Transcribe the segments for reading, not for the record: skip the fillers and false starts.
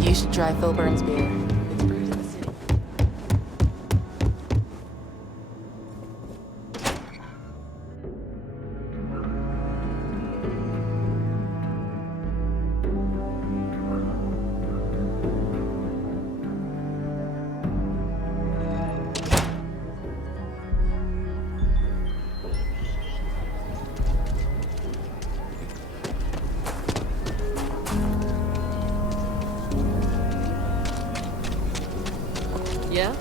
You should try Phil Burns' beer. It's brewed in the city. Yeah?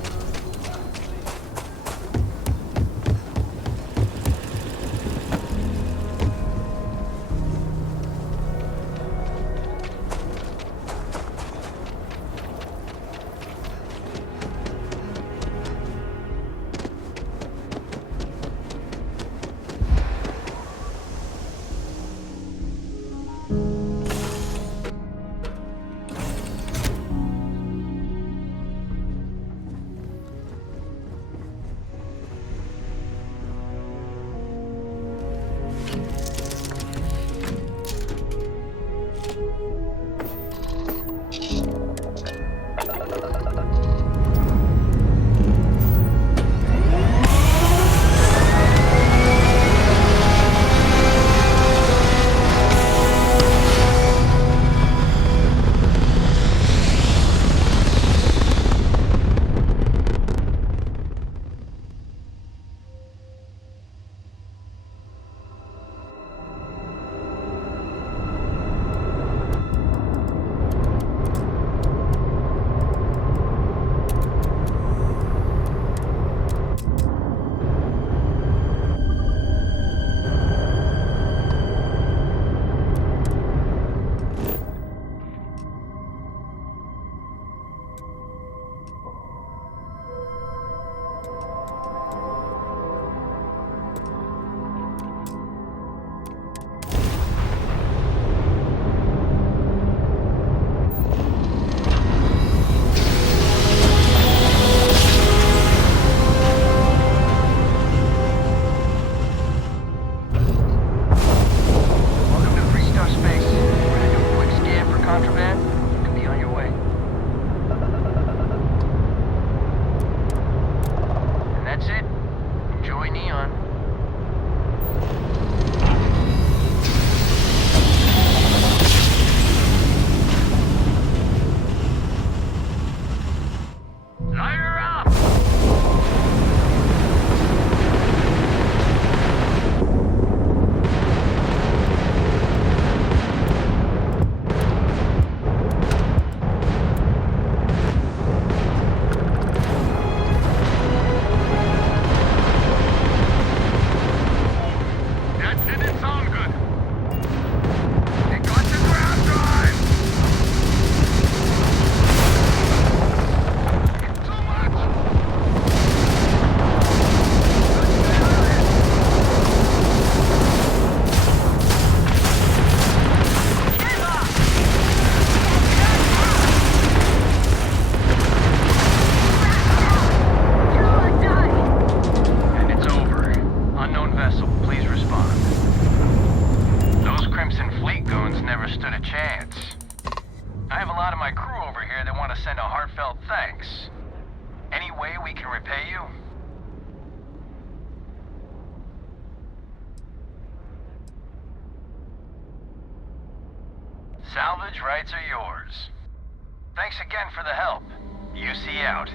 Send a heartfelt thanks. Any way we can repay you? Salvage rights are yours. Thanks again for the help. UC out.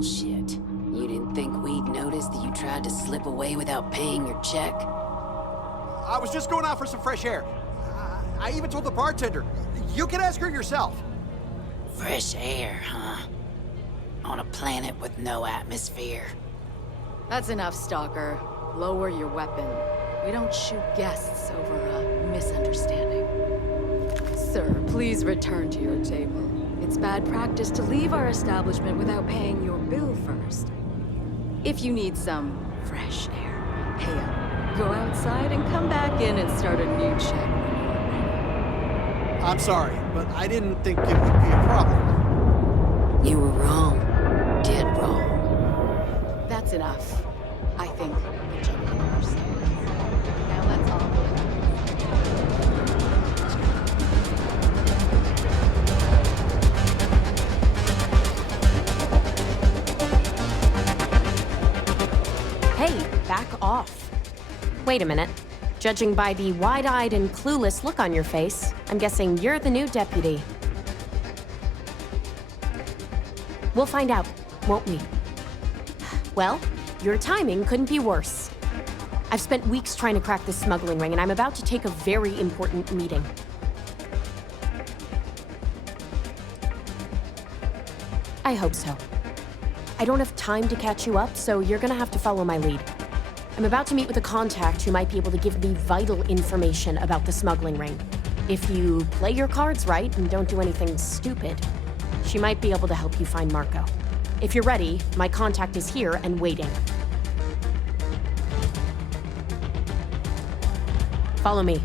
bullshit. You didn't think we'd notice that you tried to slip away without paying your check? I was just going out for some fresh air. I even told the bartender. You can ask her yourself. Fresh air, huh? On a planet with no atmosphere. That's enough, Stalker. Lower your weapon. We don't shoot guests over a misunderstanding. Sir, please return to your table. It's bad practice to leave our establishment without paying your bill first. If you need some fresh air, pay up. Go outside and come back in and start a new check when you're ready. I'm sorry, but I didn't think it would be a problem. You were wrong. Dead wrong. That's enough. I think the gentleman understands. Now let's all go. Hey, back off. Wait a minute. Judging by the wide-eyed and clueless look on your face, I'm guessing you're the new deputy. We'll find out, won't we? Well, your timing couldn't be worse. I've spent weeks trying to crack this smuggling ring, and I'm about to take a very important meeting. I hope so. I don't have time to catch you up, so you're gonna have to follow my lead. I'm about to meet with a contact who might be able to give me vital information about the smuggling ring. If you play your cards right and don't do anything stupid, she might be able to help you find Marco. If you're ready, my contact is here and waiting. Follow me.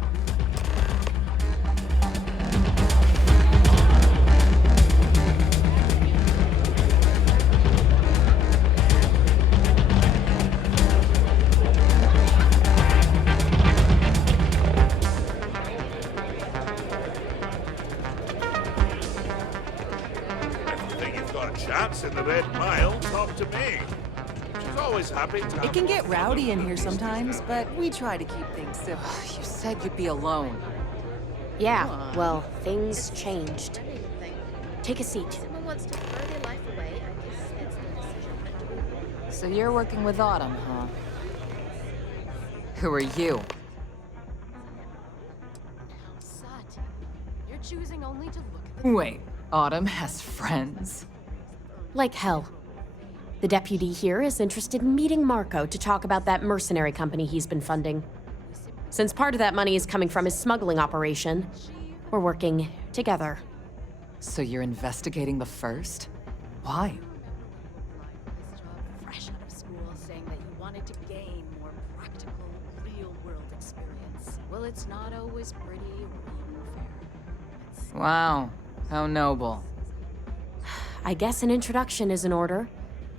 In the Red Mile, talk to me. She's always happy to have It can get fun rowdy in with here these sometimes, down. but we try to keep things civil. You said you'd be alone. Yeah, well, things changed. Take a seat. Someone wants to throw their life away, I guess it's their decision. So you're working with Autumn, huh? Who are you? Sut, you're choosing only to look at the... Wait, Autumn has friends? Like hell. The deputy here is interested in meeting Marco to talk about that mercenary company he's been funding. Since part of that money is coming from his smuggling operation, we're working together. So you're investigating the first? Why? This job fresh out of school, saying that you wanted to gain more practical, real-world experience. Well, it's not always pretty or even fair. Wow, how noble. I guess an introduction is in order.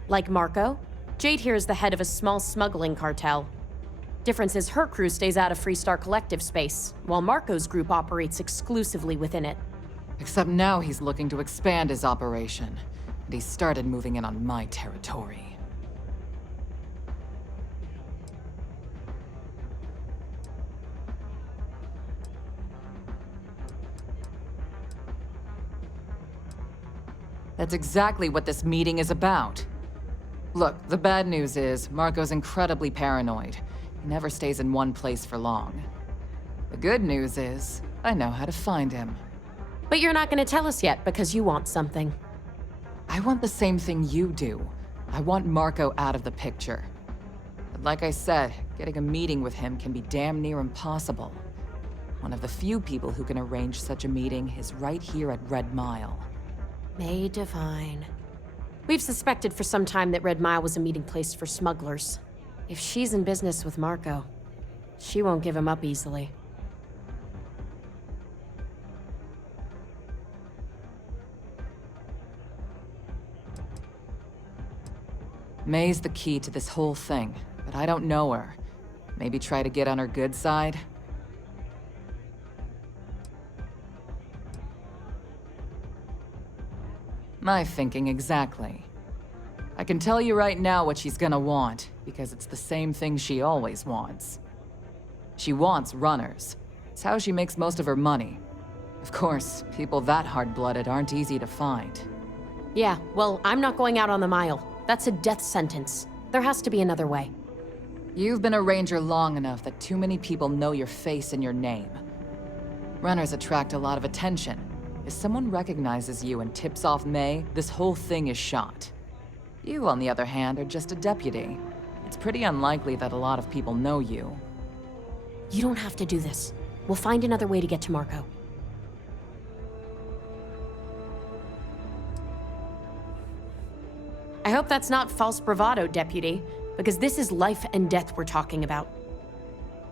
Like Marco, Jade here is the head of a small smuggling cartel. Difference is her crew stays out of Freestar Collective space, while Marco's group operates exclusively within it. Except now he's looking to expand his operation, and he started moving in on my territory. That's exactly what this meeting is about. Look, the bad news is, Marco's incredibly paranoid. He never stays in one place for long. The good news is, I know how to find him. But you're not going to tell us yet because you want something. I want the same thing you do. I want Marco out of the picture. But like I said, getting a meeting with him can be damn near impossible. One of the few people who can arrange such a meeting is right here at Red Mile. May Divine. We've suspected for some time that Red Mile was a meeting place for smugglers. If she's in business with Marco, she won't give him up easily. May's the key to this whole thing, but I don't know her. Maybe try to get on her good side? My thinking exactly. I can tell you right now what she's gonna want, because it's the same thing she always wants. She wants runners. It's how she makes most of her money. Of course, people that hard-blooded aren't easy to find. Yeah, well, I'm not going out on the mile. That's a death sentence. There has to be another way. You've been a ranger long enough that too many people know your face and your name. Runners attract a lot of attention. If someone recognizes you and tips off May, this whole thing is shot. You, on the other hand, are just a deputy. It's pretty unlikely that a lot of people know you. You don't have to do this. We'll find another way to get to Marco. I hope that's not false bravado, Deputy, because this is life and death we're talking about.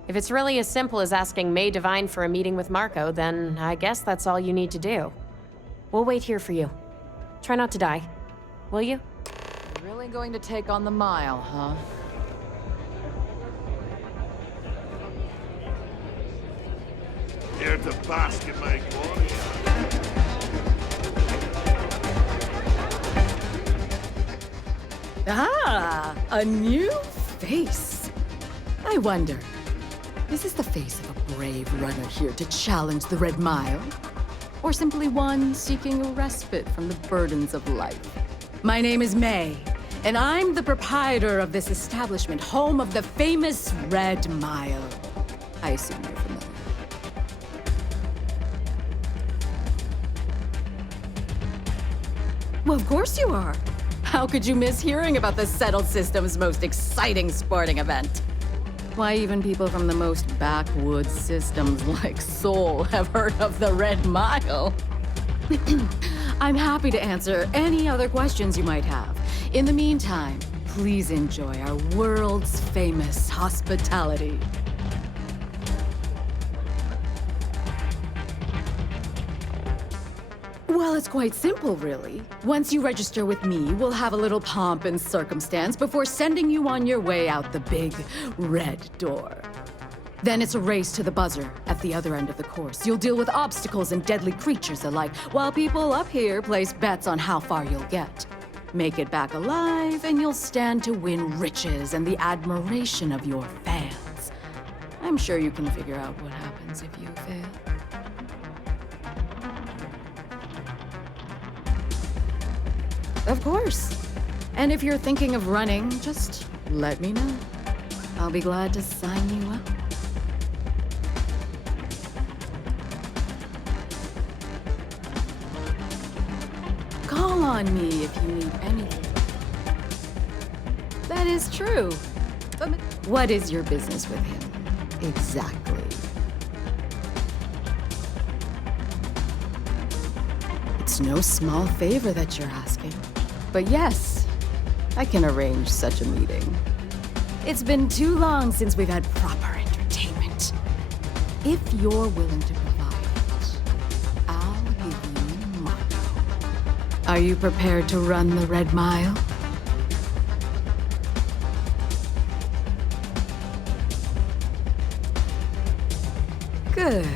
If it's really as simple as asking May Divine for a meeting with Marco, then I guess that's all you need to do. We'll wait here for you. Try not to die. Will you? You're really going to take on the mile, huh? Here to bask in my glory. Ah, a new face. I wonder, is this the face of a brave runner here to challenge the Red Mile? Or simply one seeking a respite from the burdens of life? My name is May, and I'm the proprietor of this establishment, home of the famous Red Mile. I assume you're familiar. Well, of course you are. How could you miss hearing about the Settled System's most exciting sporting event? Why, even people from the most backwoods systems like Seoul have heard of the Red Mile. I'm happy to answer any other questions you might have. In the meantime, please enjoy our world's famous hospitality. Well, it's quite simple, really. Once you register with me, we'll have a little pomp and circumstance before sending you on your way out the big red door. Then it's a race to the buzzer at the other end of the course. You'll deal with obstacles and deadly creatures alike, while people up here place bets on how far you'll get. Make it back alive, and you'll stand to win riches and the admiration of your fans. I'm sure you can figure out what happens if you fail. Of course. And if you're thinking of running, just let me know. I'll be glad to sign you up. Call on me if you need anything. That is true. But what is your business with him? Exactly. It's no small favor that you're asking. But yes, I can arrange such a meeting. It's been too long since we've had proper entertainment. If you're willing to provide it, I'll give you Marco. Are you prepared to run the Red Mile? Good.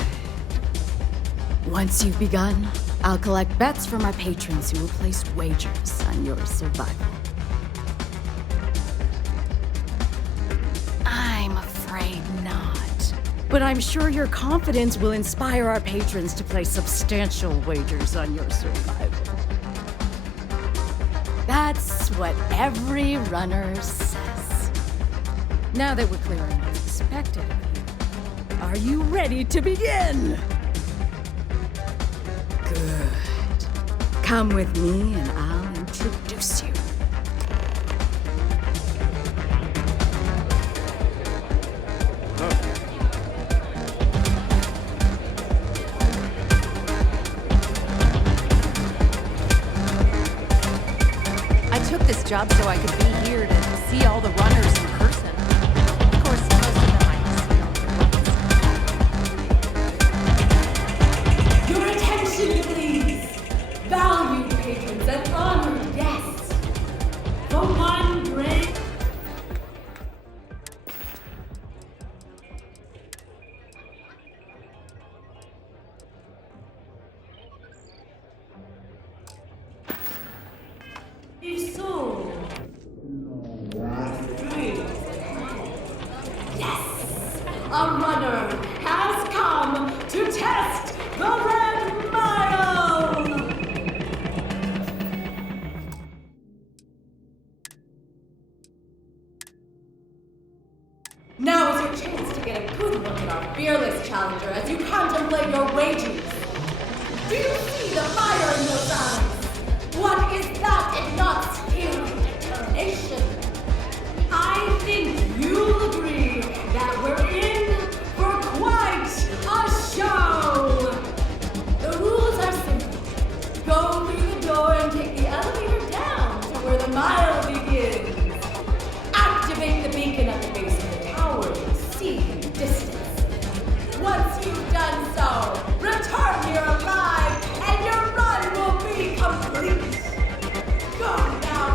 Once you've begun, I'll collect bets from our patrons who will place wagers on your survival. I'm afraid not. But I'm sure your confidence will inspire our patrons to place substantial wagers on your survival. That's what every runner says. Now that we're clear on what's expected of you, are you ready to begin? Good. Come with me and I'll introduce you. I took this job so I could be here to see all the runners in person. Of course, most of them I see on the Your attention, please! Valued patrons and honored guests! For one brave... soul. Yes! A runner has come to test the Red Mile! Now is your chance to get a good look at our fearless challenger as you contemplate your wages. Do you see the fire in those eyes? What is that if not skill and determination? I think you'll agree that we're in for quite a show. The rules are simple. Go through the door and take the elevator down to where the mile begins. Activate the beacon at the base of the tower you see in the distance. Once you've done so, return here alive, and your run will be complete. Go now,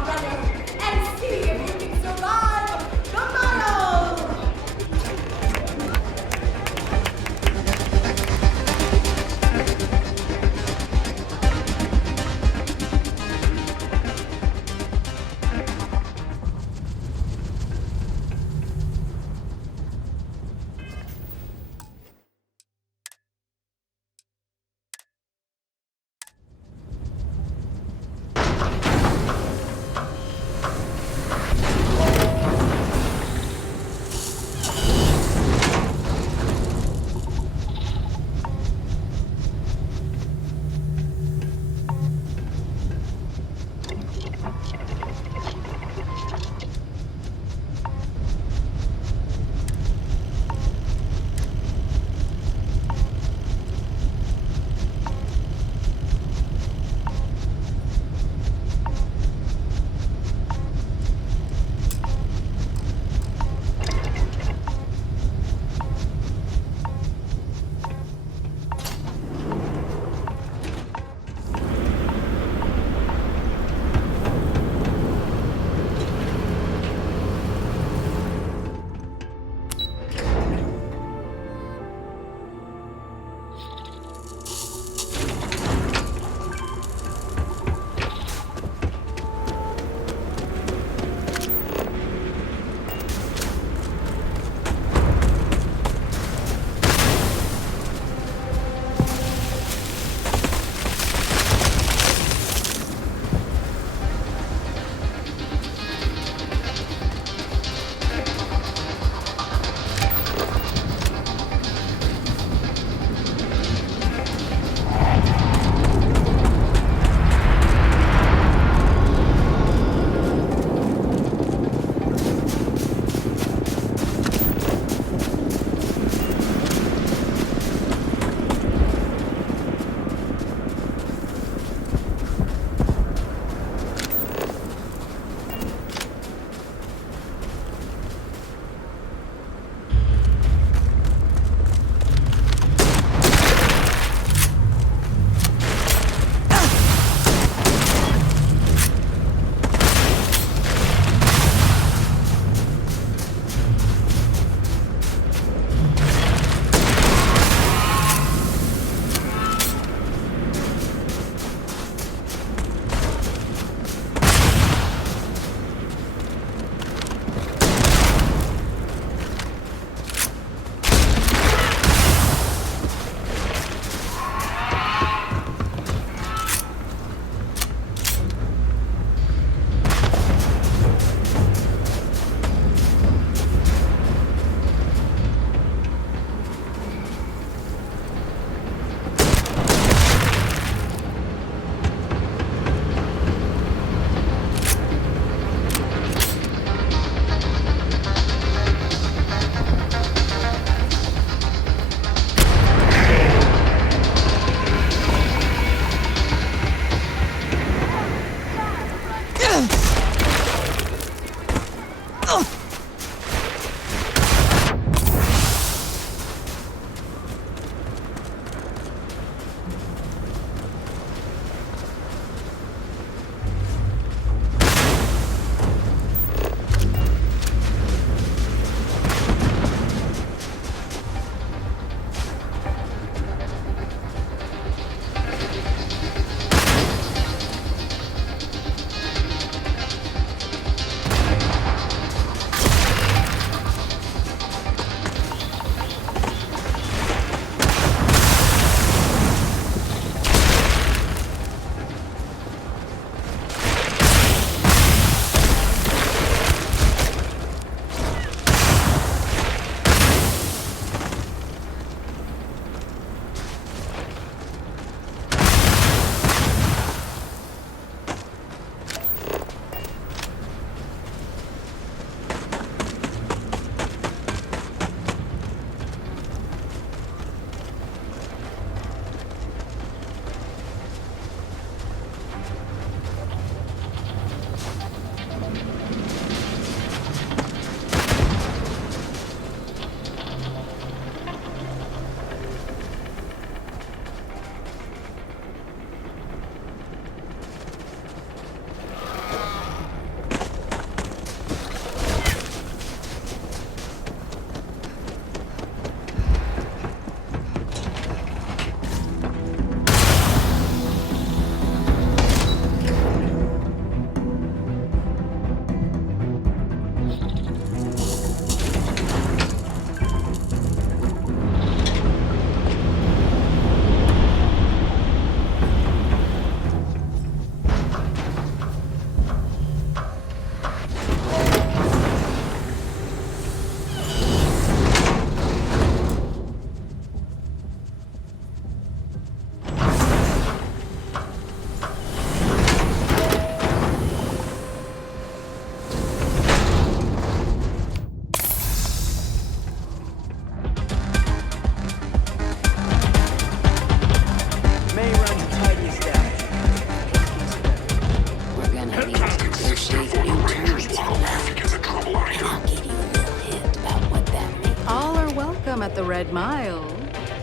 welcome at the Red Mile.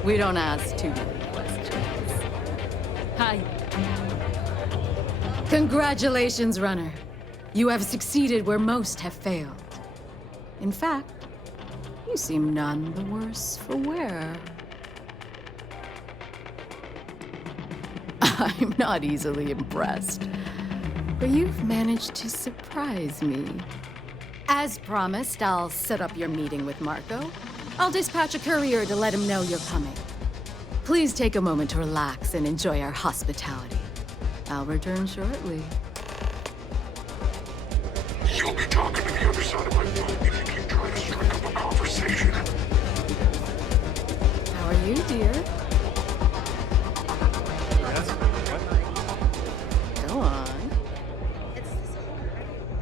We don't ask too many questions. Hi. Congratulations, runner. You have succeeded where most have failed. In fact, you seem none the worse for wear. I'm not easily impressed, but you've managed to surprise me. As promised, I'll set up your meeting with Marco. I'll dispatch a courier to let him know you're coming. Please take a moment to relax and enjoy our hospitality. I'll return shortly. You'll be talking to the other side of my phone if you keep trying to strike up a conversation. How are you, dear? Go on.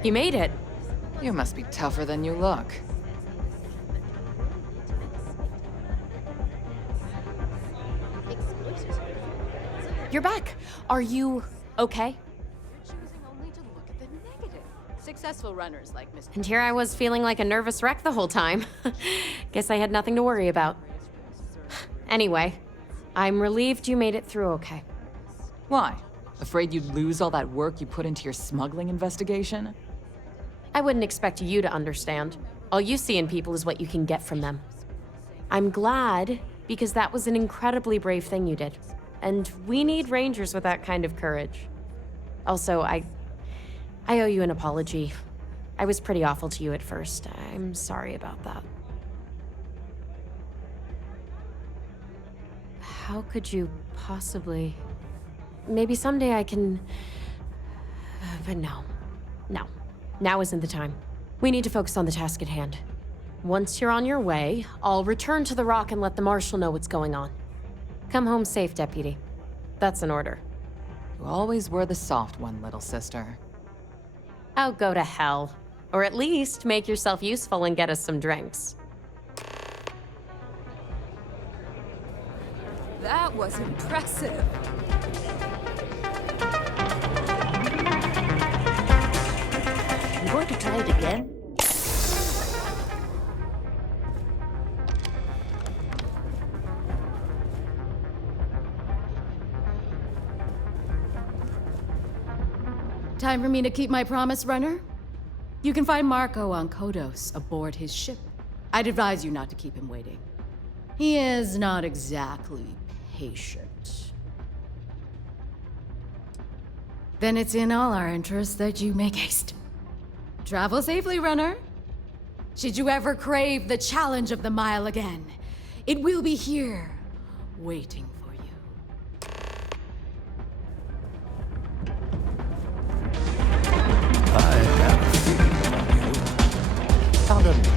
You made it. You must be tougher than you look. You're back. Are you okay? Choosing only to look at the negative. Successful runners like Mr. And here I was feeling like a nervous wreck the whole time. Guess I had nothing to worry about. Anyway, I'm relieved you made it through okay. Why? Afraid you'd lose all that work you put into your smuggling investigation? I wouldn't expect you to understand. All you see in people is what you can get from them. I'm glad, because that was an incredibly brave thing you did. And we need rangers with that kind of courage. Also, I owe you an apology. I was pretty awful to you at first. I'm sorry about that. How could you possibly... Maybe someday I can... But no. No. Now isn't the time. We need to focus on the task at hand. Once you're on your way, I'll return to the Rock and let the Marshal know what's going on. Come home safe, Deputy. That's an order. You always were the soft one, little sister. Oh, go to hell. Or at least make yourself useful and get us some drinks. That was impressive. You going to try it again? Time for me to keep my promise, runner? You can find Marco on Kodos aboard his ship. I'd advise you not to keep him waiting. He is not exactly patient. Then it's in all our interests that you make haste. Travel safely, runner. Should you ever crave the challenge of the mile again, it will be here, waiting for you. I have a feeling about you. Pardon me.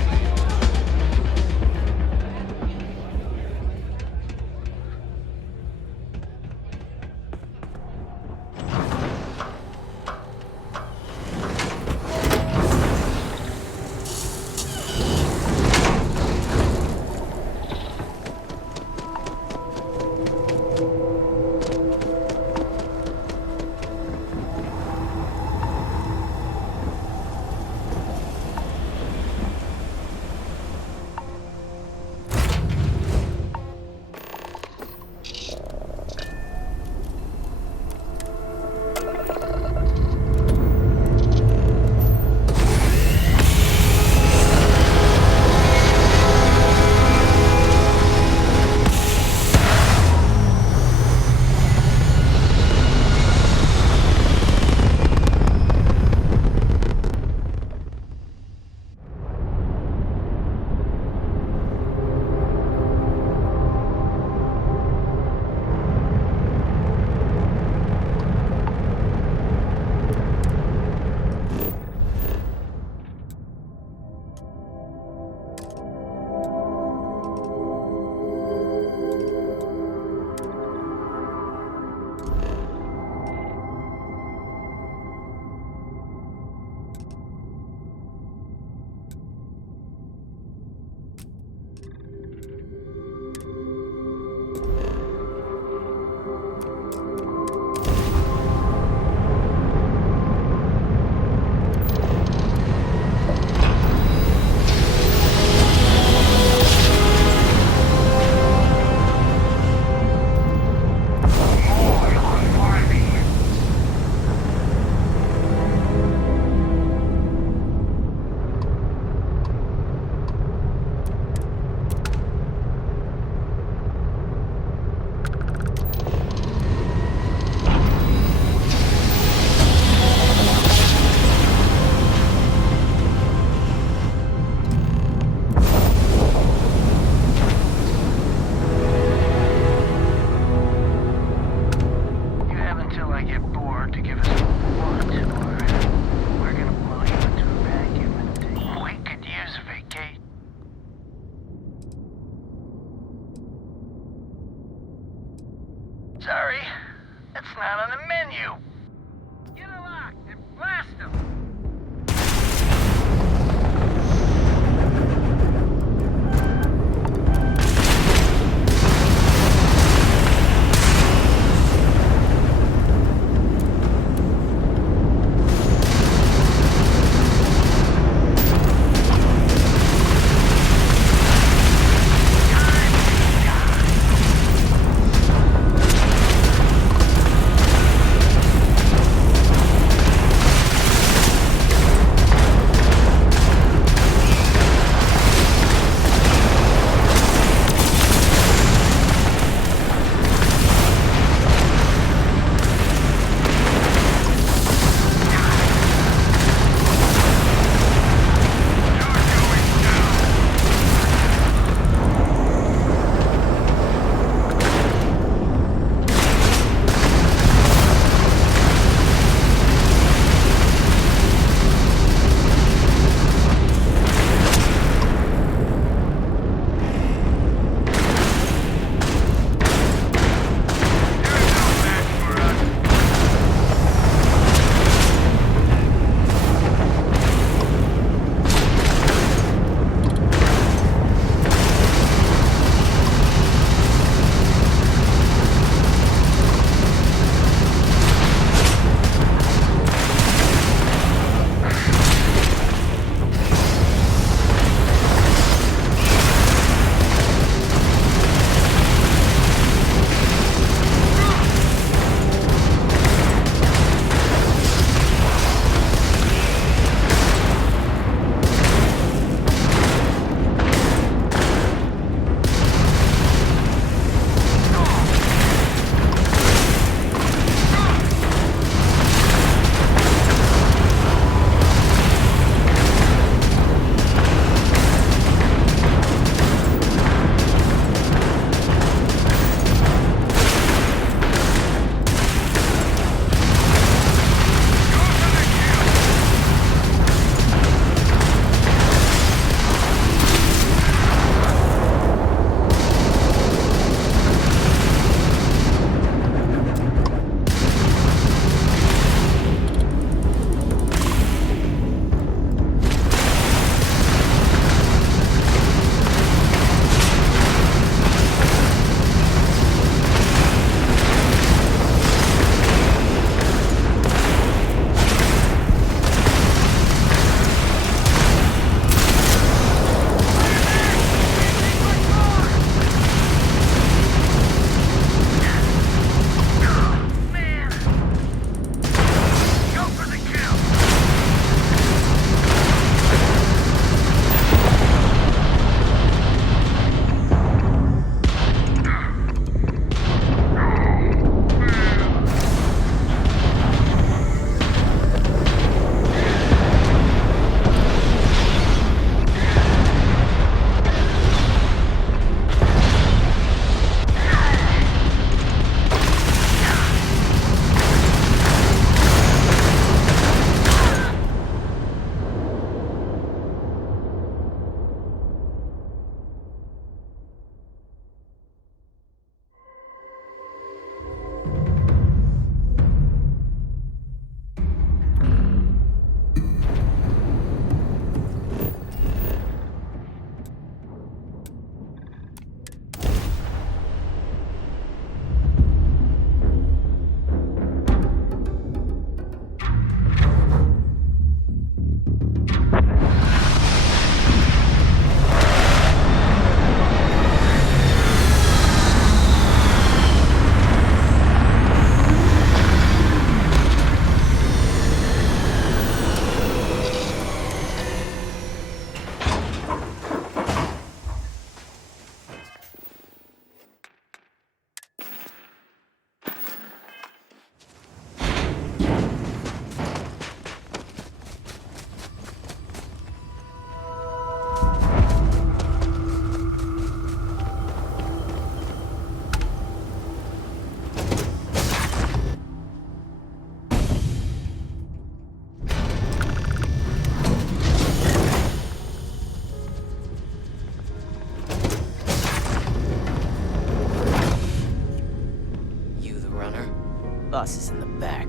boss is in the back.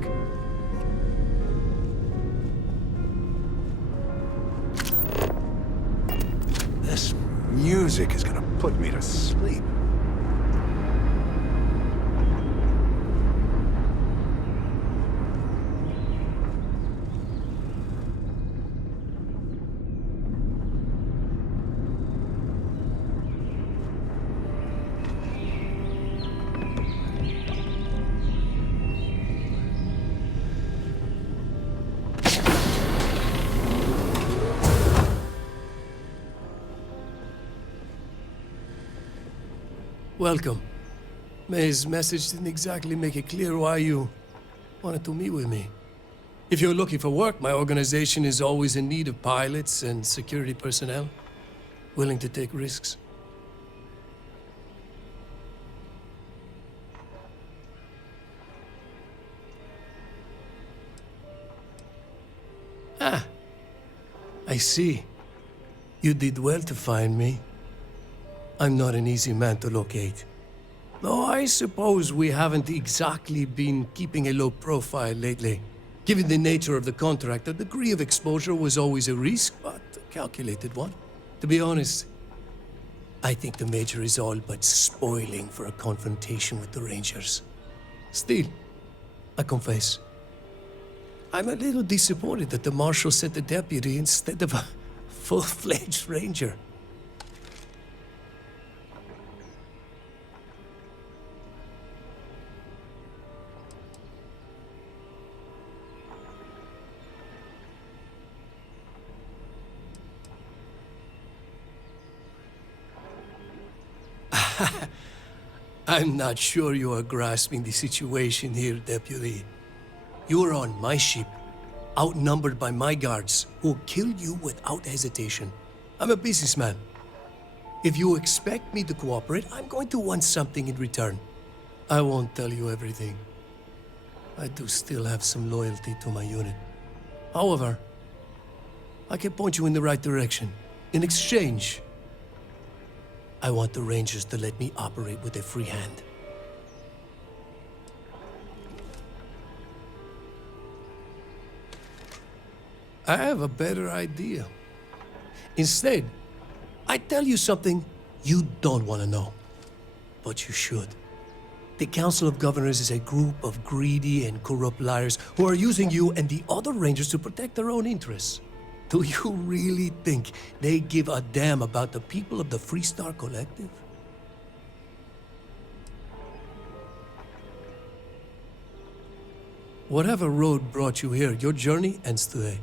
This music is gonna put me to sleep. Welcome. May's message didn't exactly make it clear why you wanted to meet with me. If you're looking for work, my organization is always in need of pilots and security personnel, willing to take risks. Ah, I see. You did well to find me. I'm not an easy man to locate. Though I suppose we haven't exactly been keeping a low profile lately. Given the nature of the contract, a degree of exposure was always a risk, but a calculated one. To be honest, I think the Major is all but spoiling for a confrontation with the Rangers. Still, I confess, I'm a little disappointed that the Marshal sent a deputy instead of a full-fledged Ranger. I'm not sure you are grasping the situation here, Deputy. You are on my ship, outnumbered by my guards, who killed you without hesitation. I'm a businessman. If you expect me to cooperate, I'm going to want something in return. I won't tell you everything. I do still have some loyalty to my unit. However, I can point you in the right direction. In exchange, I want the Rangers to let me operate with a free hand. I have a better idea. Instead, I tell you something you don't want to know, but you should. The Council of Governors is a group of greedy and corrupt liars who are using you and the other Rangers to protect their own interests. Do you really think they give a damn about the people of the Freestar Collective? Whatever road brought you here, your journey ends today.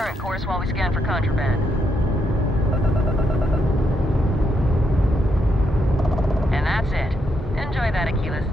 current course while we scan for contraband. And that's it. Enjoy that, Achilles.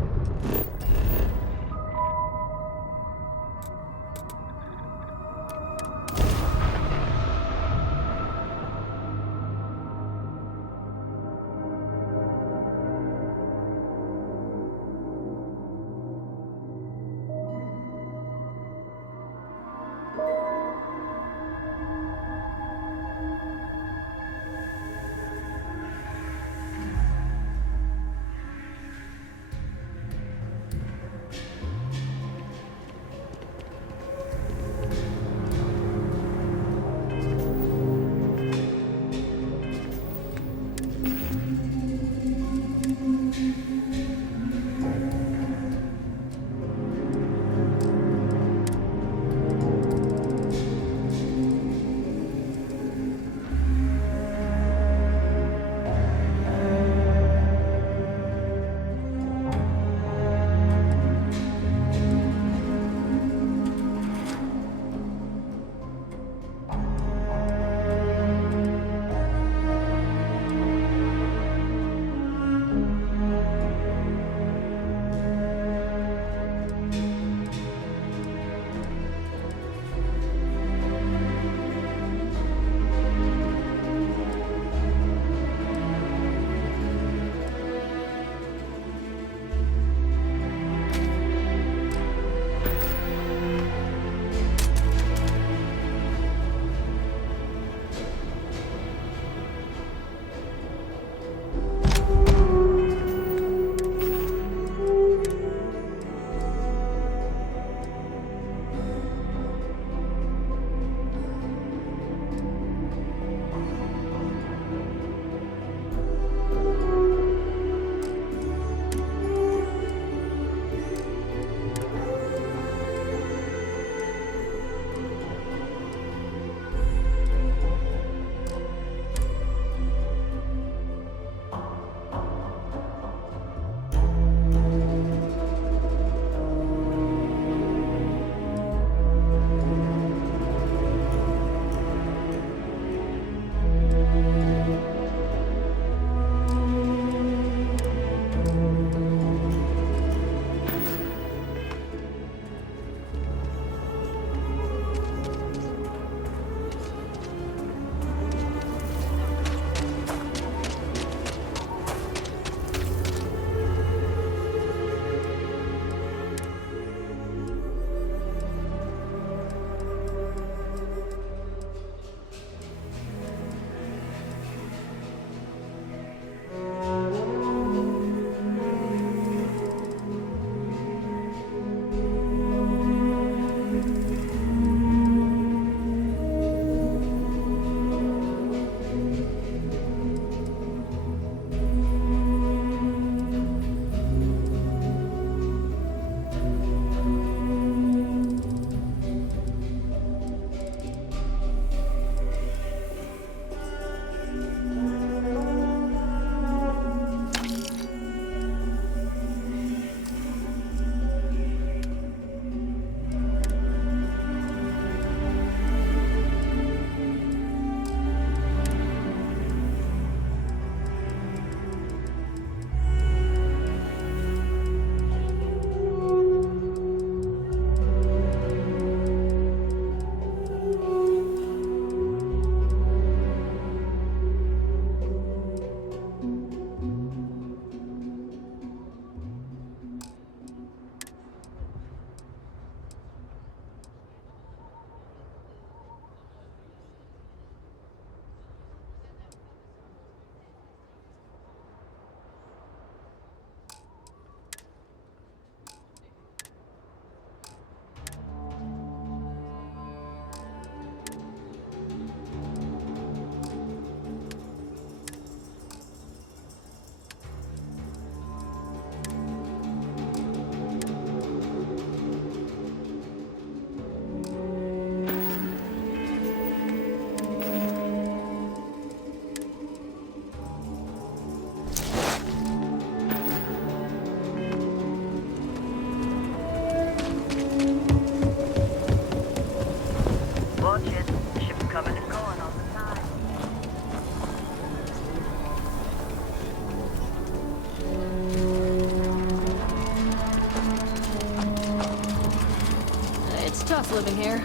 tough living here.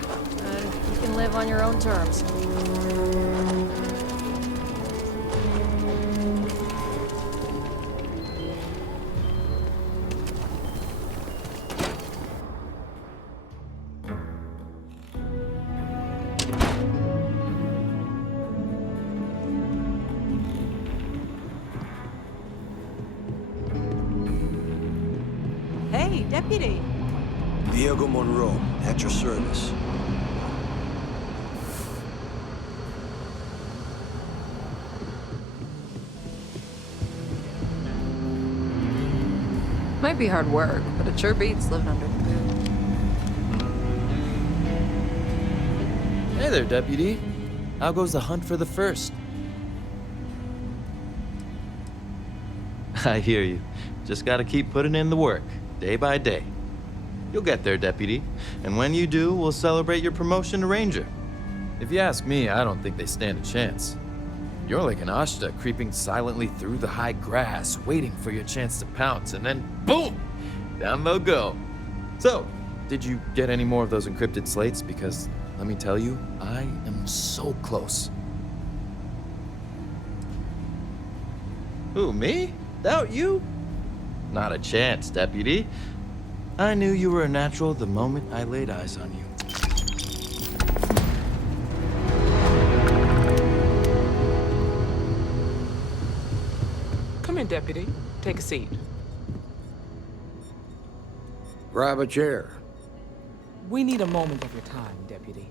You can live on your own terms. Hey, Deputy. Diego Monroe, at your service. Might be hard work, but it sure beats living under the boot. Hey there, Deputy. How goes the hunt for the first? I hear you. Just gotta keep putting in the work, day by day. You'll get there, Deputy. And when you do, we'll celebrate your promotion to Ranger. If you ask me, I don't think they stand a chance. You're like an Ashta creeping silently through the high grass, waiting for your chance to pounce, and then boom! Down they'll go. So, did you get any more of those encrypted slates? Because, let me tell you, I am so close. Who, me? Doubt you? Not a chance, Deputy. I knew you were a natural the moment I laid eyes on you. Come in, Deputy. Take a seat. Grab a chair. We need a moment of your time, Deputy.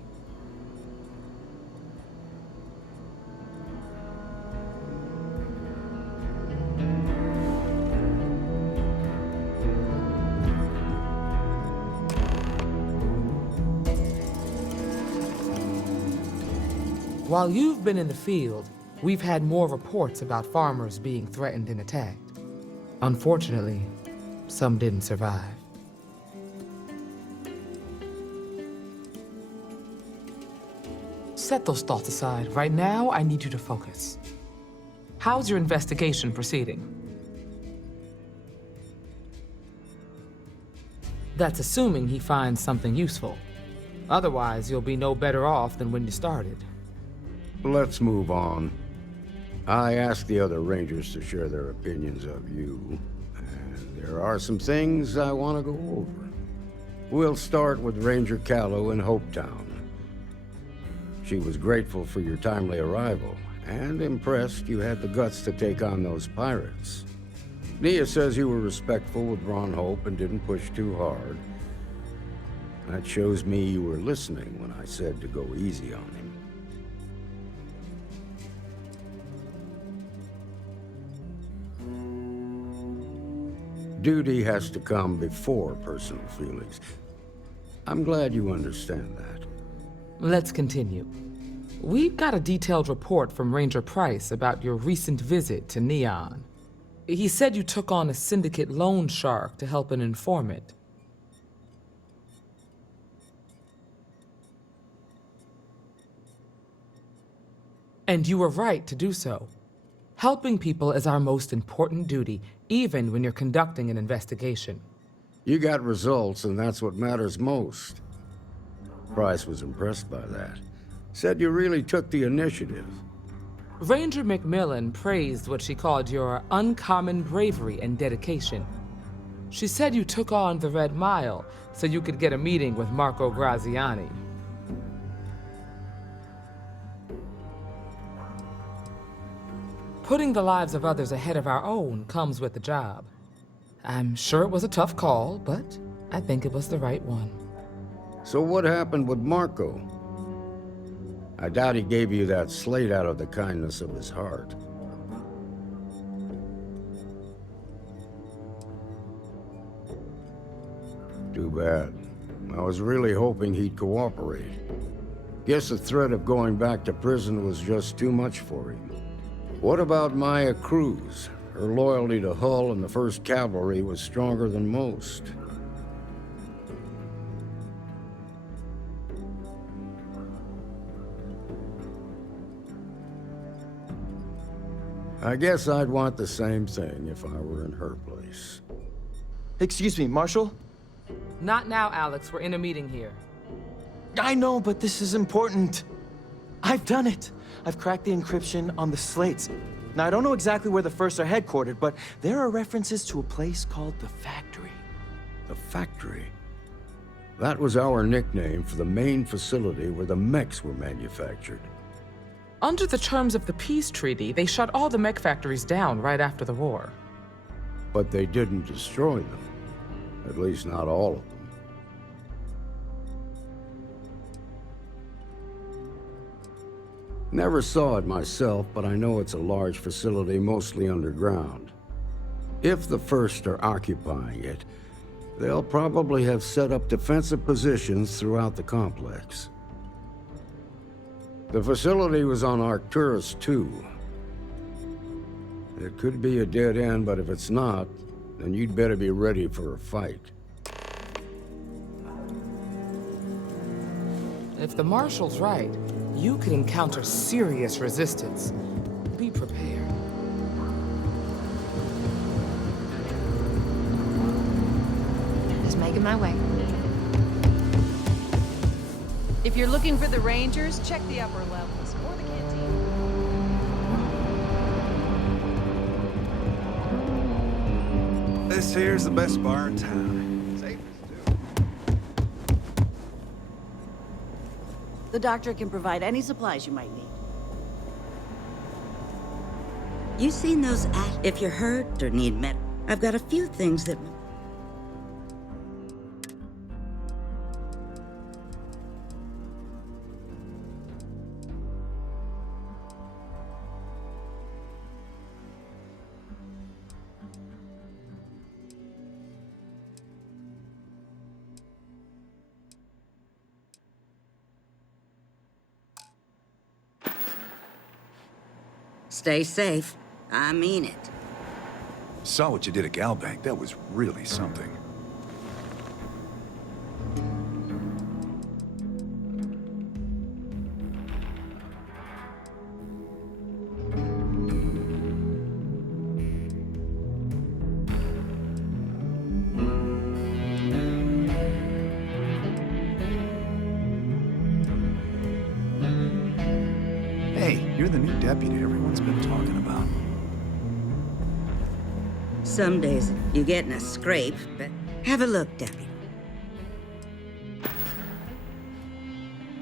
While you've been in the field, we've had more reports about farmers being threatened and attacked. Unfortunately, some didn't survive. Set those thoughts aside. Right now, I need you to focus. How's your investigation proceeding? That's assuming he finds something useful. Otherwise, you'll be no better off than when you started. Let's move on. I asked the other Rangers to share their opinions of you, and there are some things I want to go over. We'll start with Ranger Callow in Hopetown. She was grateful for your timely arrival, and impressed you had the guts to take on those pirates. Nia says you were respectful with Ron Hope and didn't push too hard. That shows me you were listening when I said to go easy on him. Duty has to come before personal feelings. I'm glad you understand that. Let's continue. We've got a detailed report from Ranger Price about your recent visit to Neon. He said you took on a syndicate loan shark to help an informant. And you were right to do so. Helping people is our most important duty, even when you're conducting an investigation. You got results, and that's what matters most. Price was impressed by that. Said you really took the initiative. Ranger McMillan praised what she called your uncommon bravery and dedication. She said you took on the Red Mile so you could get a meeting with Marco Graziani. Putting the lives of others ahead of our own comes with the job. I'm sure it was a tough call, but I think it was the right one. So what happened with Marco? I doubt he gave you that slate out of the kindness of his heart. Too bad. I was really hoping he'd cooperate. Guess the threat of going back to prison was just too much for him. What about Maya Cruz? Her loyalty to Hull and the 1st Cavalry was stronger than most. I guess I'd want the same thing if I were in her place. Excuse me, Marshal? Not now, Alex. We're in a meeting here. I know, but this is important. I've done it. I've cracked the encryption on the slates. Now, I don't know exactly where the First are headquartered, but there are references to a place called the Factory. The Factory? That was our nickname for the main facility where the mechs were manufactured. Under the terms of the peace treaty, they shut all the mech factories down right after the war. But they didn't destroy them. At least not all of them. Never saw it myself, but I know it's a large facility mostly underground. If the First are occupying it, they'll probably have set up defensive positions throughout the complex. The facility was on Arcturus 2. It could be a dead end, but if it's not, then you'd better be ready for a fight. If the Marshal's right, you could encounter serious resistance. Be prepared. Just making my way. If you're looking for the Rangers, check the upper levels or the canteen. This here's the best bar in town. Safest too. The doctor can provide any supplies you might need. You seen those if you're hurt or need med? I've got a few things that... Stay safe. I mean it. Saw what you did at Galbank. That was really something. Hey, you're the new deputy everyone's been talking about. Some days you get in a scrape, but have a look, Deputy.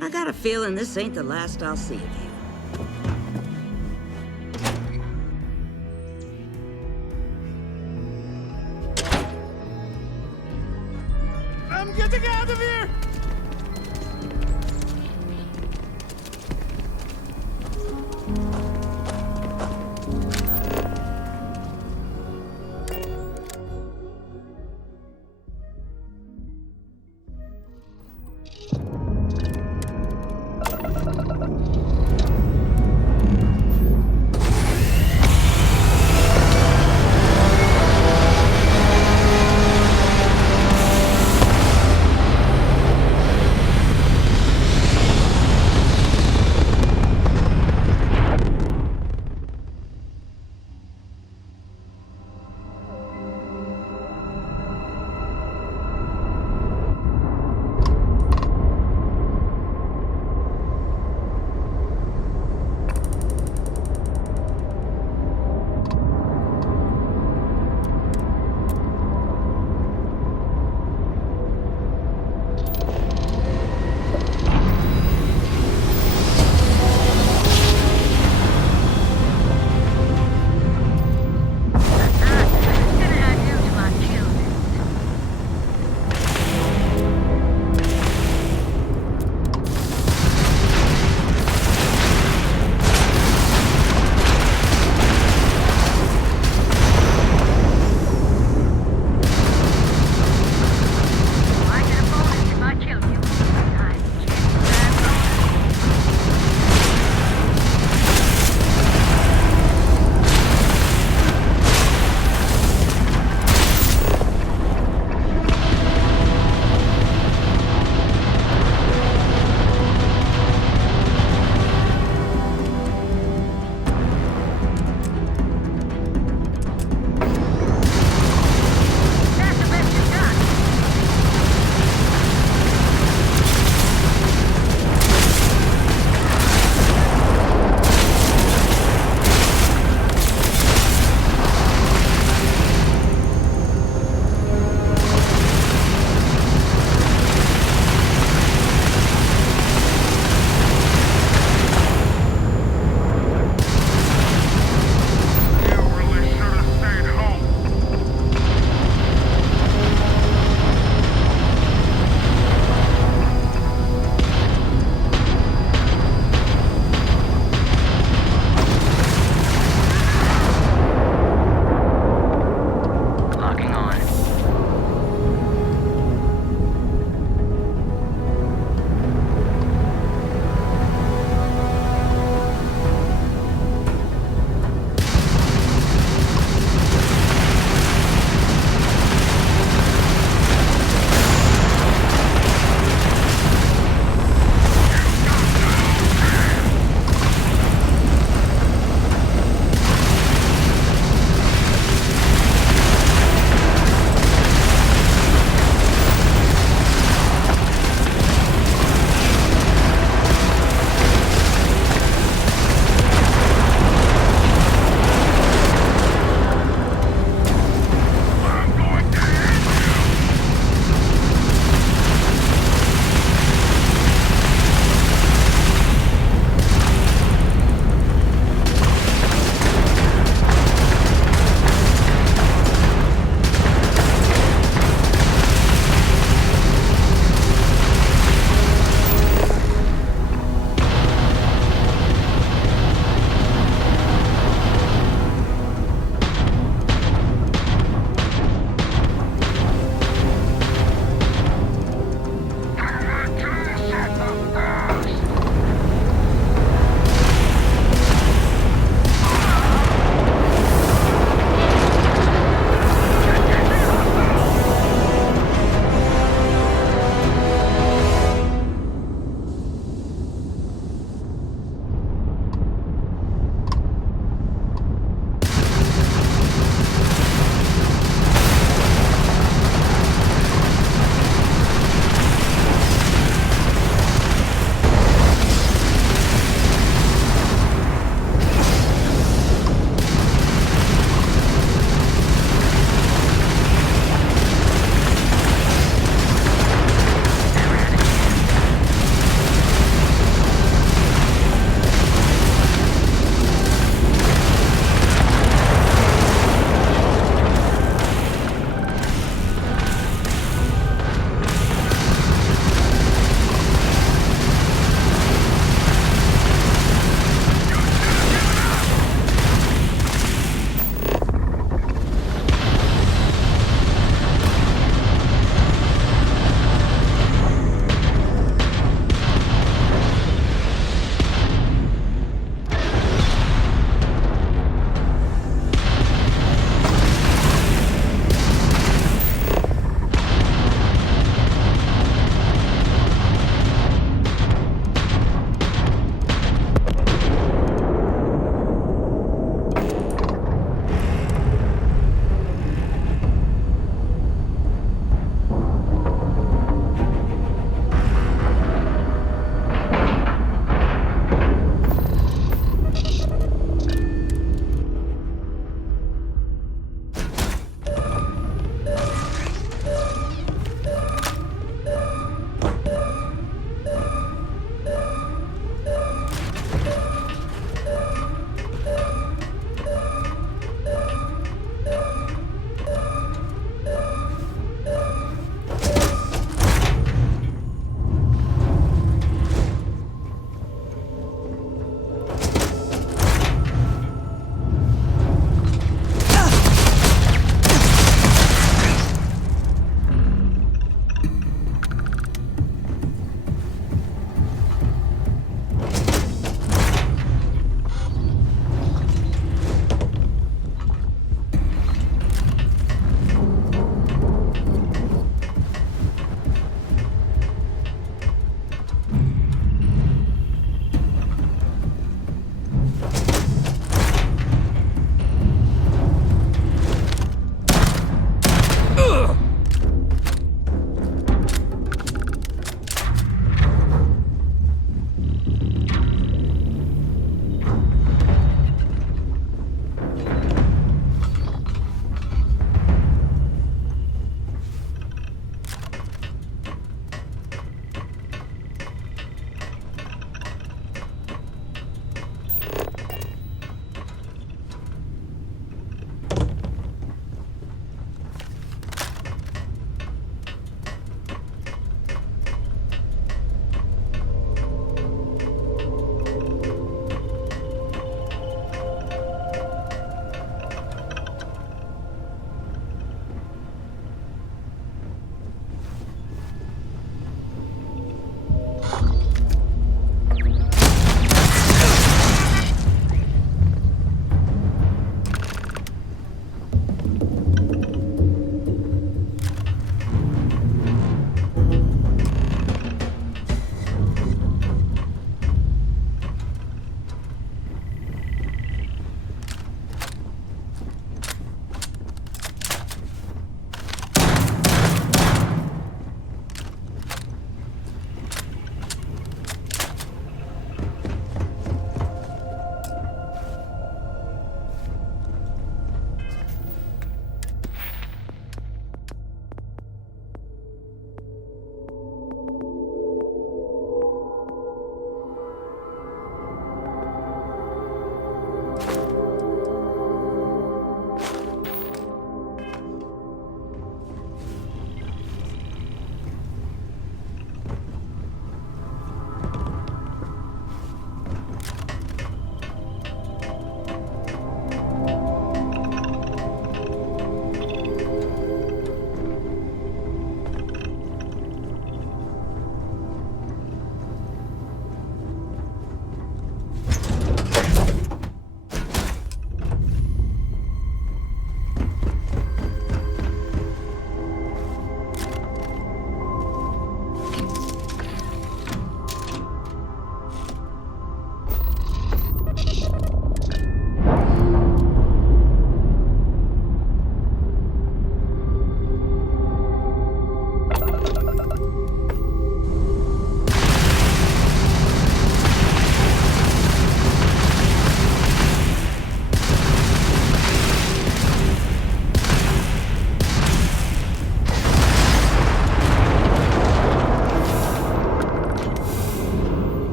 I got a feeling this ain't the last I'll see of you. I'm getting out of here!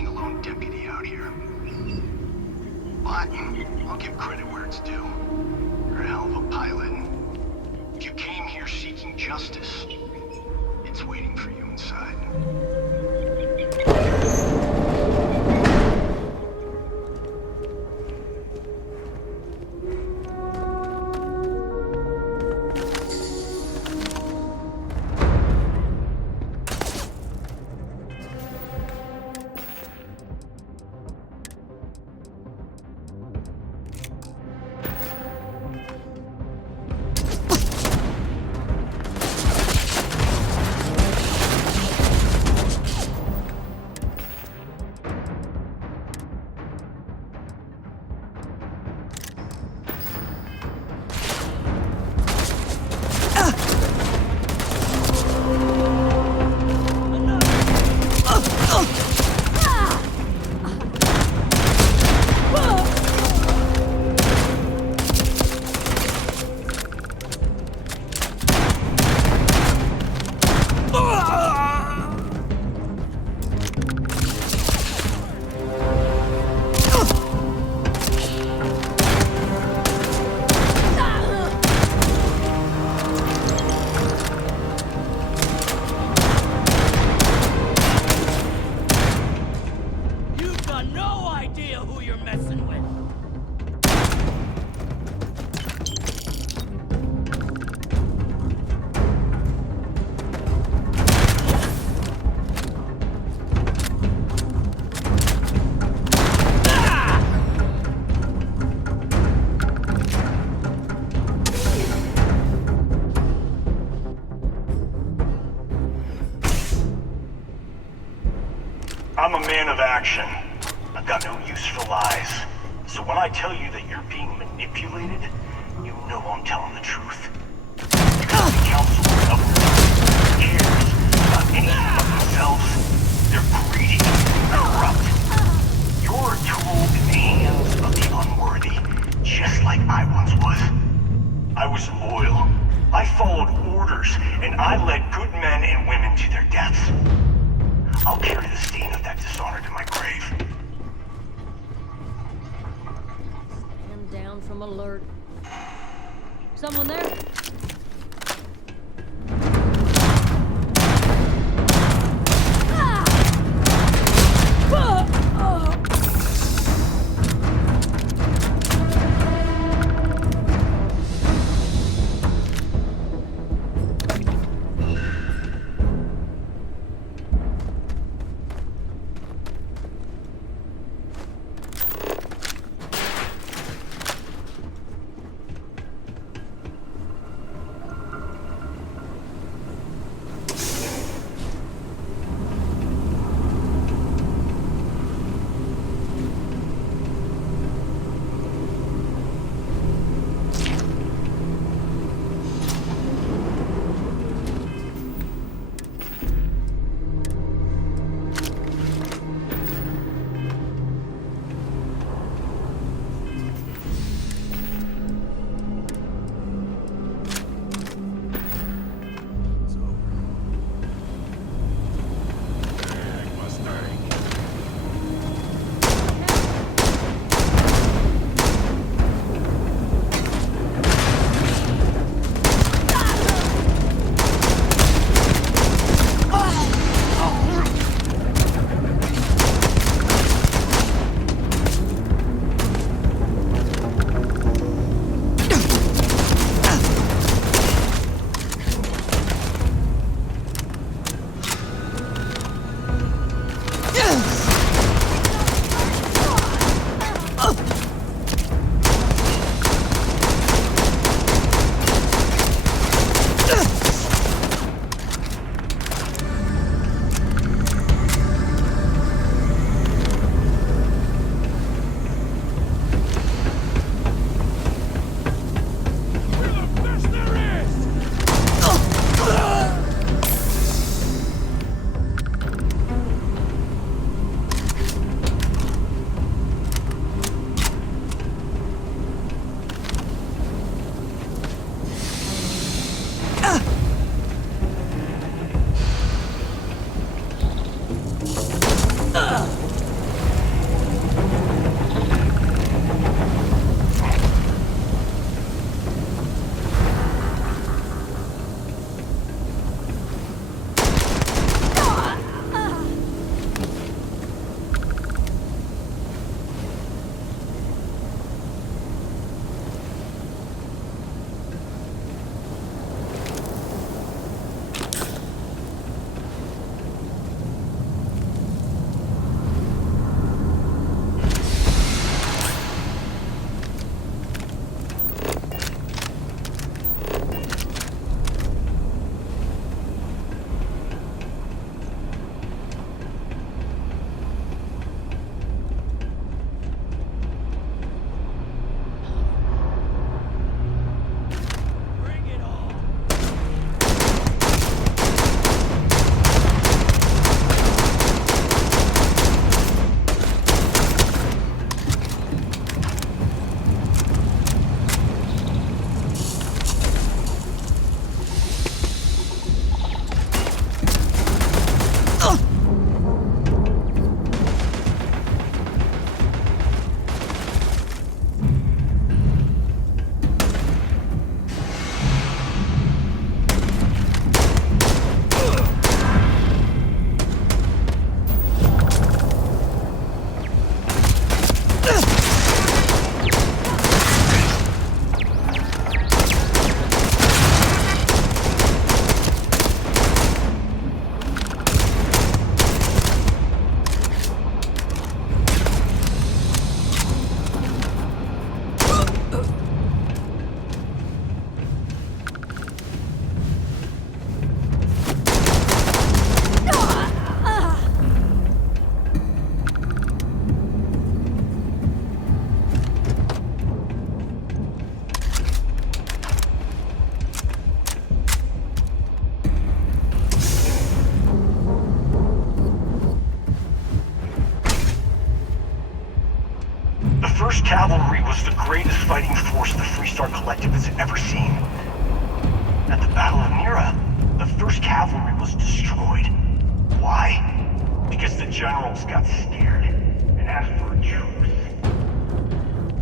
standing alone deputy out here. But I'll give credit where it's due. You're a hell of a pilot. If you came here seeking justice, it's waiting for you inside. I'm a man of action. I've got no use for lies. So when I tell you that you're being manipulated, you know I'm telling the truth. Because the council of governors cares about anything but themselves. They're greedy, corrupt. You're a tool in the hands of the unworthy, just like I once was. I was loyal. I followed orders, and I led good men and women to their deaths. I'll carry the stain of that dishonor to my grave. Stand down from alert. Someone there? 1st Cavalry was the greatest fighting force the Freestar Collective has ever seen. At the Battle of Nira, the 1st Cavalry was destroyed. Why? Because the generals got scared and asked for a truce.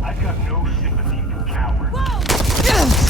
I've got no sympathy for cowards.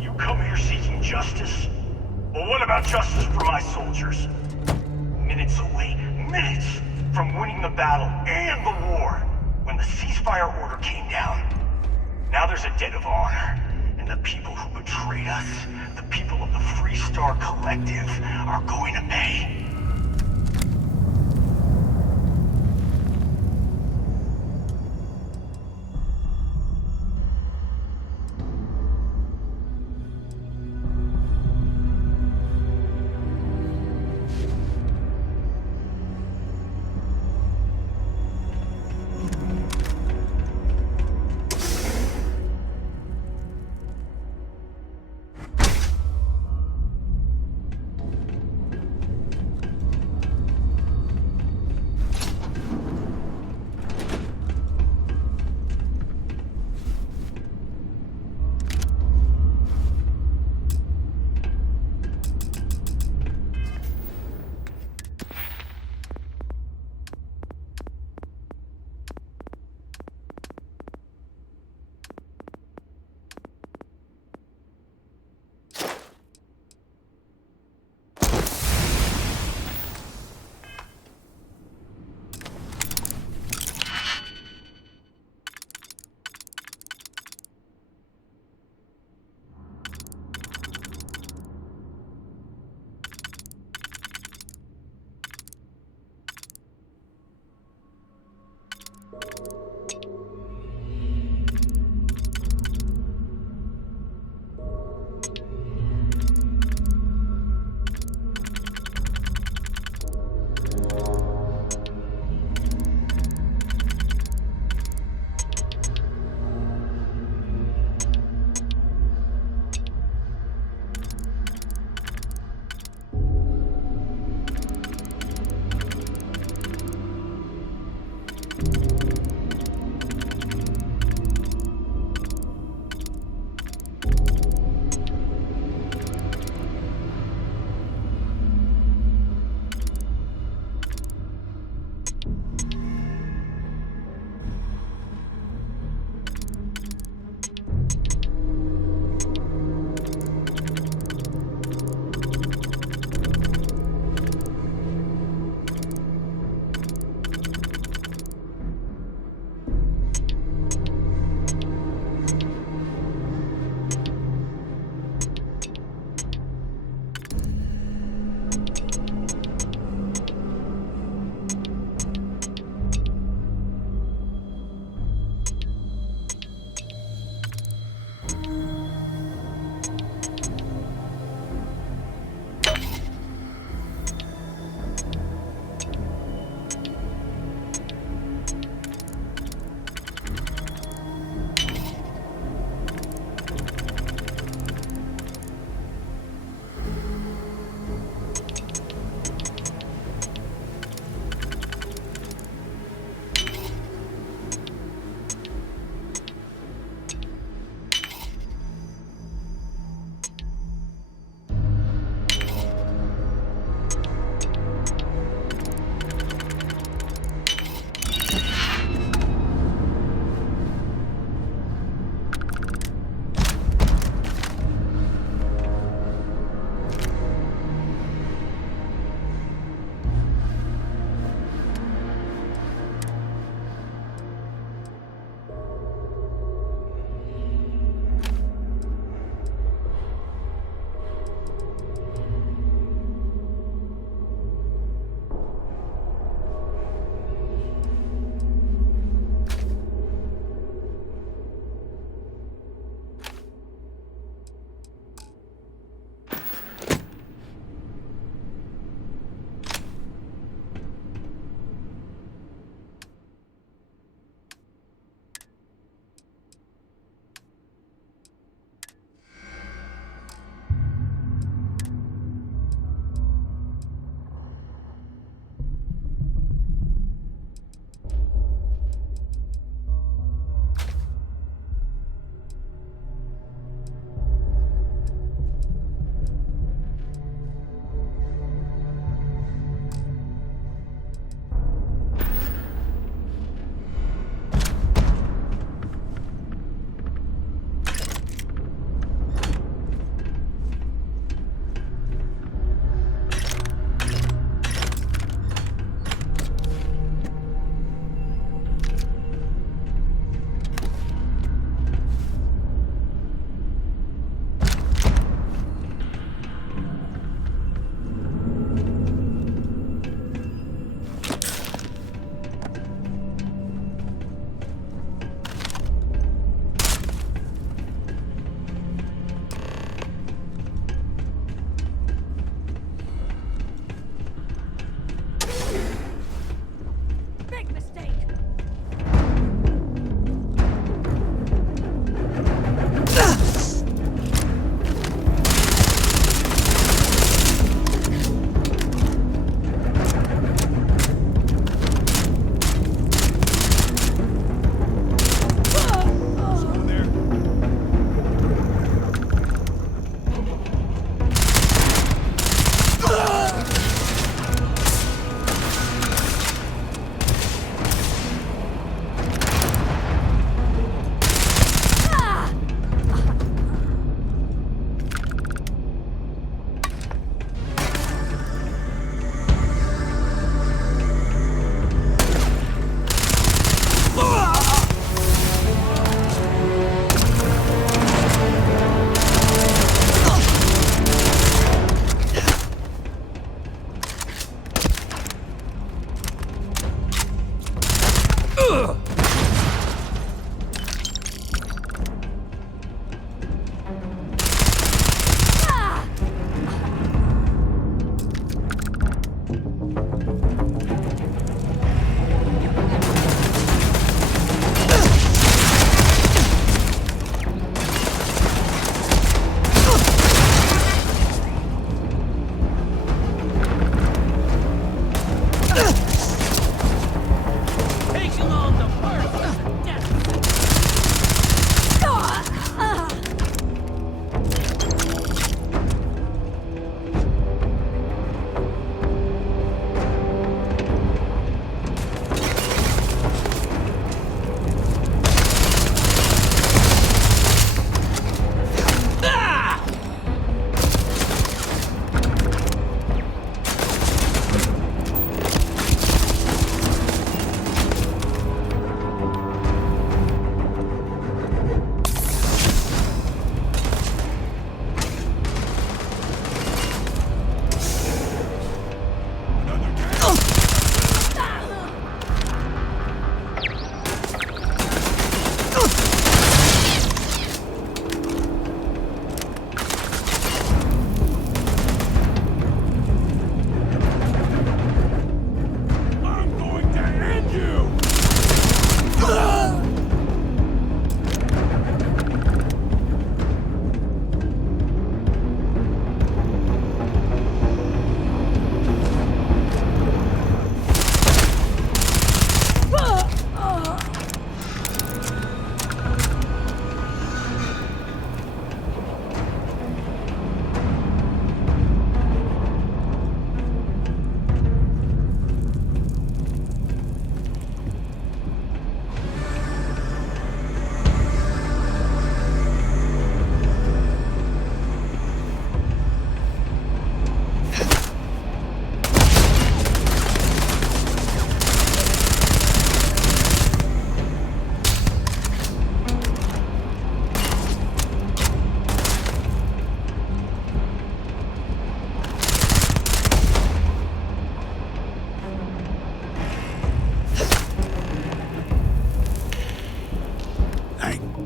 You come here seeking justice? Well, what about justice for my soldiers? Minutes away, minutes from winning the battle and the war, when the ceasefire order came down. Now there's a debt of honor, and the people who betrayed us, the people of the Free Star Collective, are going to pay.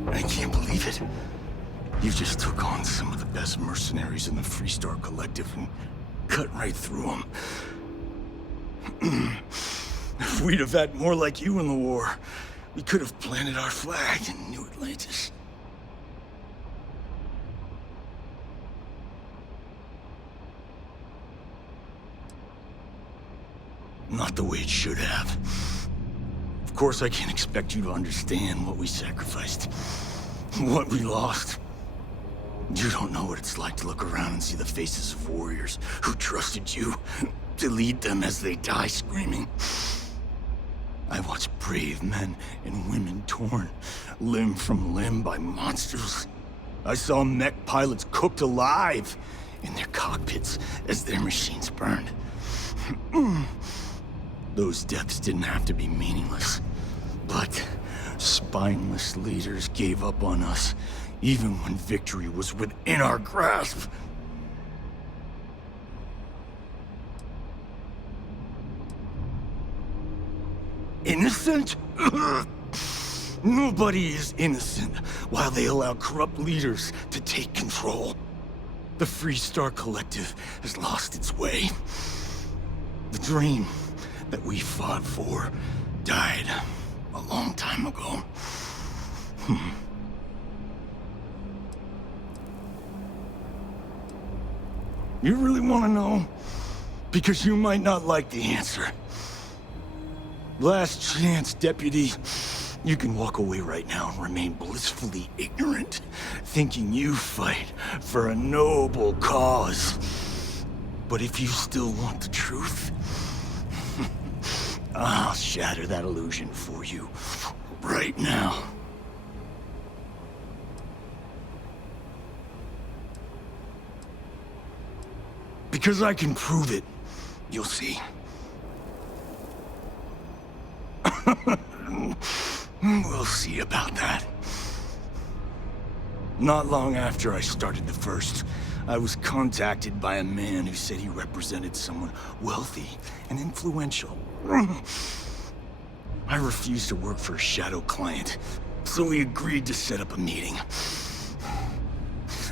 I can't believe it. You just took on some of the best mercenaries in the Freestar Collective and cut right through them. If we'd have had more like you in the war, we could have planted our flag in New Atlantis. Not the way it should have. Of course, I can't expect you to understand what we sacrificed, what we lost. You don't know what it's like to look around and see the faces of warriors who trusted you to lead them as they die screaming. I watched brave men and women torn limb from limb by monsters. I saw mech pilots cooked alive in their cockpits as their machines burned. Those deaths didn't have to be meaningless, but spineless leaders gave up on us even when victory was within our grasp. Innocent? Nobody is innocent while they allow corrupt leaders to take control. The Freestar Collective has lost its way. The dream that we fought for died a long time ago. You really want to know? Because you might not like the answer. Last chance, Deputy. You can walk away right now and remain blissfully ignorant, thinking you fight for a noble cause. But if you still want the truth, I'll shatter that illusion for you right now. Because I can prove it. You'll see. We'll see about that. Not long after I started the First, I was contacted by a man who said he represented someone wealthy and influential. I refused to work for a shadow client, so we agreed to set up a meeting.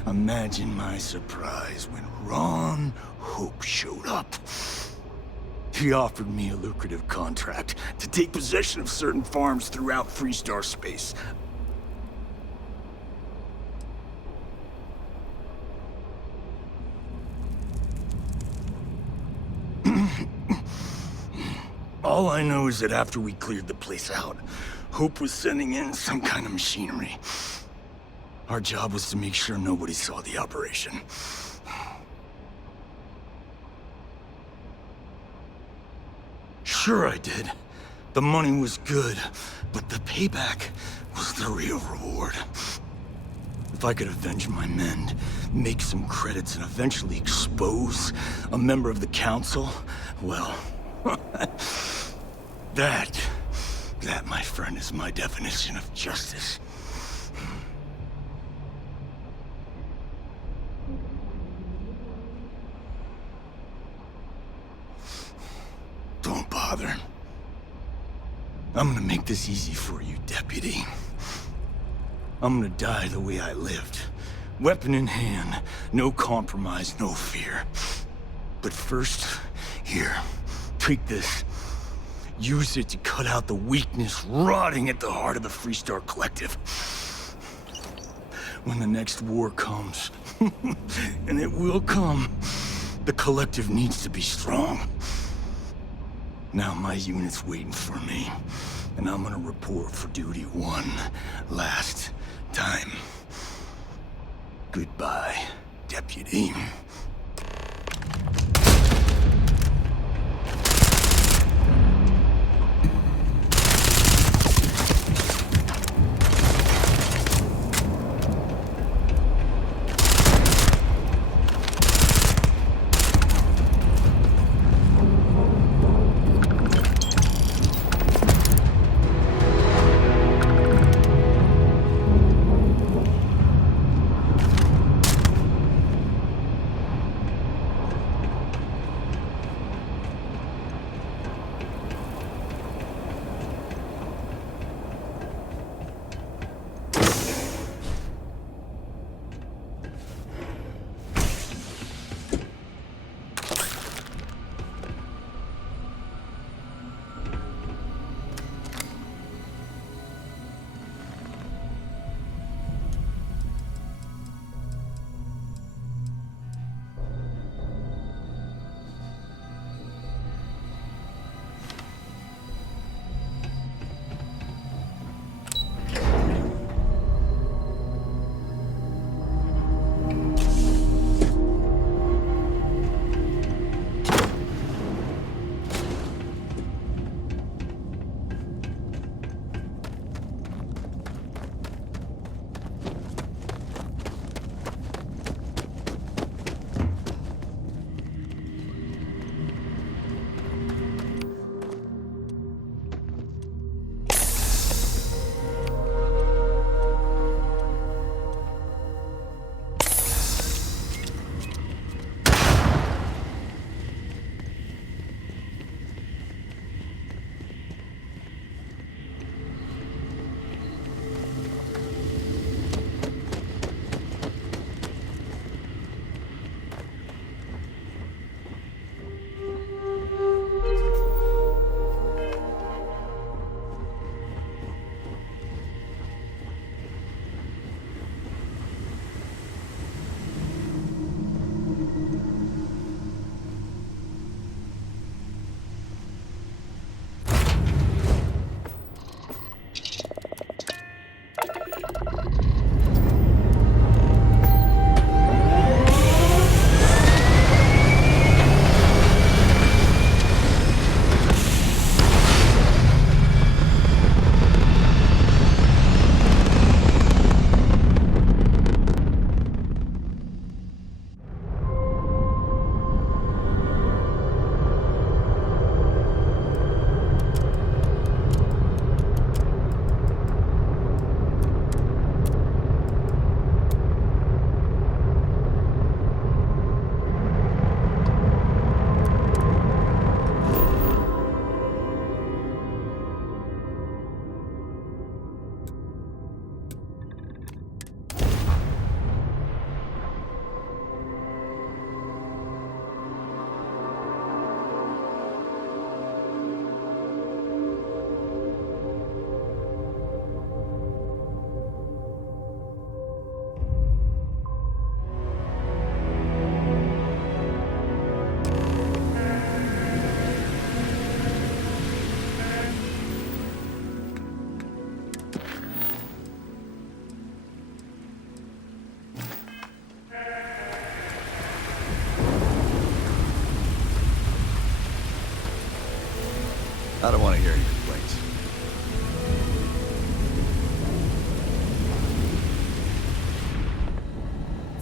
Imagine my surprise when Ron Hope showed up. He offered me a lucrative contract to take possession of certain farms throughout Freestar space. All I know is that after we cleared the place out, Hope was sending in some kind of machinery. Our job was to make sure nobody saw the operation. Sure I did. The money was good, but the payback was the real reward. If I could avenge my men, make some credits, and eventually expose a member of the council, well, that, my friend, is my definition of justice. Don't bother. I'm gonna make this easy for you, Deputy. I'm gonna die the way I lived. Weapon in hand, no compromise, no fear. But first, here, take this. Use it to cut out the weakness rotting at the heart of the Freestar Collective. When the next war comes, and it will come, the Collective needs to be strong. Now my unit's waiting for me, and I'm gonna report for duty one last time. Goodbye, Deputy.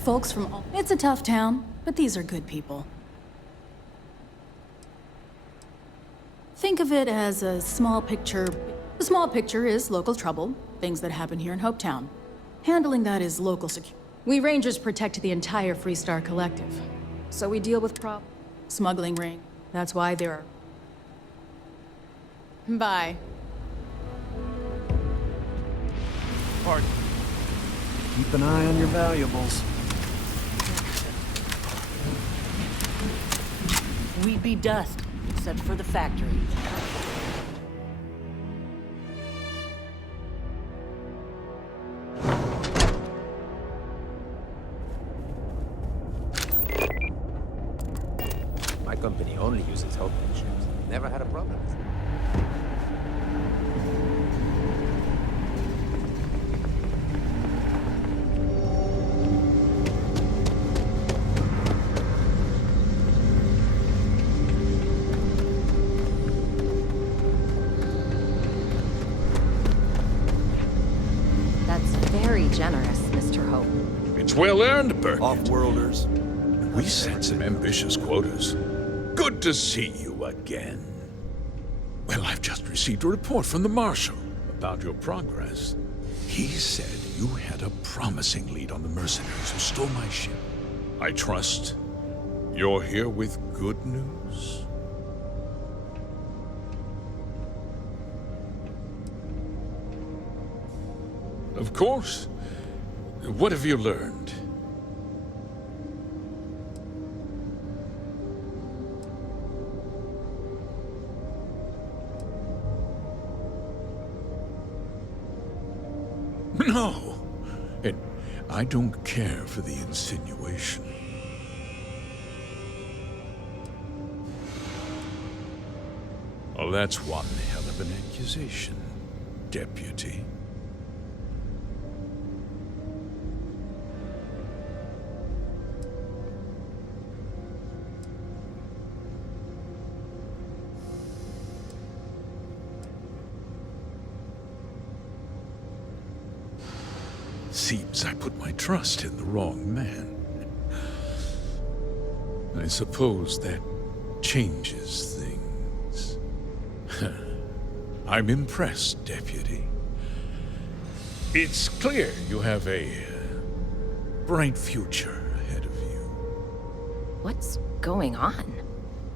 folks from all... It's a tough town, but these are good people. Think of it as a small picture. The small picture is local trouble, things that happen here in Hopetown. Handling that is local security. We Rangers protect the entire Freestar Collective. So we deal with smuggling ring. That's why there are... Bye. Pardon. Keep an eye on your valuables. We'd be dust, except for the factory. My company only uses Hopeton ships. Never had a problem with it. That's very generous, Mr. Hope. It's well earned, Bert. Off-worlders. We set some ambitious quotas. Good to see you again. Well, I've just received a report from the Marshal about your progress. He said you had a promising lead on the mercenaries who stole my ship. I trust you're here with good news? Of course. What have you learned? No. And I don't care for the insinuation. Well, that's one hell of an accusation, Deputy. Seems I put my trust in the wrong man. I suppose that changes things. I'm impressed, Deputy. It's clear you have a bright future ahead of you. What's going on?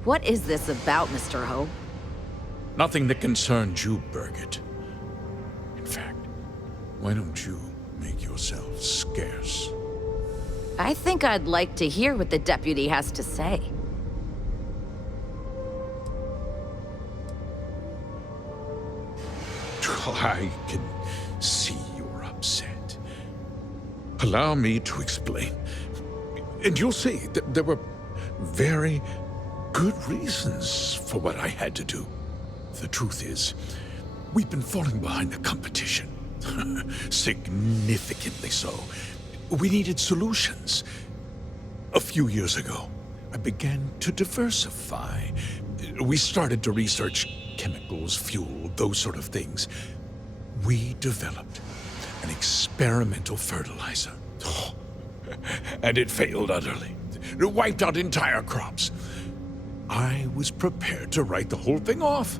What is this about, Mr. Hope? Nothing that concerns you, Birgit. In fact, why don't you make yourself scarce? I think I'd like to hear what the deputy has to say. I can see you're upset. Allow me to explain. And you'll see that there were very good reasons for what I had to do. The truth is, we've been falling behind the competition. Significantly so. We needed solutions. A few years ago, I began to diversify. We started to research chemicals, fuel, those sort of things. We developed an experimental fertilizer. And it failed utterly. It wiped out entire crops. I was prepared to write the whole thing off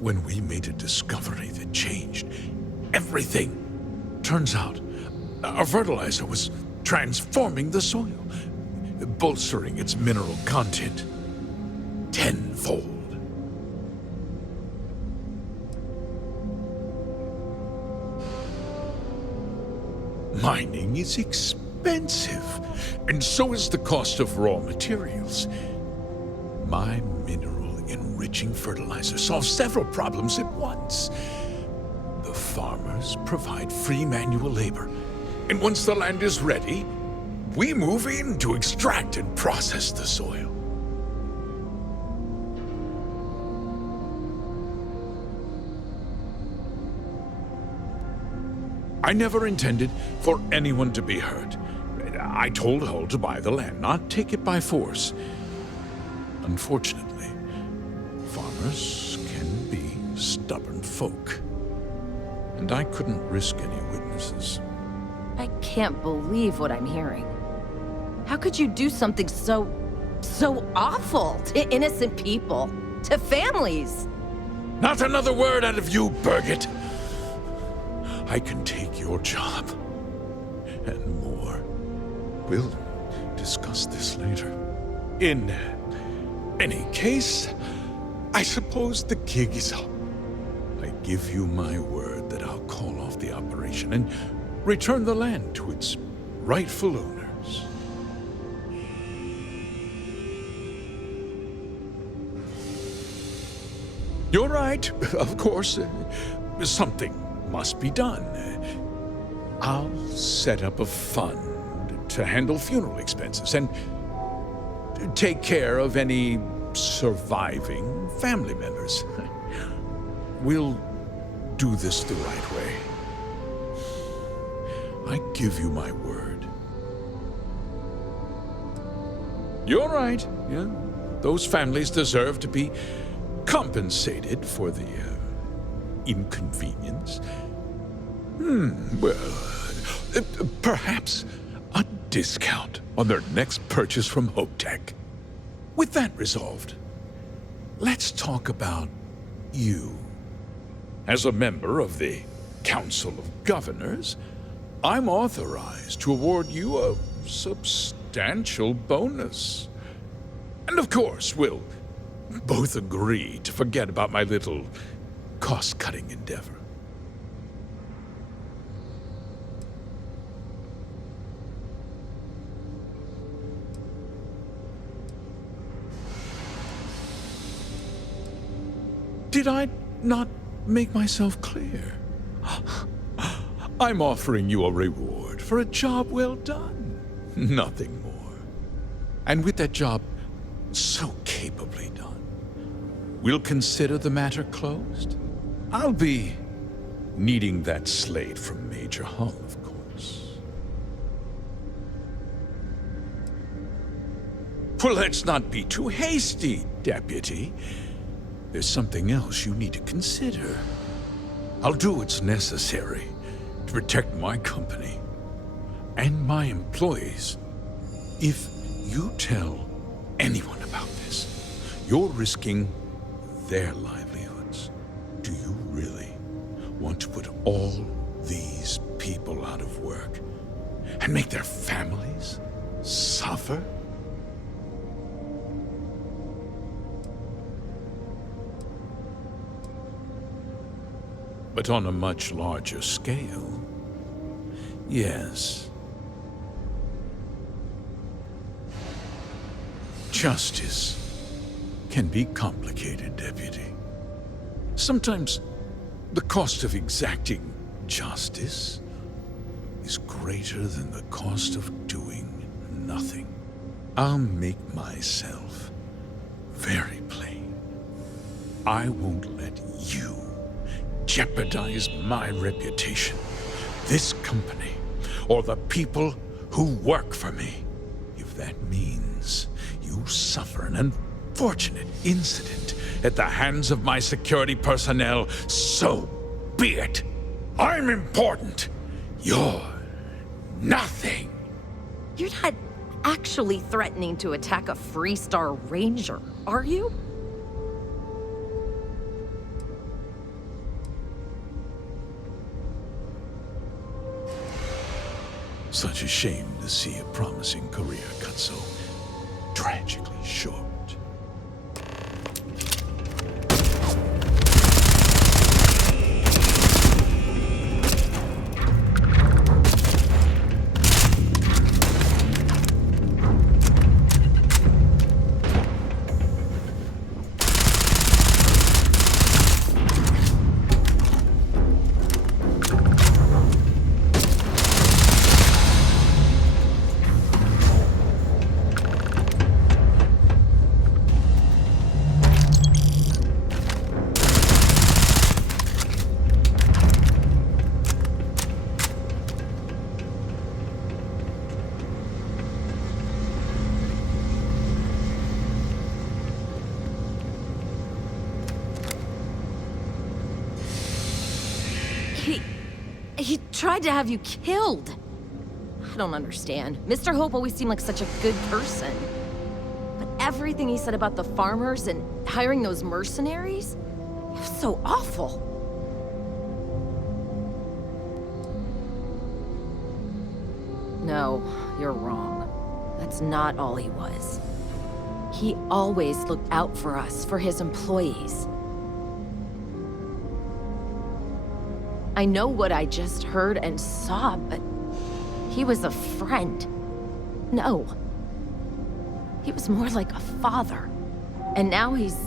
when we made a discovery that changed everything. Turns out, our fertilizer was transforming the soil, bolstering its mineral content tenfold. Mining is expensive, and so is the cost of raw materials. My mineral-enriching fertilizer solves several problems at once. The farmers provide free manual labor, and once the land is ready, we move in to extract and process the soil. I never intended for anyone to be hurt. I told Hull to buy the land, not take it by force. Unfortunately, farmers can be stubborn folk. And I couldn't risk any witnesses. I can't believe what I'm hearing. How could you do something so awful to innocent people, to families? Not another word out of you, Birgit. I can take your job. And more. We'll discuss this later. In any case, I suppose the gig is up. I give you my word that I'll call off the operation and return the land to its rightful owners. You're right, of course. Something must be done. I'll set up a fund to handle funeral expenses and take care of any surviving family members. We'll do this the right way. I give you my word. You're right, yeah. Those families deserve to be compensated for the inconvenience. Well, perhaps a discount on their next purchase from HopeTech. With that resolved, let's talk about you. As a member of the Council of Governors, I'm authorized to award you a substantial bonus. And of course, we'll both agree to forget about my little cost-cutting endeavor. Did I not make myself clear? I'm offering you a reward for a job well done. Nothing more. And with that job so capably done, we'll consider the matter closed. I'll be needing that slate from Major Hull, of course. Well, let's not be too hasty, Deputy. There's something else you need to consider. I'll do what's necessary to protect my company and my employees. If you tell anyone about this, you're risking their livelihoods. Do you really want to put all these people out of work and make their families suffer? But on a much larger scale, yes. Justice can be complicated, Deputy. Sometimes the cost of exacting justice is greater than the cost of doing nothing. I'll make myself very plain. I won't let you jeopardize my reputation, this company, or the people who work for me. If that means you suffer an unfortunate incident at the hands of my security personnel, so be it. I'm important. You're nothing. You're not actually threatening to attack a Freestar Ranger, are you? Such a shame to see a promising career cut so tragically short. He tried to have you killed. I don't understand. Mr. Hope always seemed like such a good person. But everything he said about the farmers and hiring those mercenaries, it was so awful. No, you're wrong. That's not all he was. He always looked out for us, for his employees. I know what I just heard and saw, but he was a friend. No. He was more like a father. And now he's...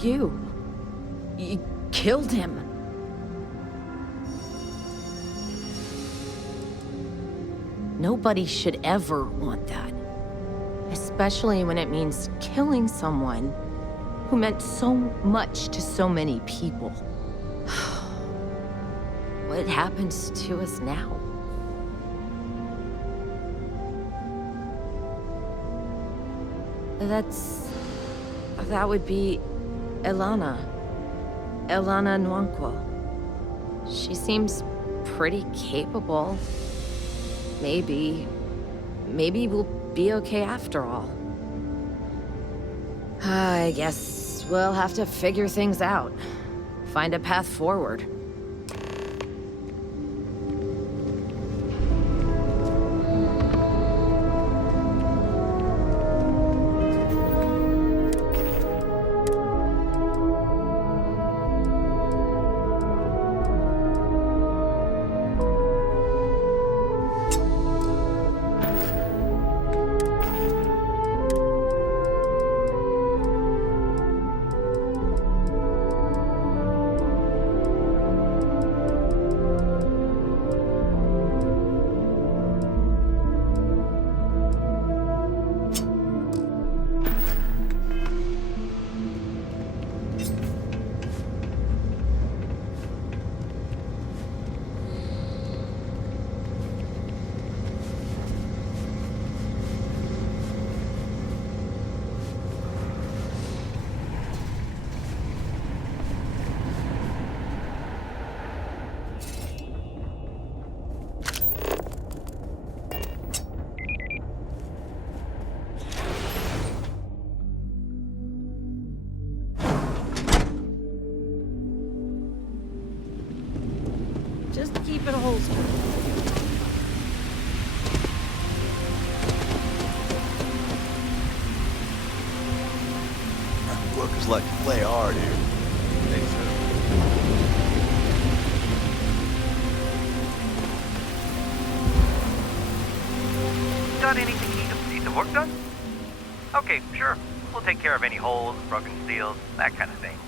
You killed him. Nobody should ever want that. Especially when it means killing someone who meant so much to so many people. What happens to us now? That would be Elana. Elana Nwankwo. She seems pretty capable. Maybe we'll be okay after all. I guess we'll have to figure things out. Find a path forward. Just keep it holstered. Workers like to play hard here. Thanks, Got anything you need the work done? Okay, sure. We'll take care of any holes, broken seals, that kind of thing.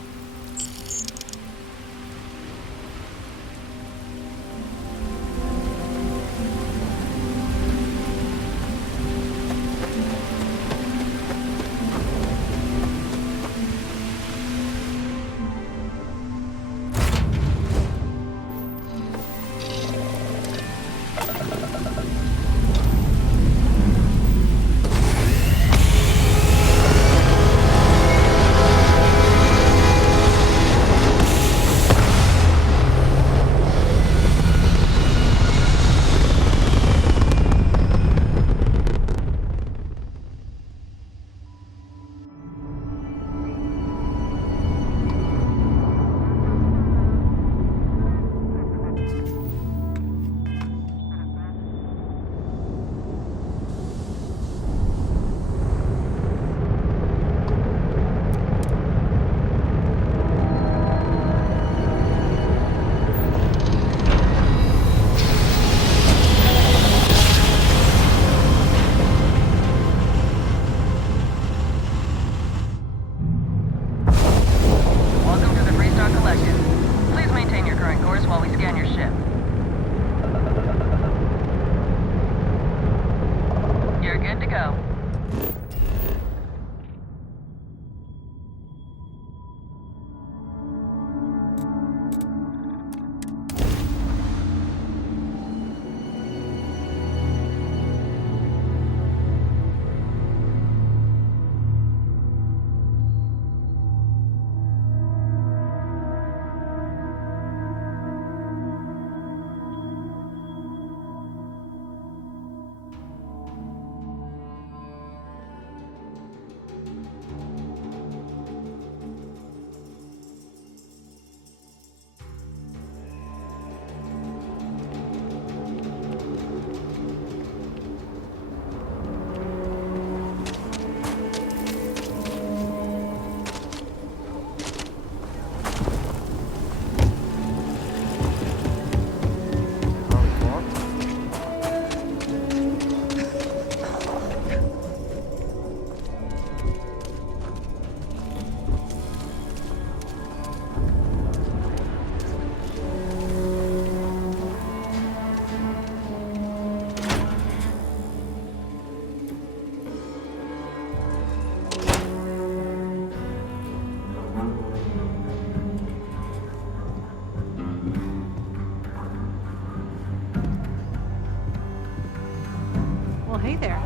hey there.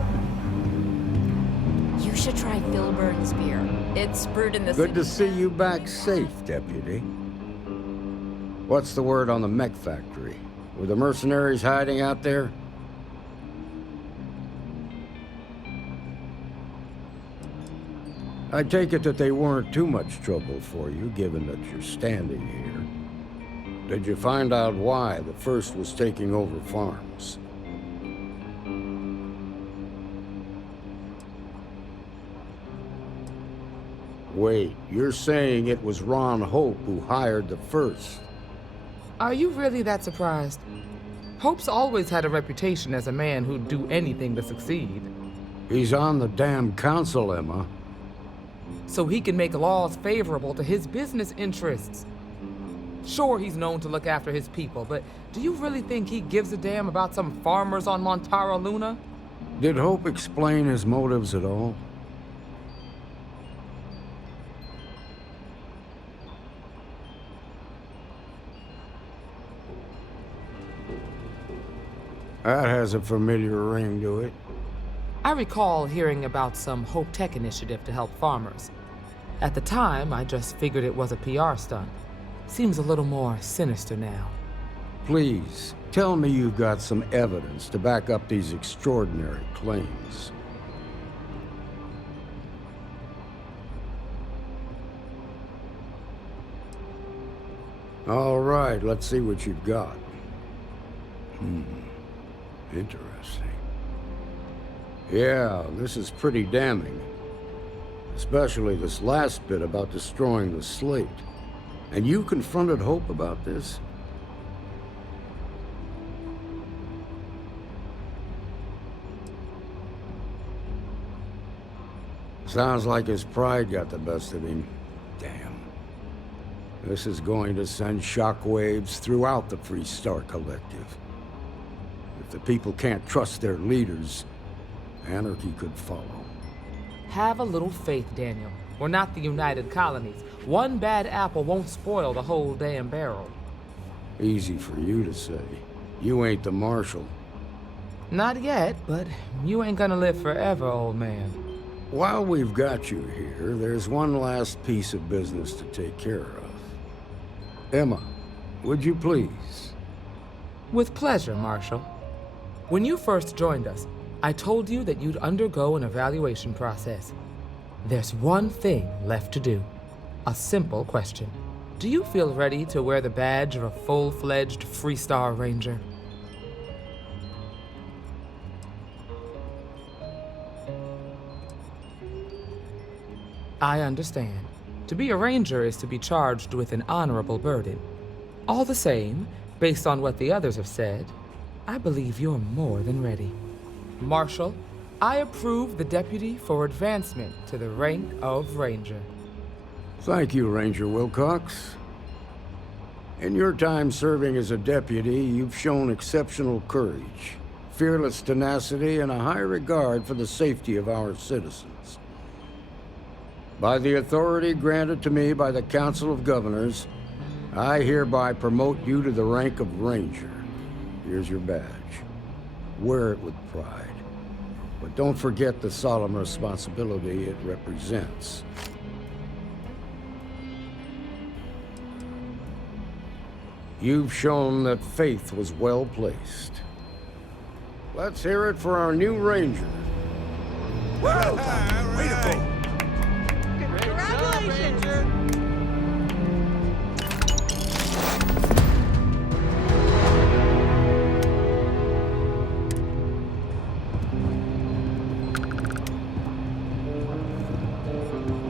You should try Filburn's beer. It's brewed in the Good to see you back safe, Deputy. What's the word on the mech factory? Were the mercenaries hiding out there? I take it that they weren't too much trouble for you, given that you're standing here. Did you find out why the First was taking over farms? Wait, you're saying it was Ron Hope who hired the First? Are you really that surprised? Hope's always had a reputation as a man who'd do anything to succeed. He's on the damn council, Emma. So he can make laws favorable to his business interests. Sure, he's known to look after his people, but do you really think he gives a damn about some farmers on Montara Luna? Did Hope explain his motives at all? That has a familiar ring to it. I recall hearing about some Hope Tech initiative to help farmers. At the time, I just figured it was a PR stunt. Seems a little more sinister now. Please, tell me you've got some evidence to back up these extraordinary claims. All right, let's see what you've got. Interesting. Yeah, this is pretty damning. Especially this last bit about destroying the slate. And you confronted Hope about this? Sounds like his pride got the best of him. Damn. This is going to send shockwaves throughout the Free Star Collective. If the people can't trust their leaders, anarchy could follow. Have a little faith, Daniel. We're not the United Colonies. One bad apple won't spoil the whole damn barrel. Easy for you to say. You ain't the marshal. Not yet, but you ain't gonna live forever, old man. While we've got you here, there's one last piece of business to take care of. Emma, would you please? With pleasure, Marshal. When you first joined us, I told you that you'd undergo an evaluation process. There's one thing left to do. A simple question. Do you feel ready to wear the badge of a full-fledged Free Star Ranger? I understand. To be a ranger is to be charged with an honorable burden. All the same, based on what the others have said, I believe you're more than ready. Marshal, I approve the deputy for advancement to the rank of ranger. Thank you, Ranger Wilcox. In your time serving as a deputy, you've shown exceptional courage, fearless tenacity, and a high regard for the safety of our citizens. By the authority granted to me by the Council of Governors, I hereby promote you to the rank of Ranger. Here's your badge. Wear it with pride. But don't forget the solemn responsibility it represents. You've shown that faith was well placed. Let's hear it for our new Ranger. Well done. Way to go. Congratulations!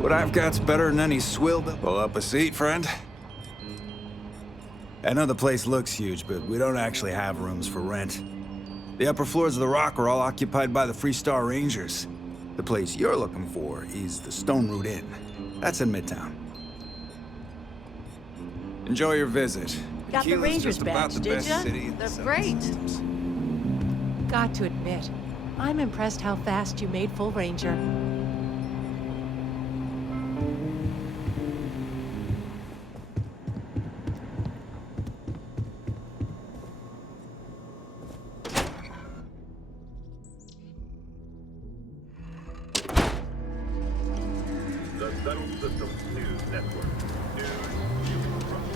What I've got's better than any swill. Pull up a seat, friend. I know the place looks huge, but we don't actually have rooms for rent. The upper floors of the Rock are all occupied by the Free Star Rangers. The place you're looking for is the Stone Root Inn. That's in Midtown. Enjoy your visit. Got the Tequila's Ranger's just about badge, the did best ya? city in the They're Seven great. Systems. Got to admit, I'm impressed how fast you made full ranger. Settled Systems News Network. News you can trust.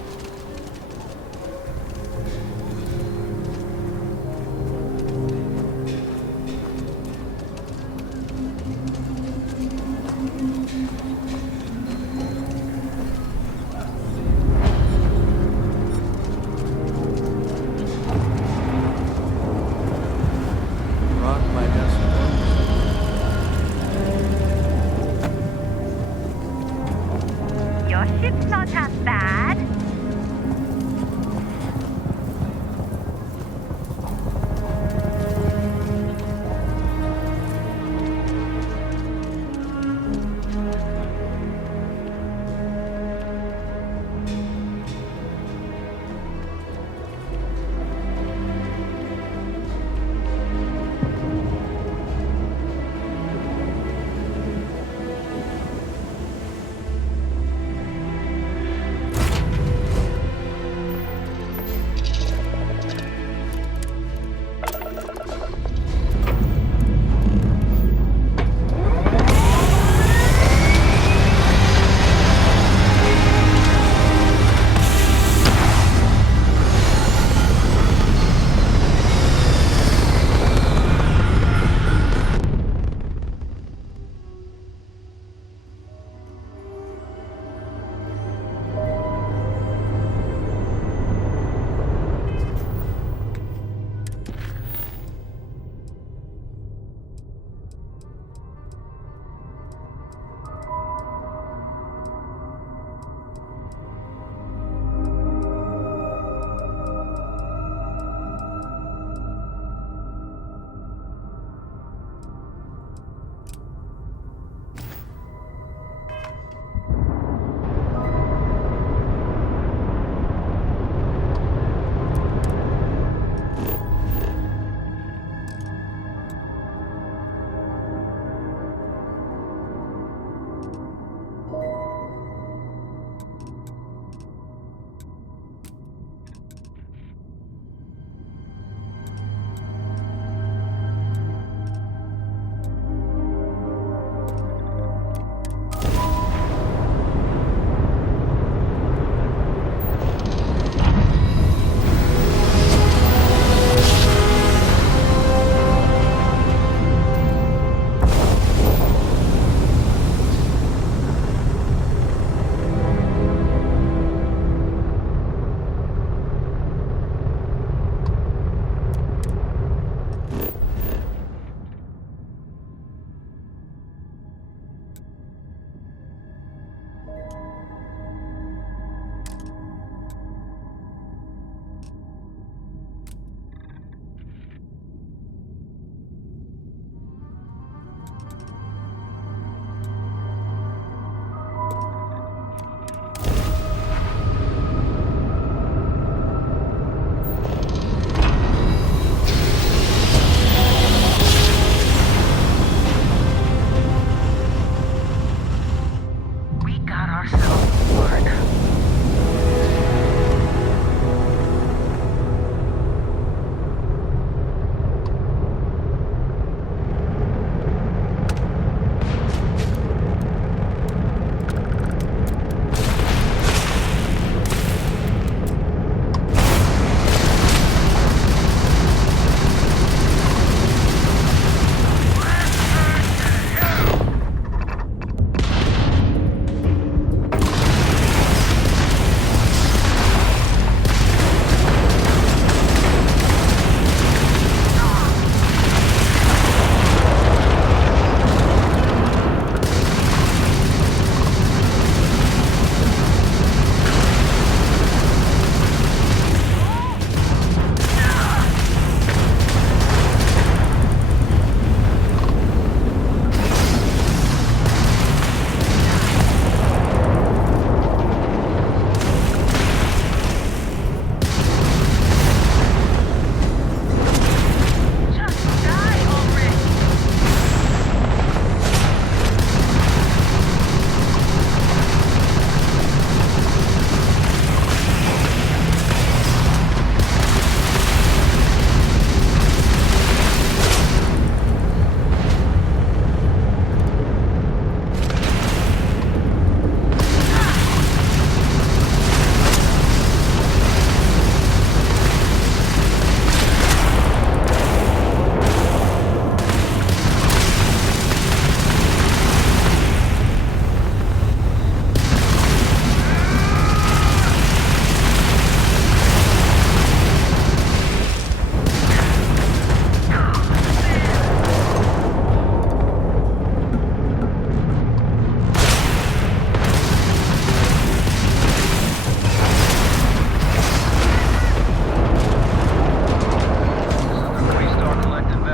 Rock might have some Your ship's not half bad.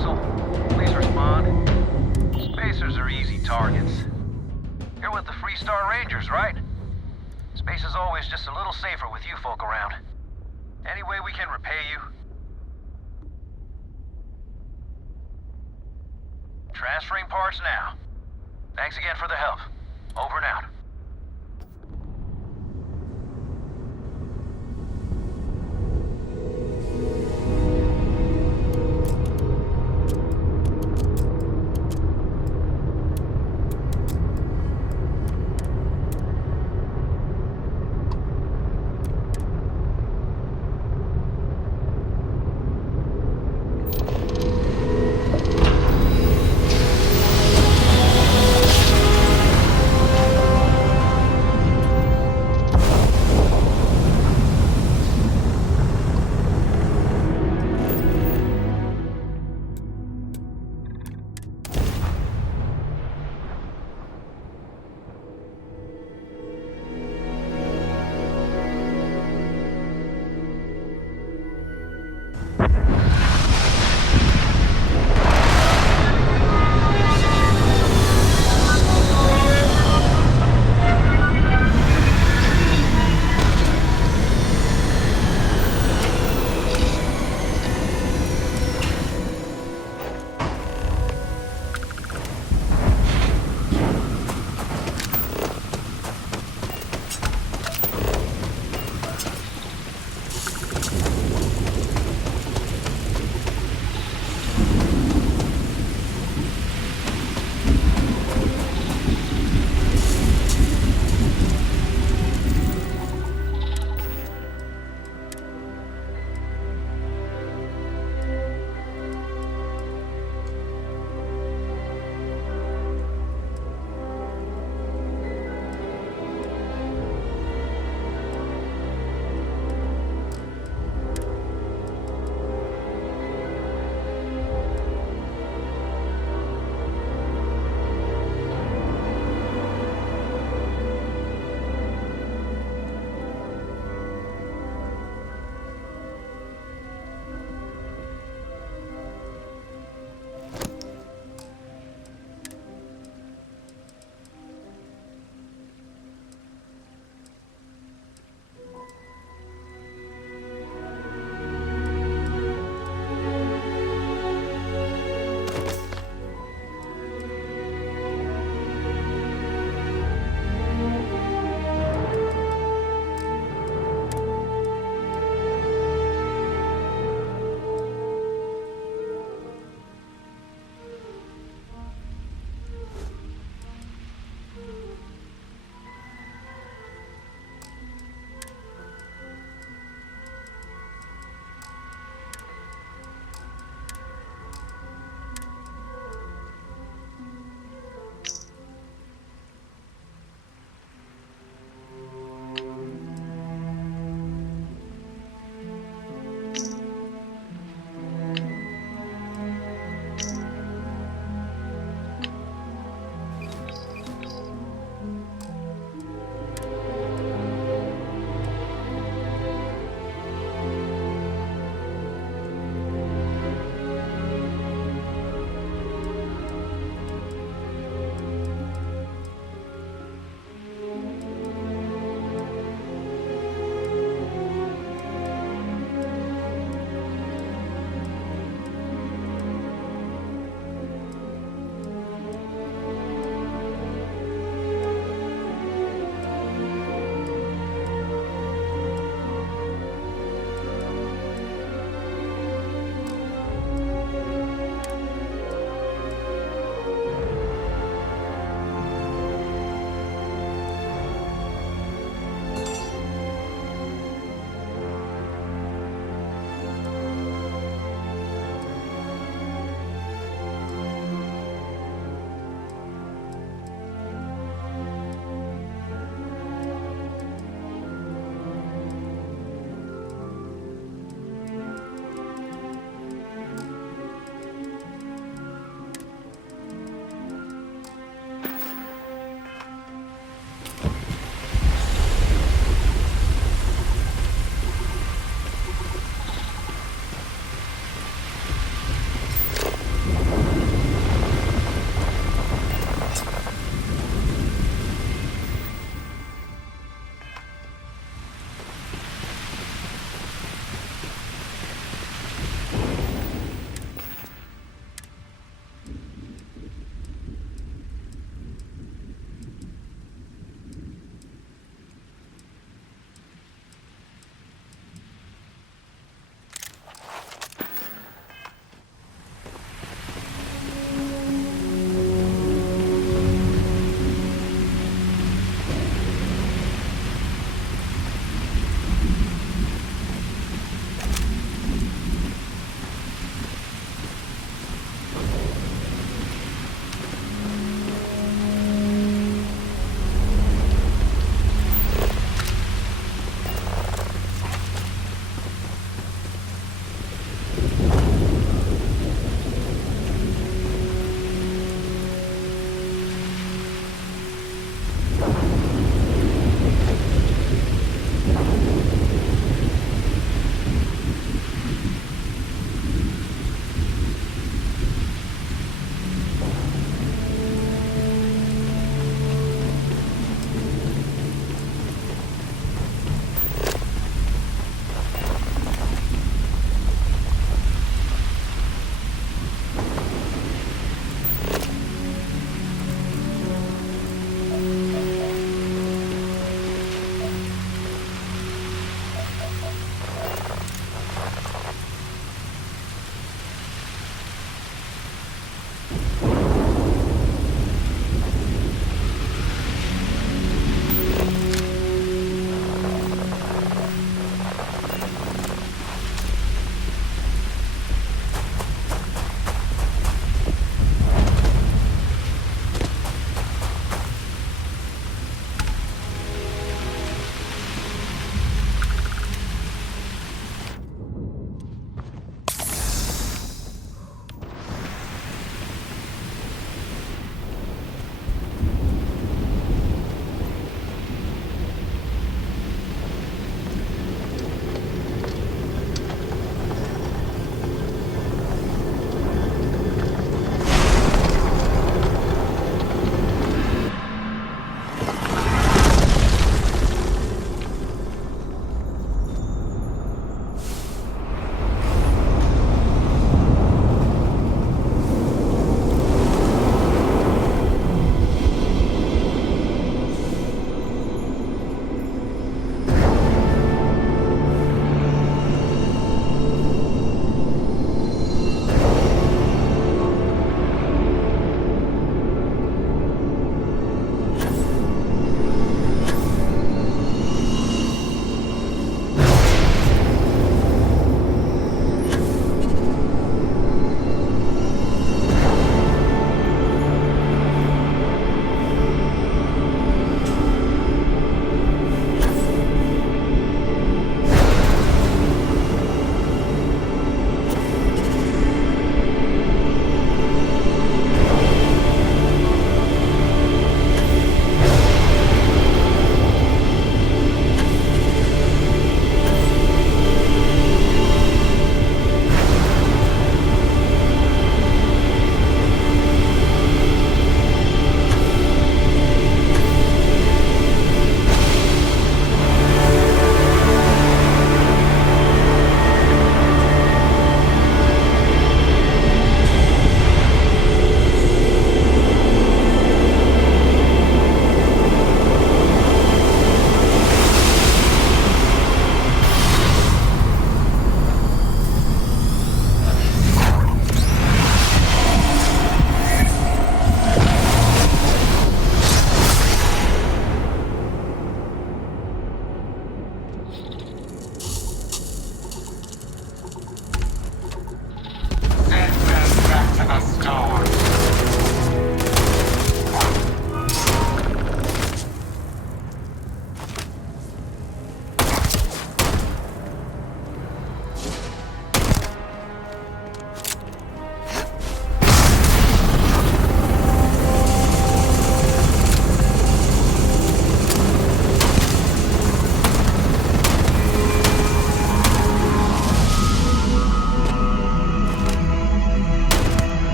Castle. Please respond. Spacers are easy targets. You're with the Freestar Rangers, right? Space is always just a little safer with you folk around. Any way we can repay you? Transferring parts now. Thanks again for the help. Over and out.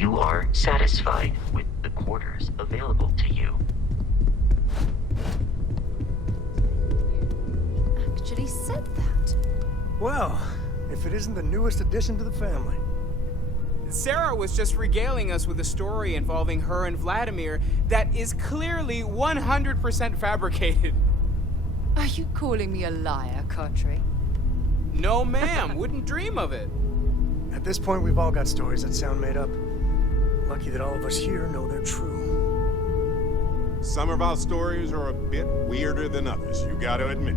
you are satisfied with the quarters available to you. Actually said that. Well, if it isn't the newest addition to the family. Sarah was just regaling us with a story involving her and Vladimir that is clearly 100% fabricated. Are you calling me a liar, Cartray? No, ma'am. Wouldn't dream of it. At this point, we've all got stories that sound made up. Lucky that all of us here know they're true. Some of our stories are a bit weirder than others, you gotta admit.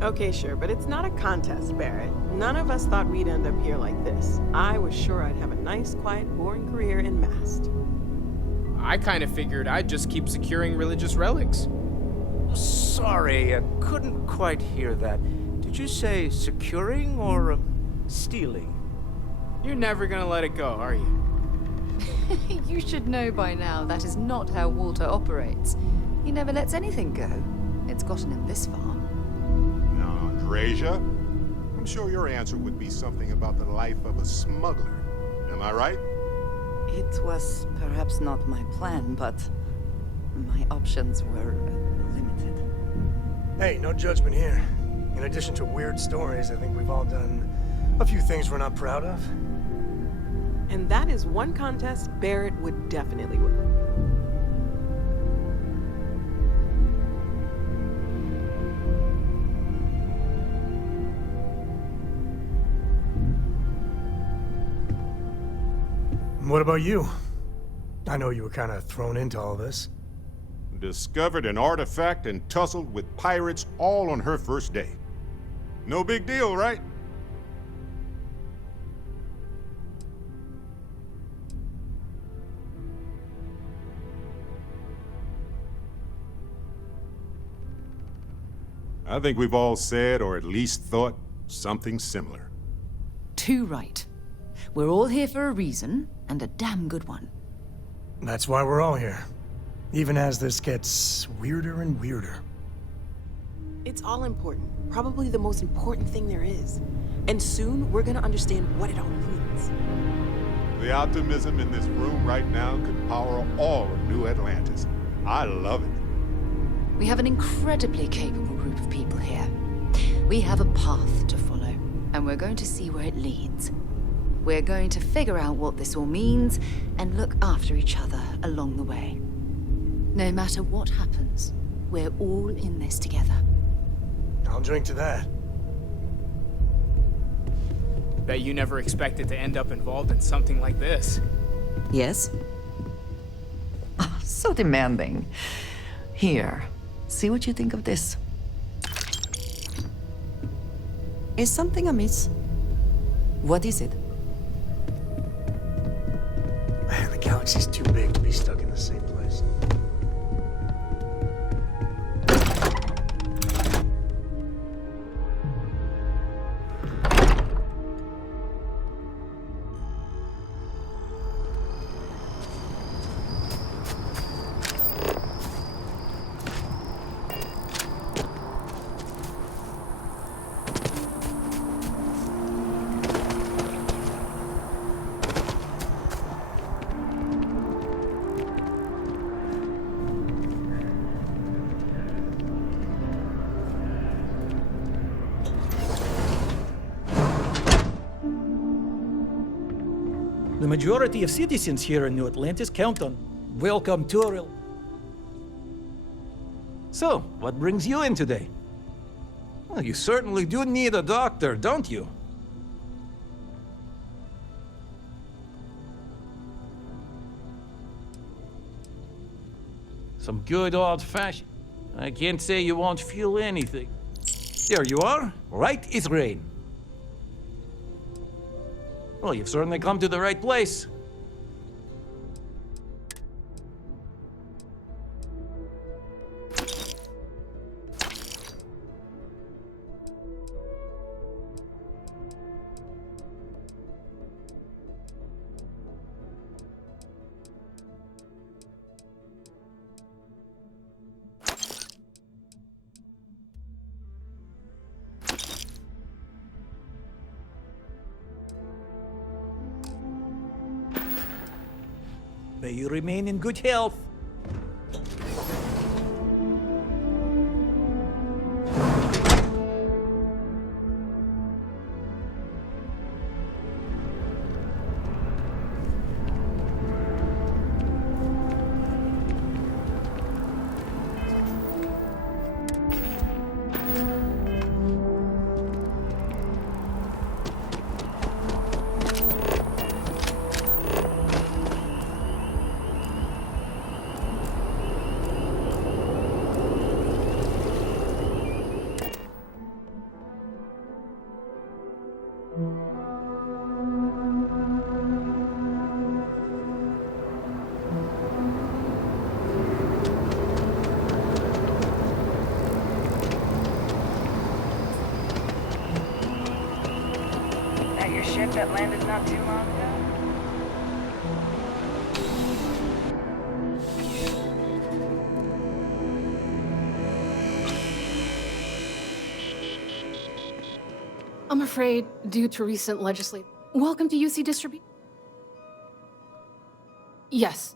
Okay, sure, but it's not a contest, Barrett. None of us thought we'd end up here like this. I was sure I'd have a nice, quiet, boring career in Mast. I kind of figured I'd just keep securing religious relics. Sorry, I couldn't quite hear that. Did you say securing or stealing? You're never gonna let it go, are you? You should know by now that is not how Walter operates. He never lets anything go. It's gotten him this far. Now, Andreja, I'm sure your answer would be something about the life of a smuggler. Am I right? It was perhaps not my plan, but my options were limited. Hey, no judgment here. In addition to weird stories, I think we've all done a few things we're not proud of. And that is one contest Barrett would definitely win. What about you? I know you were kind of thrown into all this. Discovered an artifact and tussled with pirates all on her first day. No big deal, right? I think we've all said, or at least thought, something similar. Too right. We're all here for a reason, and a damn good one. That's why we're all here. Even as this gets weirder and weirder. It's all important. Probably the most important thing there is. And soon, we're gonna understand what it all means. The optimism in this room right now could power all of New Atlantis. I love it. We have an incredibly capable group of people here. We have a path to follow, and we're going to see where it leads. We're going to figure out what this all means, and look after each other along the way. No matter what happens, we're all in this together. I'll drink to that. Bet you never expected to end up involved in something like this. Yes? Oh, so demanding. Here, see what you think of this. Is something amiss? What is it? Man, the galaxy's too big to be stuck in the same place. The majority of citizens here in New Atlantis count on welcome tourism. So, what brings you in today? Well, you certainly do need a doctor, don't you? Some good old-fashioned. I can't say you won't feel anything. There you are. Right is rain. Well, you've certainly come to the right place. May you remain in good health. That your ship that landed not too long ago? I'm afraid, due to recent legislation. Welcome to UC Distribute. Yes.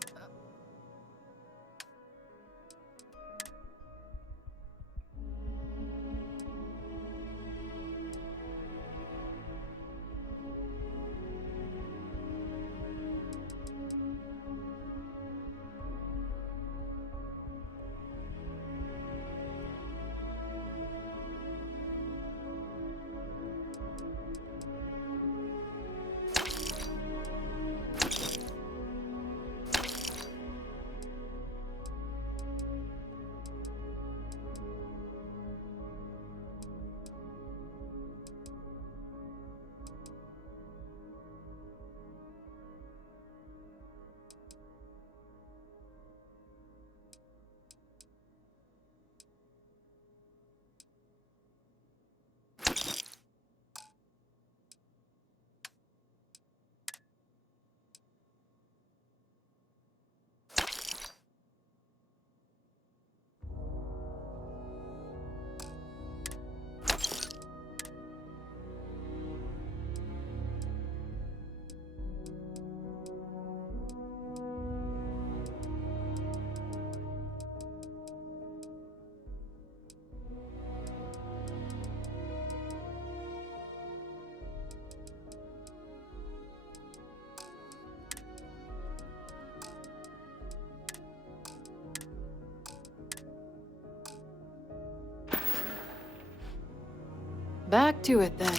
Back to it then.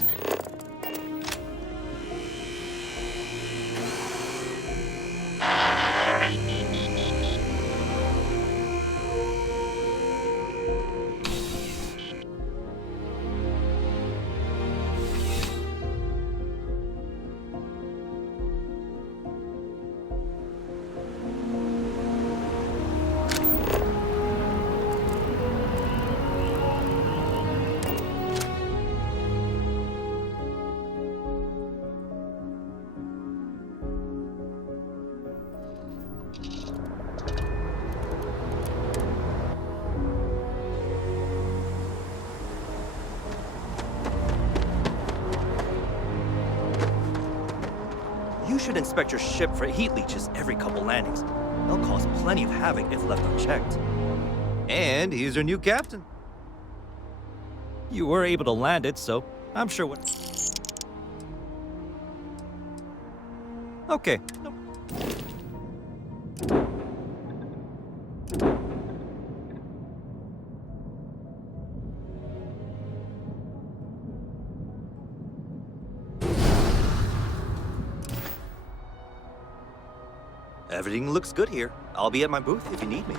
You should inspect your ship for heat leeches every couple landings. They'll cause plenty of havoc if left unchecked. And he's your new captain. You were able to land it, so I'm sure what... Okay. Everything looks good here. I'll be at my booth if you need me.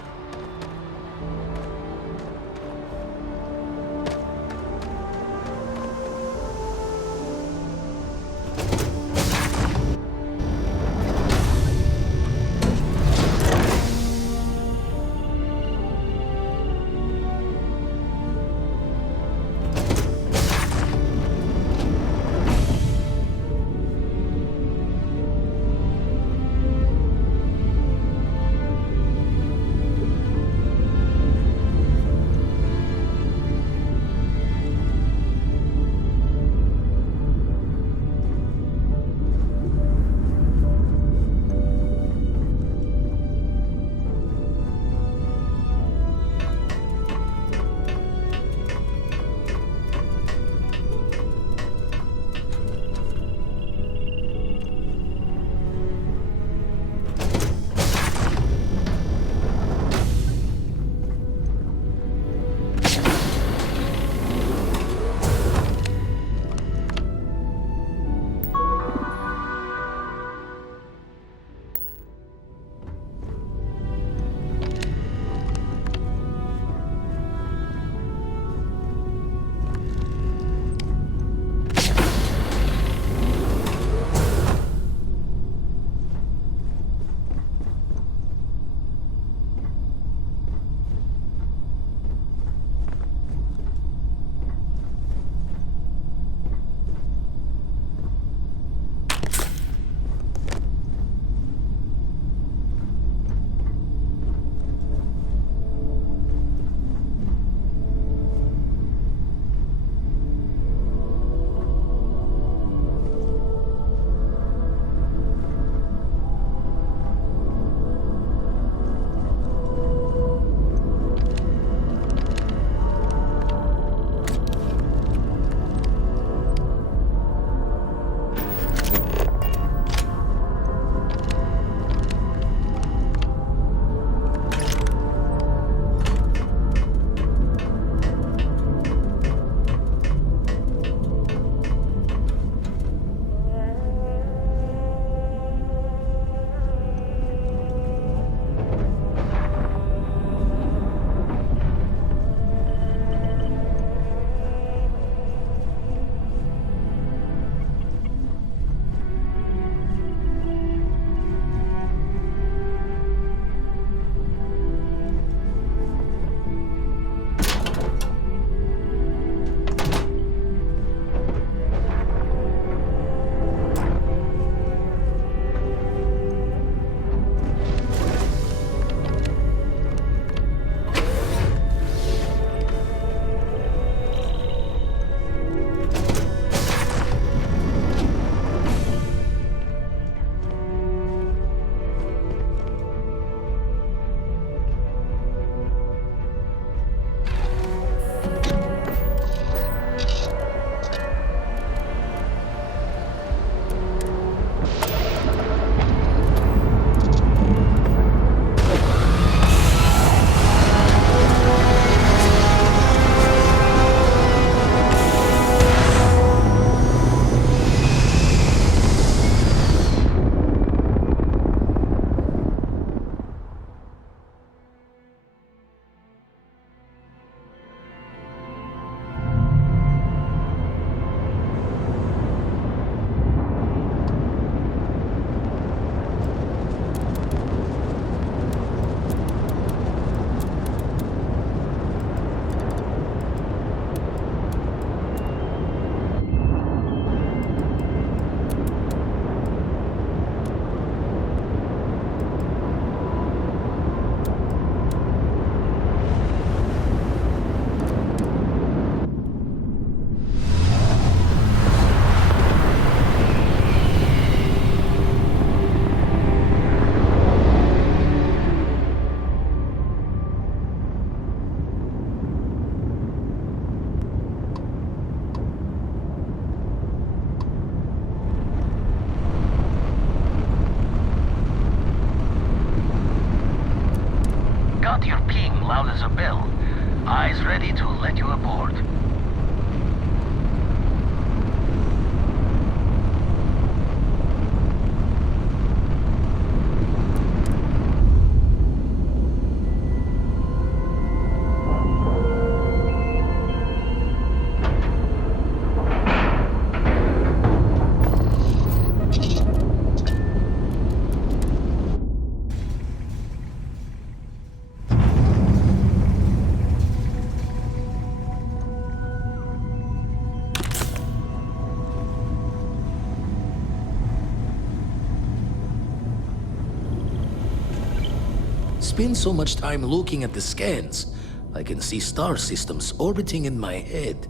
spend so much time looking at the scans, I can see star systems orbiting in my head.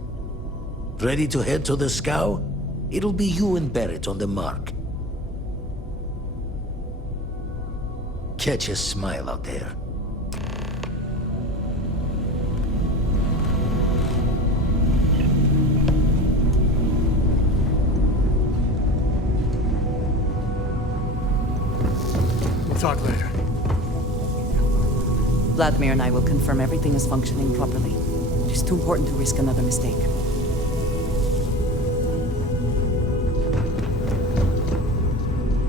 Ready to head to the scow? It'll be you and Barrett on the mark. Catch a smile out there. We'll talk later. Vladimir and I will confirm everything is functioning properly. It is too important to risk another mistake.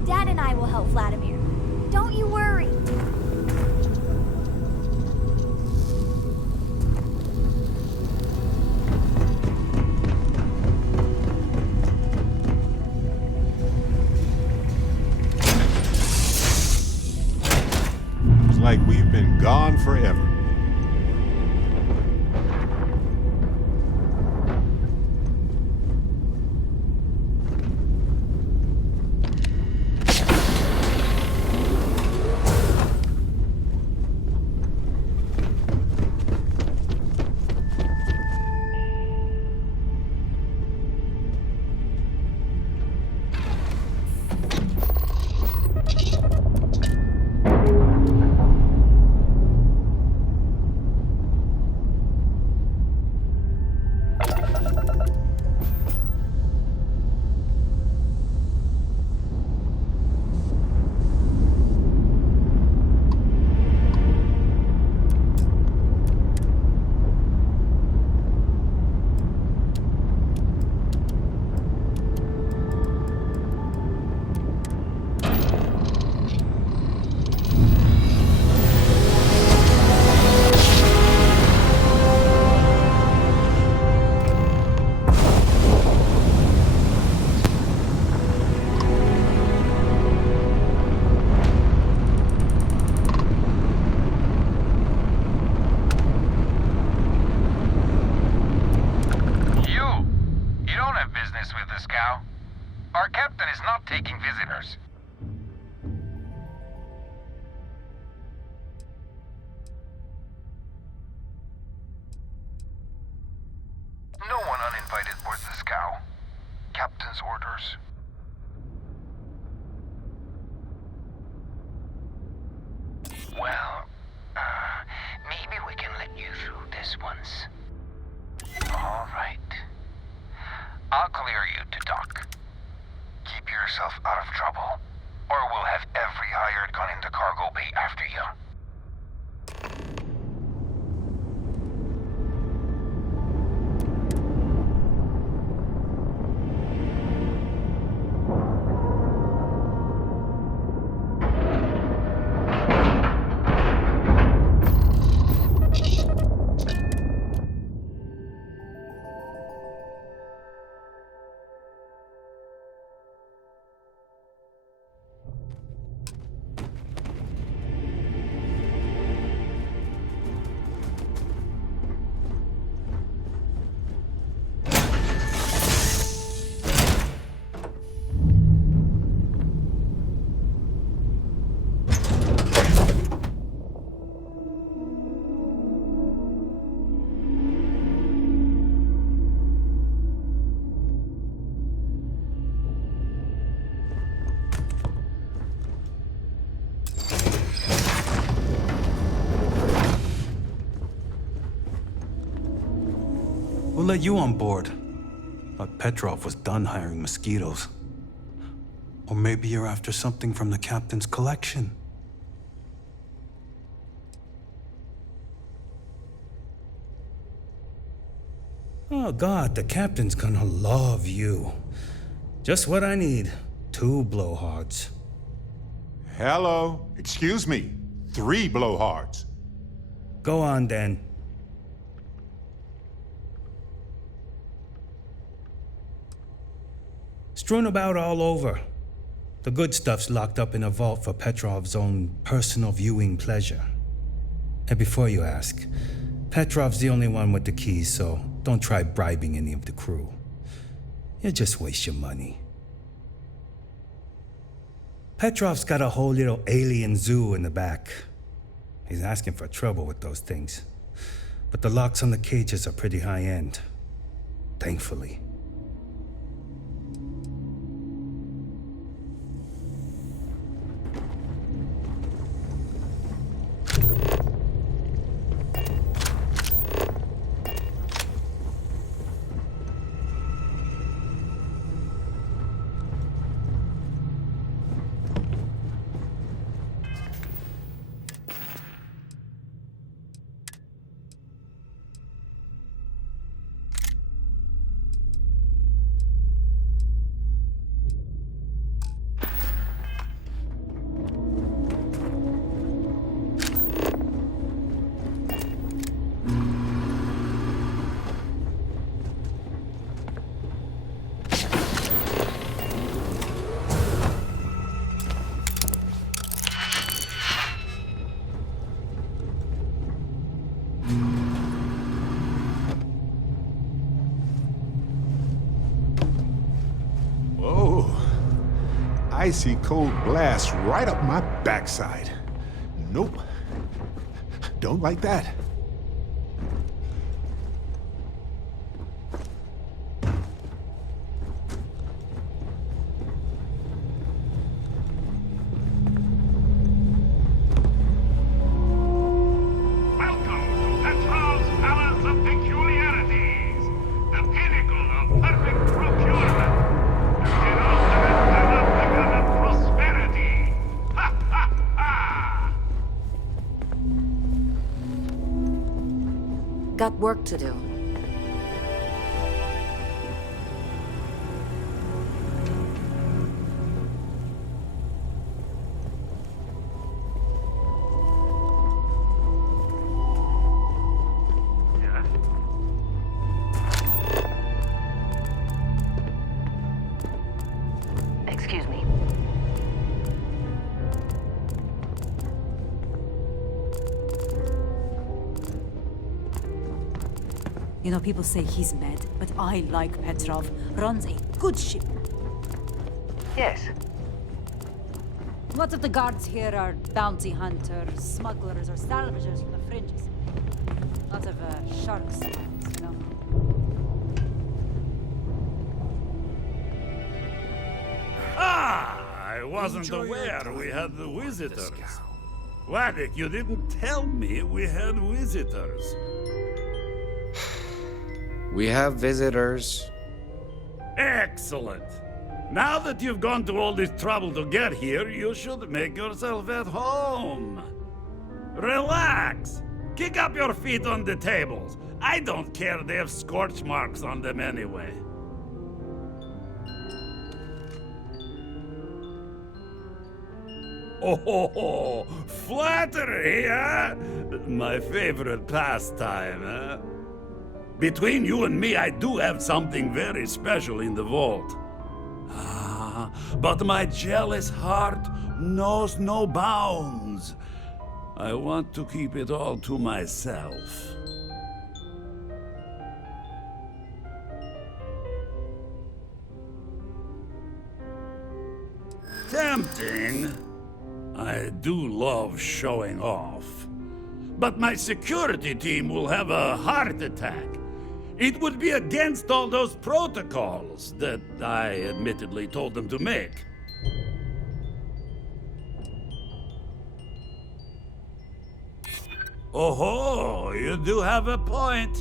Dad and I will help Vladimir. Don't you worry. It's like we've been gone forever. Our captain is not taking visitors. No one uninvited boards the scow. Captain's orders. Well, maybe we can let you through this once. All right. I'll clear you to dock. Keep yourself out of trouble, or we'll have every hired gun in the cargo bay after you. We'll let you on board. But Petrov was done hiring mosquitoes. Or maybe you're after something from the captain's collection. Oh God, the captain's gonna love you. Just what I need. 2 blowhards. Hello. Excuse me. 3 blowhards. Go on, then. Strewn about all over. The good stuff's locked up in a vault for Petrov's own personal viewing pleasure. And before you ask, Petrov's the only one with the keys, so don't try bribing any of the crew. You'll just waste your money. Petrov's got a whole little alien zoo in the back. He's asking for trouble with those things. But the locks on the cages are pretty high-end. Thankfully. Icy cold blast right up my backside. Nope. Don't like that. Got work to do. Excuse me. You know, people say he's mad, but I like Petrov. Runs a good ship. Yes. Lots of the guards here are bounty hunters, smugglers, or salvagers from the fringes. Lots of shark smiles, you know? Ah! I wasn't aware we had the visitors. Waddick, you didn't tell me we had visitors. We have visitors. Excellent. Now that you've gone to all this trouble to get here, you should make yourself at home. Relax. Kick up your feet on the tables. I don't care they have scorch marks on them anyway. Oh, flattery, huh? My favorite pastime, huh? Between you and me, I do have something very special in the vault. Ah, but my jealous heart knows no bounds. I want to keep it all to myself. Tempting. I do love showing off. But my security team will have a heart attack. It would be against all those protocols that I admittedly told them to make. Oh, you do have a point.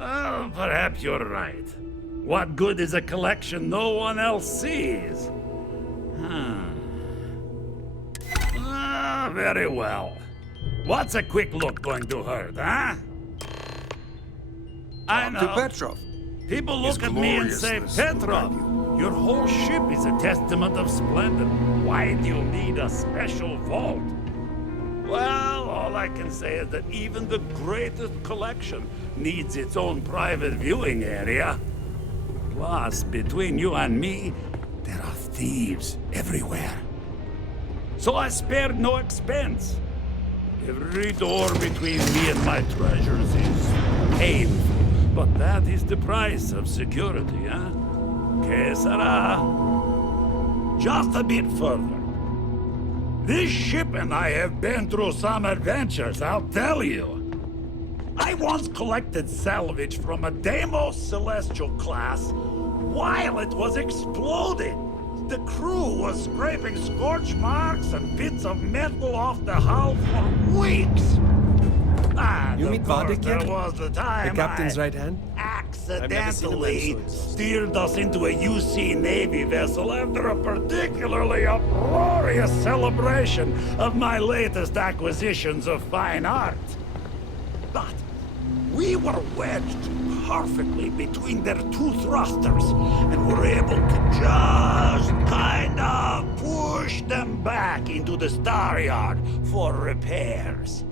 Oh, perhaps you're right. What good is a collection no one else sees? Very well. What's a quick look going to hurt, huh? I know. To Petrov. People look at me and say, Petrov, your whole ship is a testament of splendor. Why do you need a special vault? Well, all I can say is that even the greatest collection needs its own private viewing area. Plus, between you and me, there are thieves everywhere. So I spared no expense. Every door between me and my treasures is painful, But that is the price of security, huh? Que sera? Just a bit further. This ship and I have been through some adventures, I'll tell you. I once collected salvage from a Deimos Celestial class while it was exploding. The crew was scraping scorch marks and bits of metal off the hull for weeks. You meet Vadik there yet? was the time The captain's I right hand? accidentally steered us into a UC Navy vessel after a particularly uproarious celebration of my latest acquisitions of fine art. But we were wedged perfectly between their two thrusters and were able to just kind of push them back into the star yard for repairs.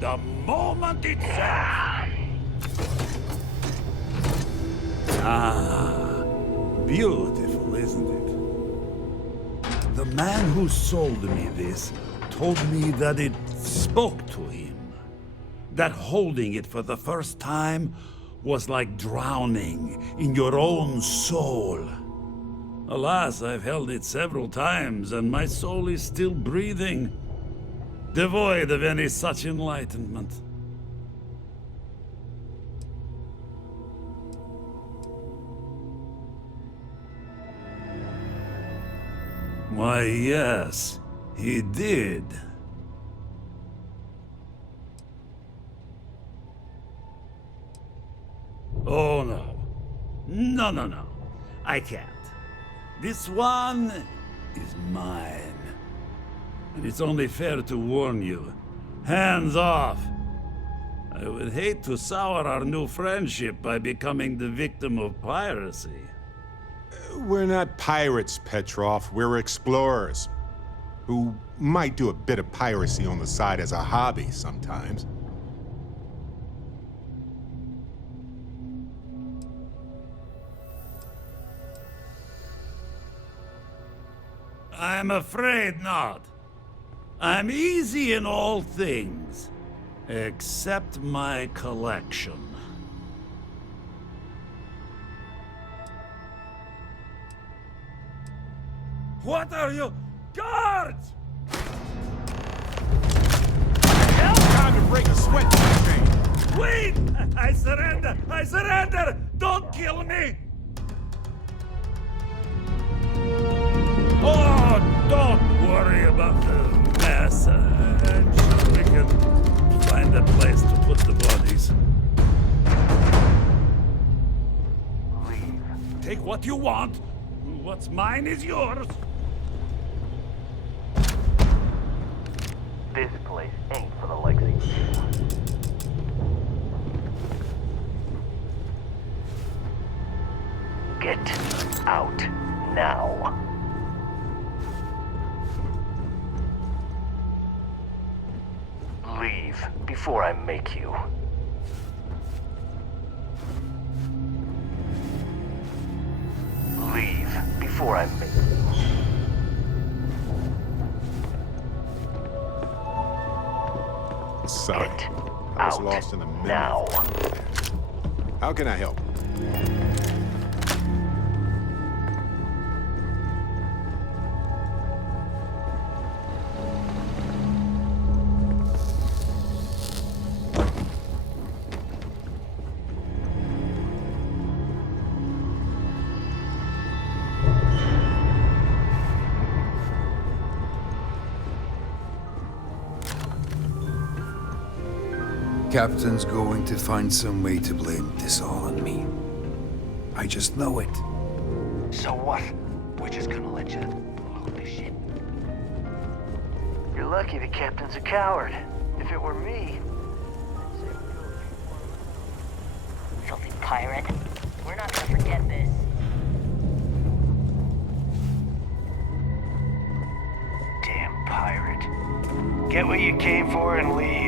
The moment itself. Ah, beautiful, isn't it? The man who sold me this told me that it spoke to him. That holding it for the first time was like drowning in your own soul. Alas, I've held it several times, and my soul is still breathing, devoid of any such enlightenment. Why, yes, he did. Oh, no. No. I can't. This one is mine. And it's only fair to warn you. Hands off! I would hate to sour our new friendship by becoming the victim of piracy. We're not pirates, Petrov. We're explorers. Who might do a bit of piracy on the side as a hobby sometimes. I'm afraid not. I'm easy in all things, except my collection. What are you? Guards! Time to break a sweat chain. Wait! I surrender! I surrender! Don't kill me! Oh, don't worry about the mess. I'm sure we can find a place to put the bodies. Leave. Take what you want. What's mine is yours. This place ain't for the likes of you. Get out now. Leave before I make you. Leave before I make you. Sorry. I was lost in the middle. Now. How can I help? Captain's going to find some way to blame this all on me. I just know it. So what? We're just gonna let you load the ship. You're lucky the captain's a coward. If it were me, I'd say we're filthy pirate. We're not gonna forget this. Damn pirate. Get what you came for and leave.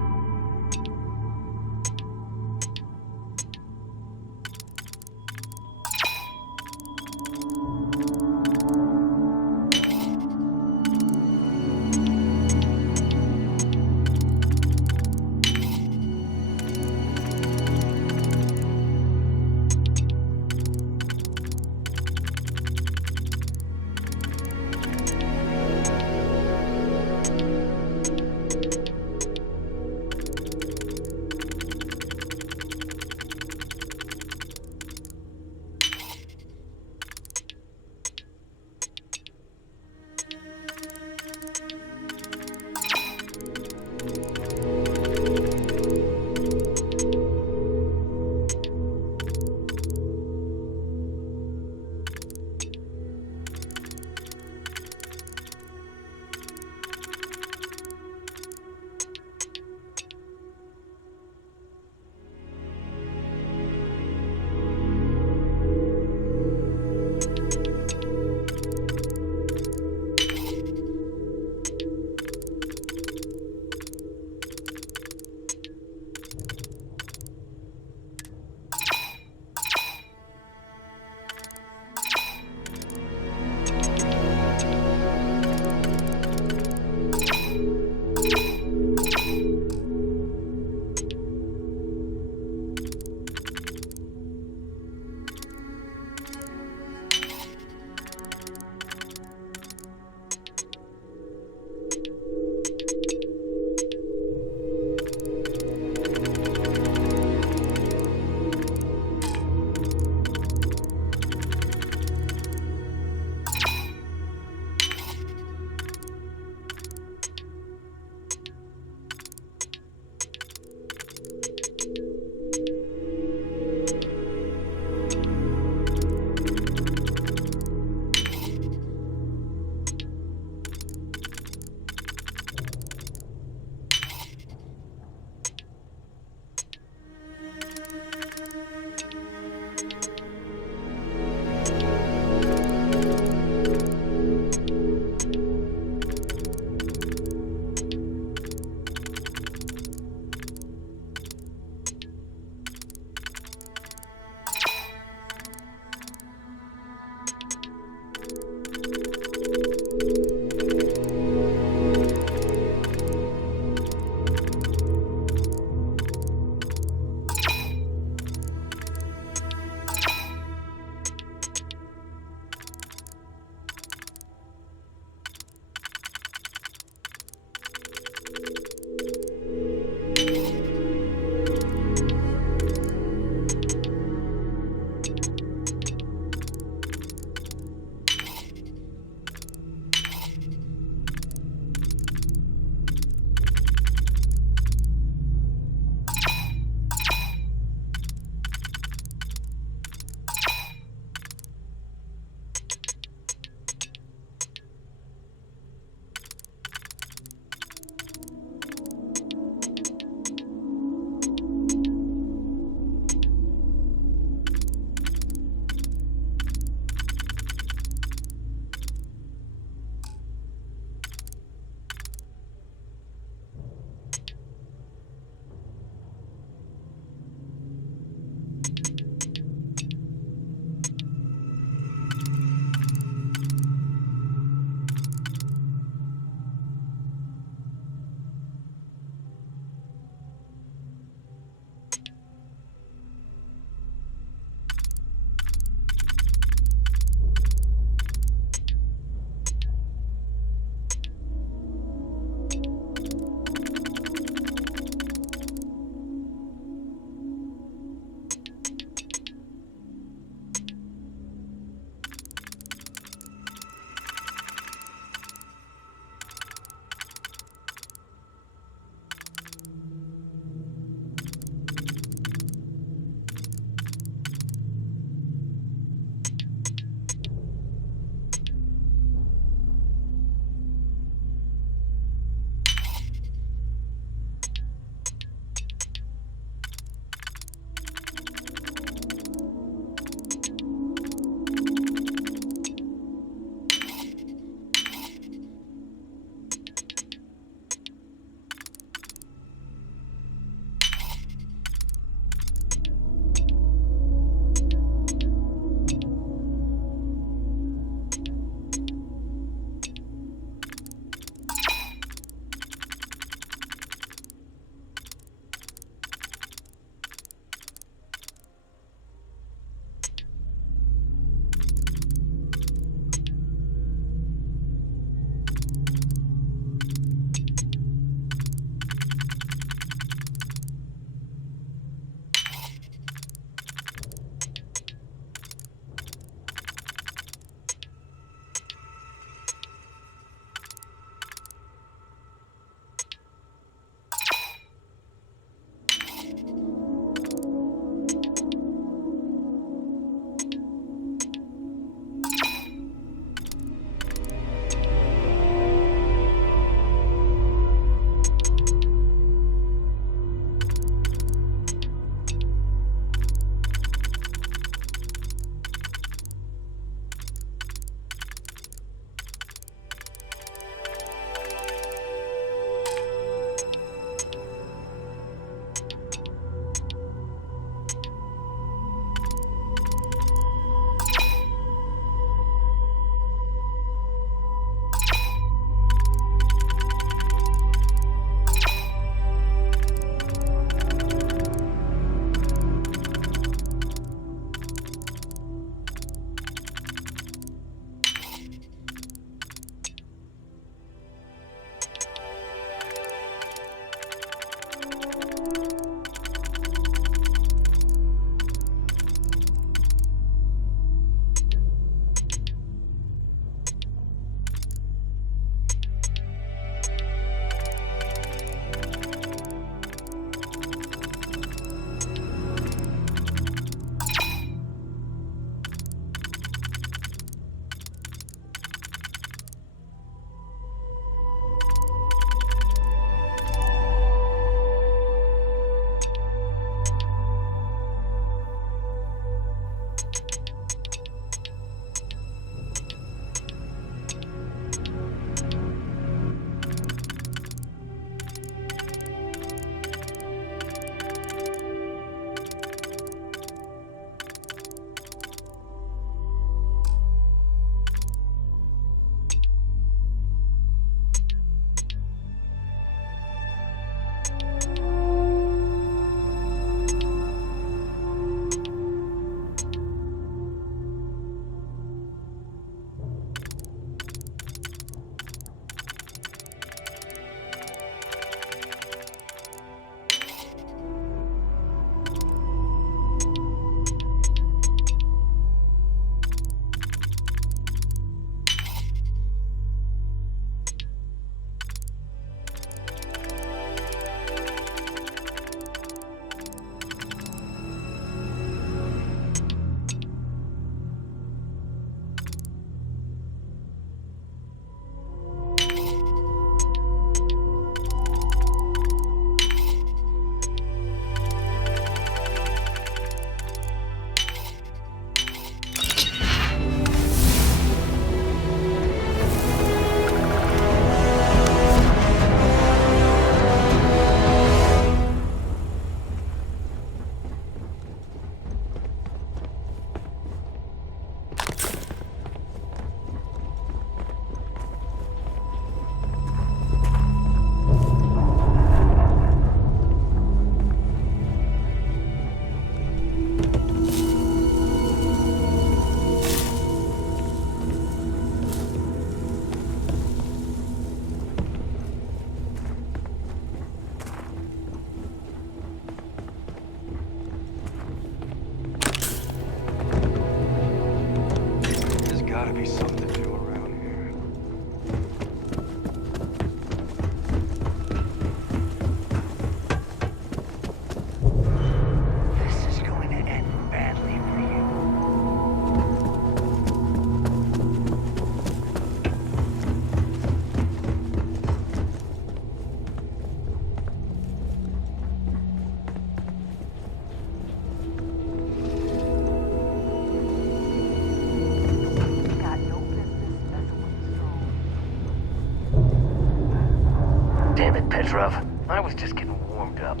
Petrov. I was just getting warmed up.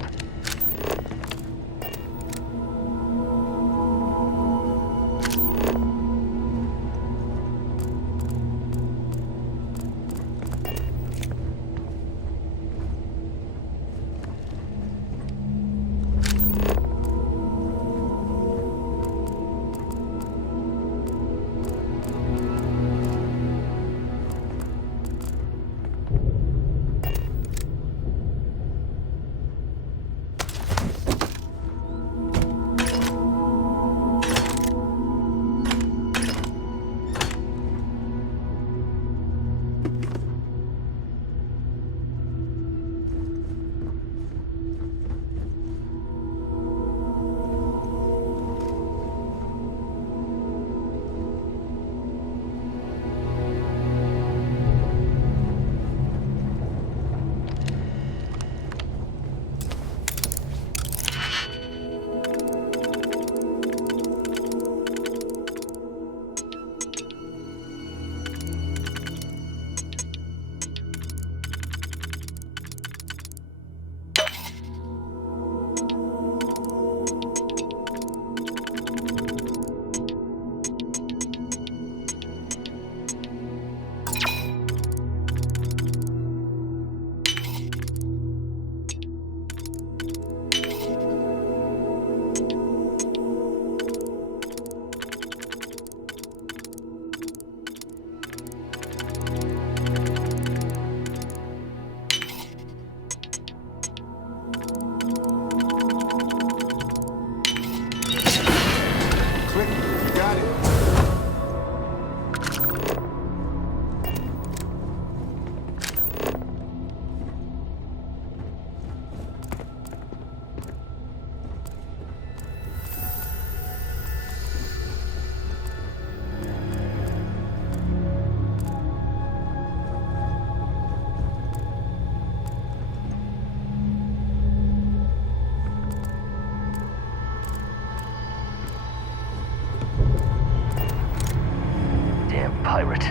Pirate,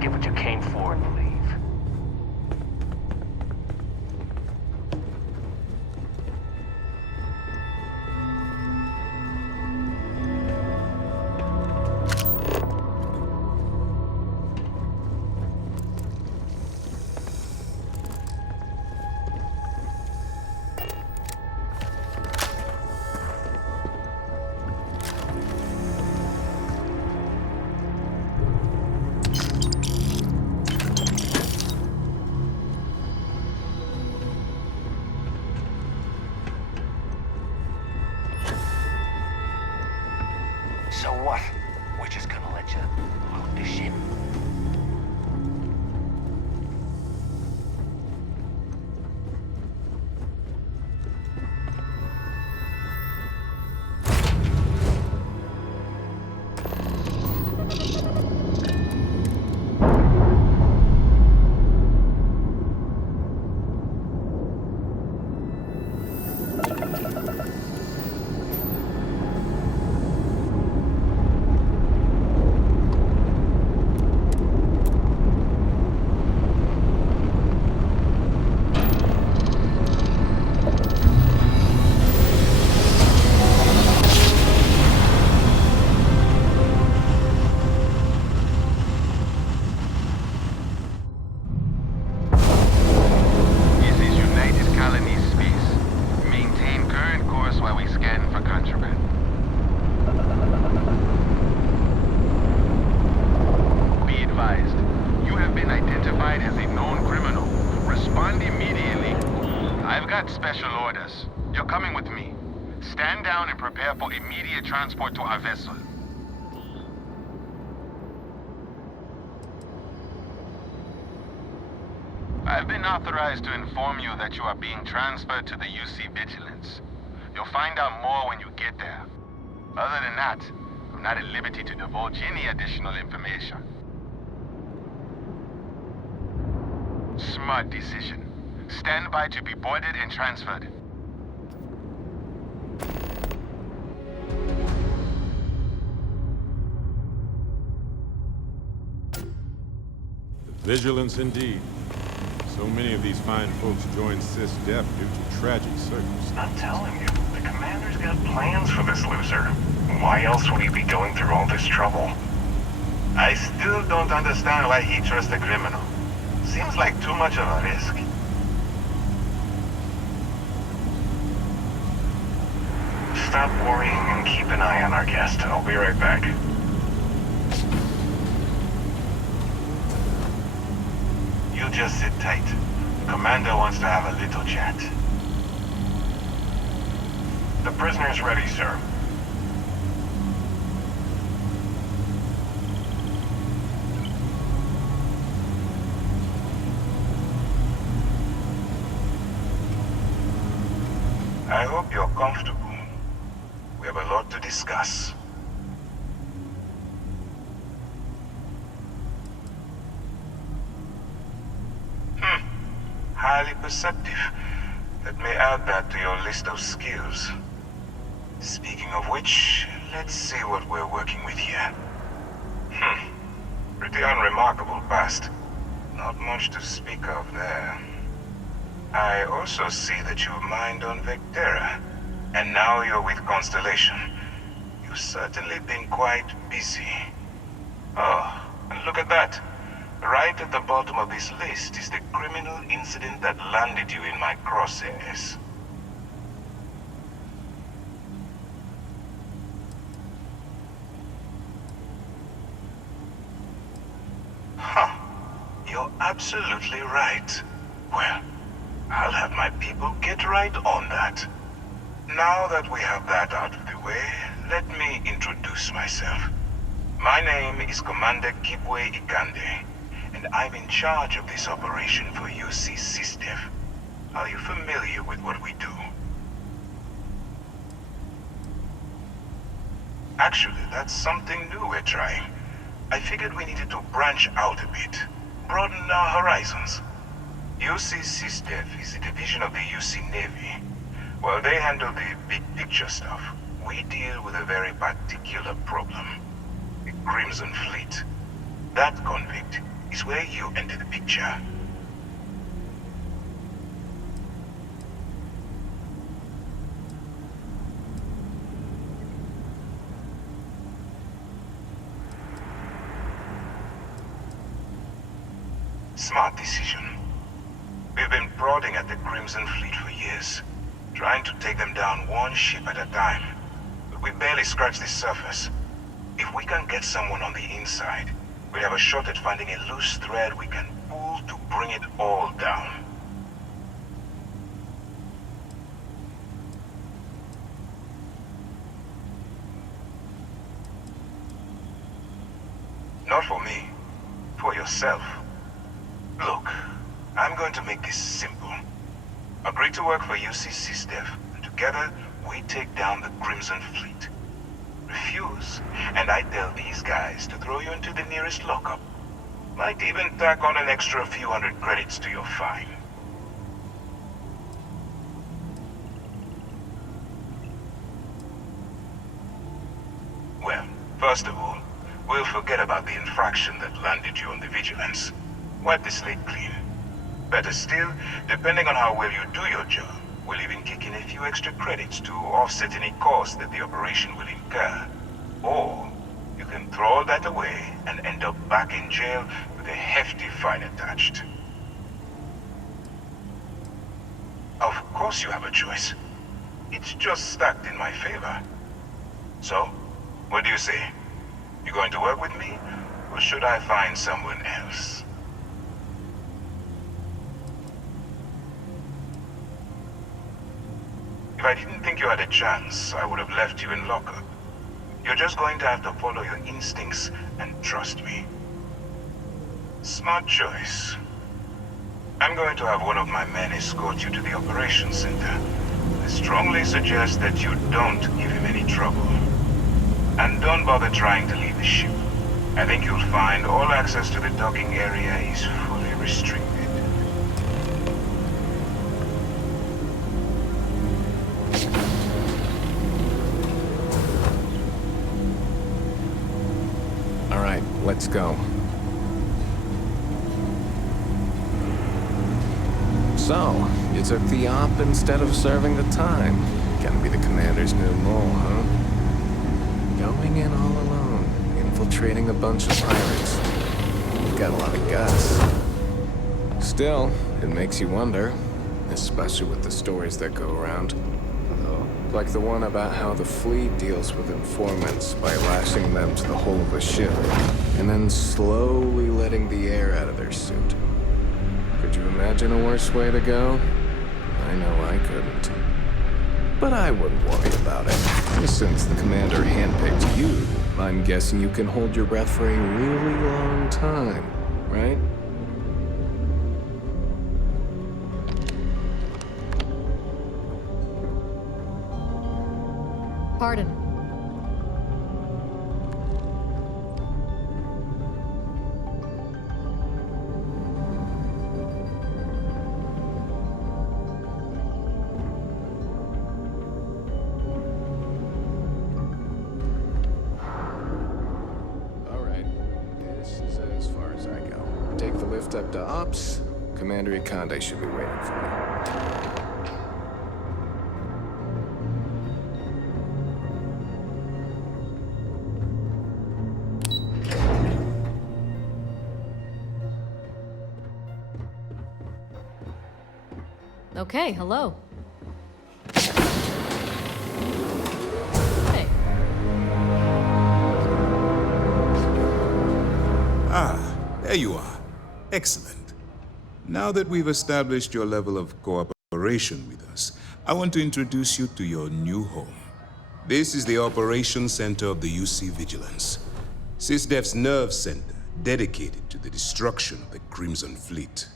get what you came for and leave. So what? We're just gonna let you loot the ship? Special orders. You're coming with me. Stand down and prepare for immediate transport to our vessel. I've been authorized to inform you that you are being transferred to the UC Vigilance. You'll find out more when you get there. Other than that, I'm not at liberty to divulge any additional information. Smart decision. Stand by to be boarded and transferred. Vigilance indeed. So many of these fine folks joined SysDef due to tragic circumstances. I'm telling you, the commander's got plans for this loser. Why else would he be going through all this trouble? I still don't understand why he trusts a criminal. Seems like too much of a risk. Stop worrying and keep an eye on our guest. I'll be right back. You just sit tight. The commander wants to have a little chat. The prisoner's ready, sir. I hope you're comfortable. We have a lot to discuss. Highly perceptive. Let me add that to your list of skills. Speaking of which, let's see what we're working with here. Pretty unremarkable past. Not much to speak of there. I also see that you've mined on Vectera, and now you're with Constellation. You've certainly been quite busy. Oh, and look at that. Right at the bottom of this list is the criminal incident that landed you in my crosshairs. Huh. You're absolutely right. Well, I'll have my people get right on that. Now that we have that out of the way, let me introduce myself. My name is Commander Kibwe Ikande, and I'm in charge of this operation for UC SysDef. Are you familiar with what we do? Actually, that's something new we're trying. I figured we needed to branch out a bit, broaden our horizons. UC SysDef is a division of the UC Navy. While they handle the big picture stuff, we deal with a very particular problem. The Crimson Fleet. That convict is where you enter the picture. Smart decision. We've been prodding at the Crimson Fleet for years, trying to take them down one ship at a time. But we barely scratched the surface. If we can get someone on the inside, we have a shot at finding a loose thread we can pull to bring it all down. Not for me. For yourself. Look, I'm going to make this simple. Agree to work for UC SysDef, and together we take down the Crimson Fleet. Refuse, and I tell these guys to throw you into the nearest lockup. Might even tack on an extra few hundred credits to your fine. Well, first of all, we'll forget about the infraction that landed you on the Vigilance. Wipe the slate clean. Better still, depending on how well you do your job, we'll even kick in a few extra credits to offset any costs that the operation will incur. Or, you can throw all that away and end up back in jail with a hefty fine attached. Of course you have a choice. It's just stacked in my favor. So, what do you say? You going to work with me, or should I find someone else? If I didn't think you had a chance, I would have left you in lockup. You're just going to have to follow your instincts and trust me. Smart choice. I'm going to have one of my men escort you to the operations center. I strongly suggest that you don't give him any trouble. And don't bother trying to leave the ship. I think you'll find all access to the docking area is fully restricted. All right, let's go. So, you took the op instead of serving the time. Gonna be the commander's new mole, huh? Going in all alone, infiltrating a bunch of pirates. You've got a lot of guts. Still, it makes you wonder, especially with the stories that go around. Like the one about how the fleet deals with informants by lashing them to the hull of a ship, and then slowly letting the air out of their suit. Could you imagine a worse way to go? I know I couldn't. But I wouldn't worry about it. Since the commander handpicked you, I'm guessing you can hold your breath for a really long time, right? Pardon. All right. This is as far as I go. Take the lift up to Ops. Commander Ikande should be waiting for me. Okay, hello. Hey. Ah, there you are. Excellent. Now that we've established your level of cooperation with us, I want to introduce you to your new home. This is the Operations Center of the UC Vigilance, SysDef's nerve center dedicated to the destruction of the Crimson Fleet.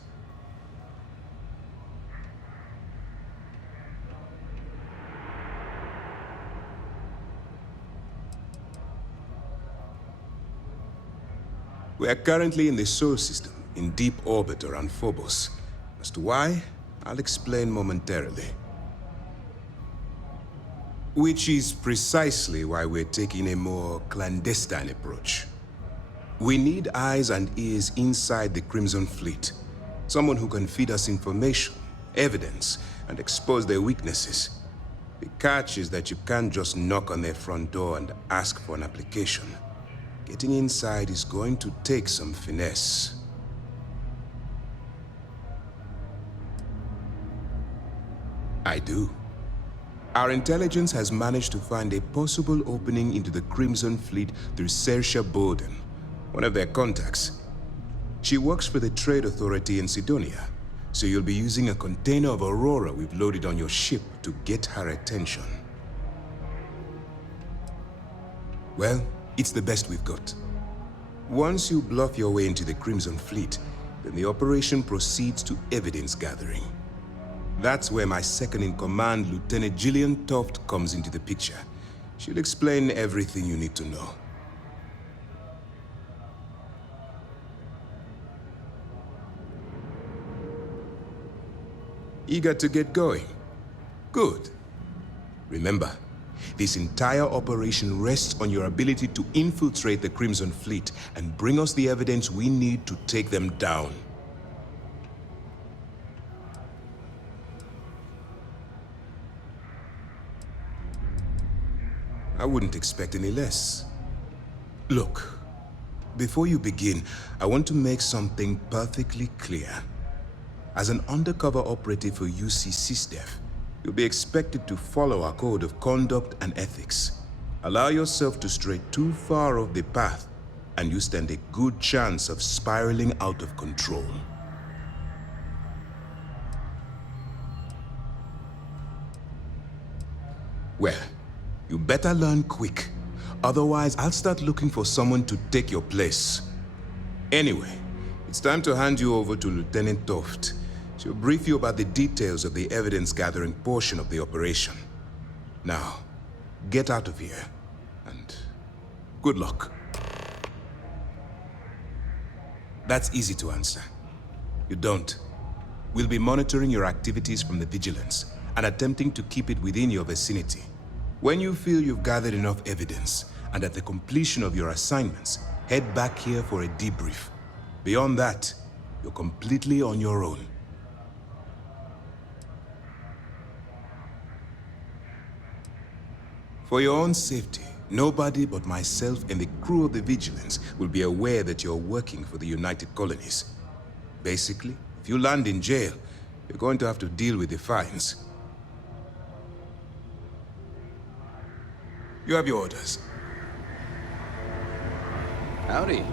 We are currently in the Sol system, in deep orbit around Phobos. As to why, I'll explain momentarily. Which is precisely why we're taking a more clandestine approach. We need eyes and ears inside the Crimson Fleet. Someone who can feed us information, evidence, and expose their weaknesses. The catch is that you can't just knock on their front door and ask for an application. Getting inside is going to take some finesse. I do. Our intelligence has managed to find a possible opening into the Crimson Fleet through Saoirse Bowden, one of their contacts. She works for the Trade Authority in Sidonia, so you'll be using a container of Aurora we've loaded on your ship to get her attention. Well, it's the best we've got. Once you bluff your way into the Crimson Fleet, then the operation proceeds to evidence gathering. That's where my second-in-command, Lieutenant Gillian Toft, comes into the picture. She'll explain everything you need to know. Eager to get going? Good. Remember, this entire operation rests on your ability to infiltrate the Crimson Fleet and bring us the evidence we need to take them down. I wouldn't expect any less. Look, before you begin, I want to make something perfectly clear. As an undercover operative for UC SysDef, you'll be expected to follow our code of conduct and ethics. Allow yourself to stray too far off the path, and you stand a good chance of spiraling out of control. Well, you better learn quick. Otherwise, I'll start looking for someone to take your place. Anyway, it's time to hand you over to Lieutenant Toft. She'll brief you about the details of the evidence-gathering portion of the operation. Now, get out of here, and good luck. That's easy to answer. You don't. We'll be monitoring your activities from the Vigilance and attempting to keep it within your vicinity. When you feel you've gathered enough evidence, and at the completion of your assignments, head back here for a debrief. Beyond that, you're completely on your own. For your own safety, nobody but myself and the crew of the Vigilance will be aware that you're working for the United Colonies. Basically, if you land in jail, you're going to have to deal with the fines. You have your orders. Howdy.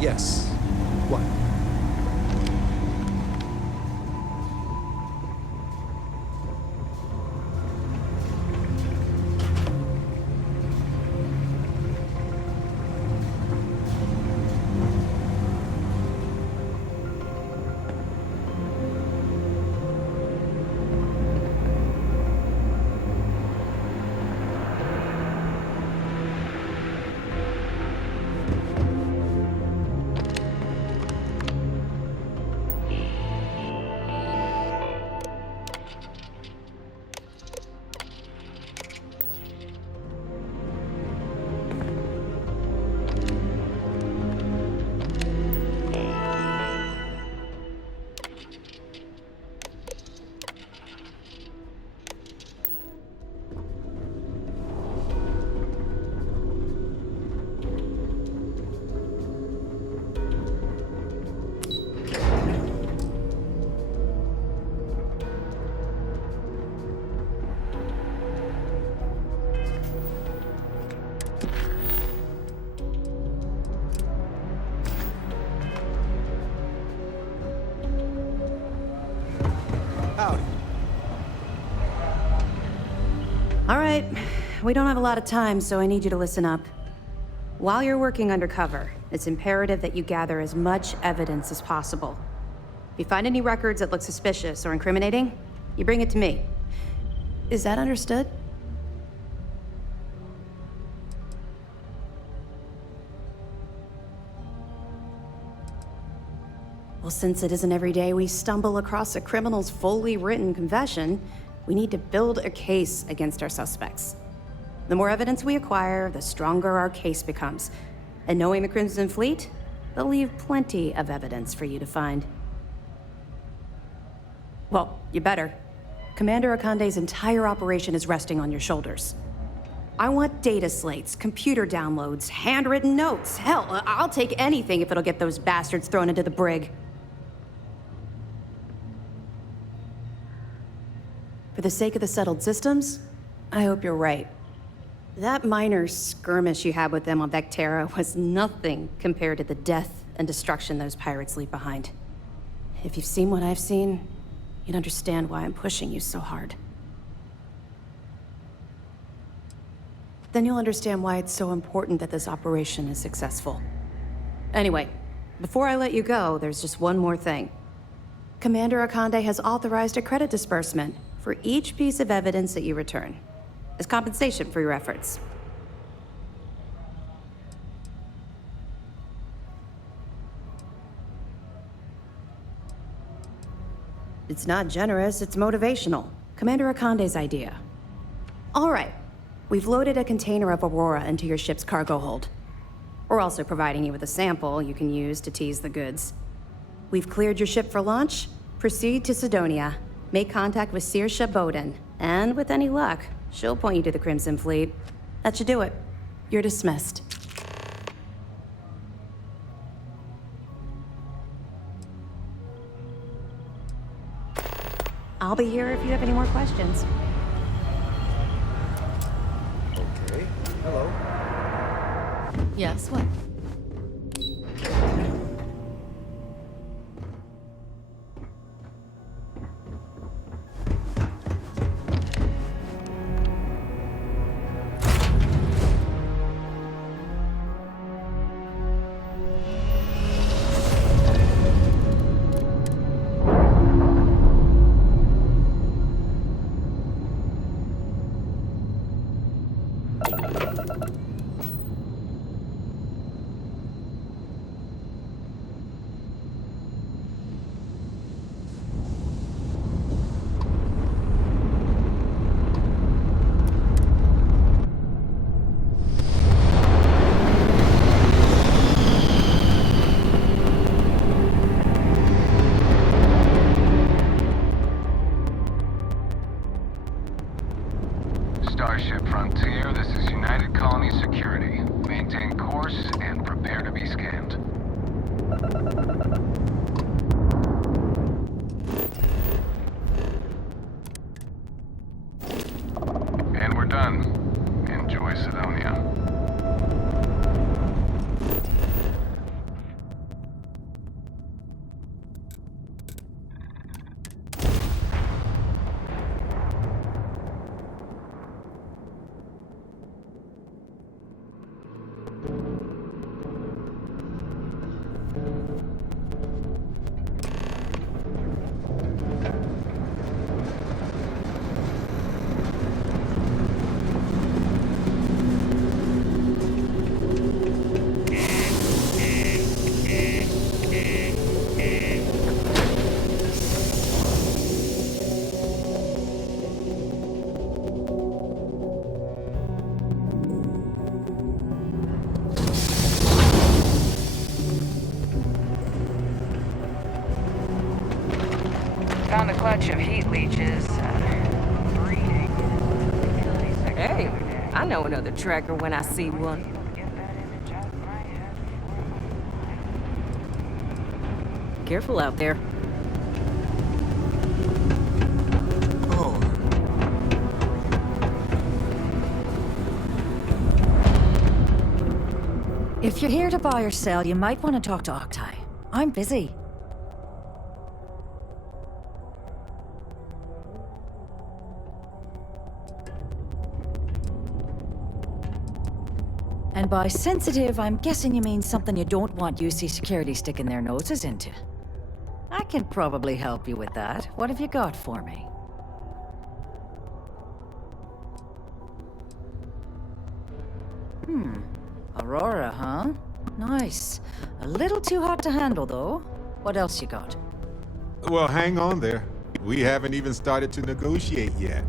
Yes. What? All right, we don't have a lot of time, so I need you to listen up. While you're working undercover, it's imperative that you gather as much evidence as possible. If you find any records that look suspicious or incriminating, you bring it to me. Is that understood? Well, since it isn't every day we stumble across a criminal's fully written confession, we need to build a case against our suspects. The more evidence we acquire, the stronger our case becomes. And knowing the Crimson Fleet, they'll leave plenty of evidence for you to find. Well, you better. Commander Akande's entire operation is resting on your shoulders. I want data slates, computer downloads, handwritten notes. Hell, I'll take anything if it'll get those bastards thrown into the brig. For the sake of the settled systems, I hope you're right. That minor skirmish you had with them on Vectera was nothing compared to the death and destruction those pirates leave behind. If you've seen what I've seen, you'd understand why I'm pushing you so hard. Then you'll understand why it's so important that this operation is successful. Anyway, before I let you go, there's just one more thing. Commander Akande has authorized a credit disbursement for each piece of evidence that you return, as compensation for your efforts. It's not generous, it's motivational. Commander Akande's idea. All right, we've loaded a container of Aurora into your ship's cargo hold. We're also providing you with a sample you can use to tease the goods. We've cleared your ship for launch. Proceed to Sidonia. Make contact with Saoirse Bowden, and with any luck, she'll point you to the Crimson Fleet. That should do it. You're dismissed. I'll be here if you have any more questions. Okay. Hello. Yes, what? a clutch of heat leeches. Hey, I know another tracker when I see one. Careful out there. If you're here to buy or sell, you might want to talk to Octai. I'm busy. And by sensitive, I'm guessing you mean something you don't want UC security sticking their noses into. I can probably help you with that. What have you got for me? Aurora, huh? Nice. A little too hot to handle, though. What else you got? Well, hang on there. We haven't even started to negotiate yet.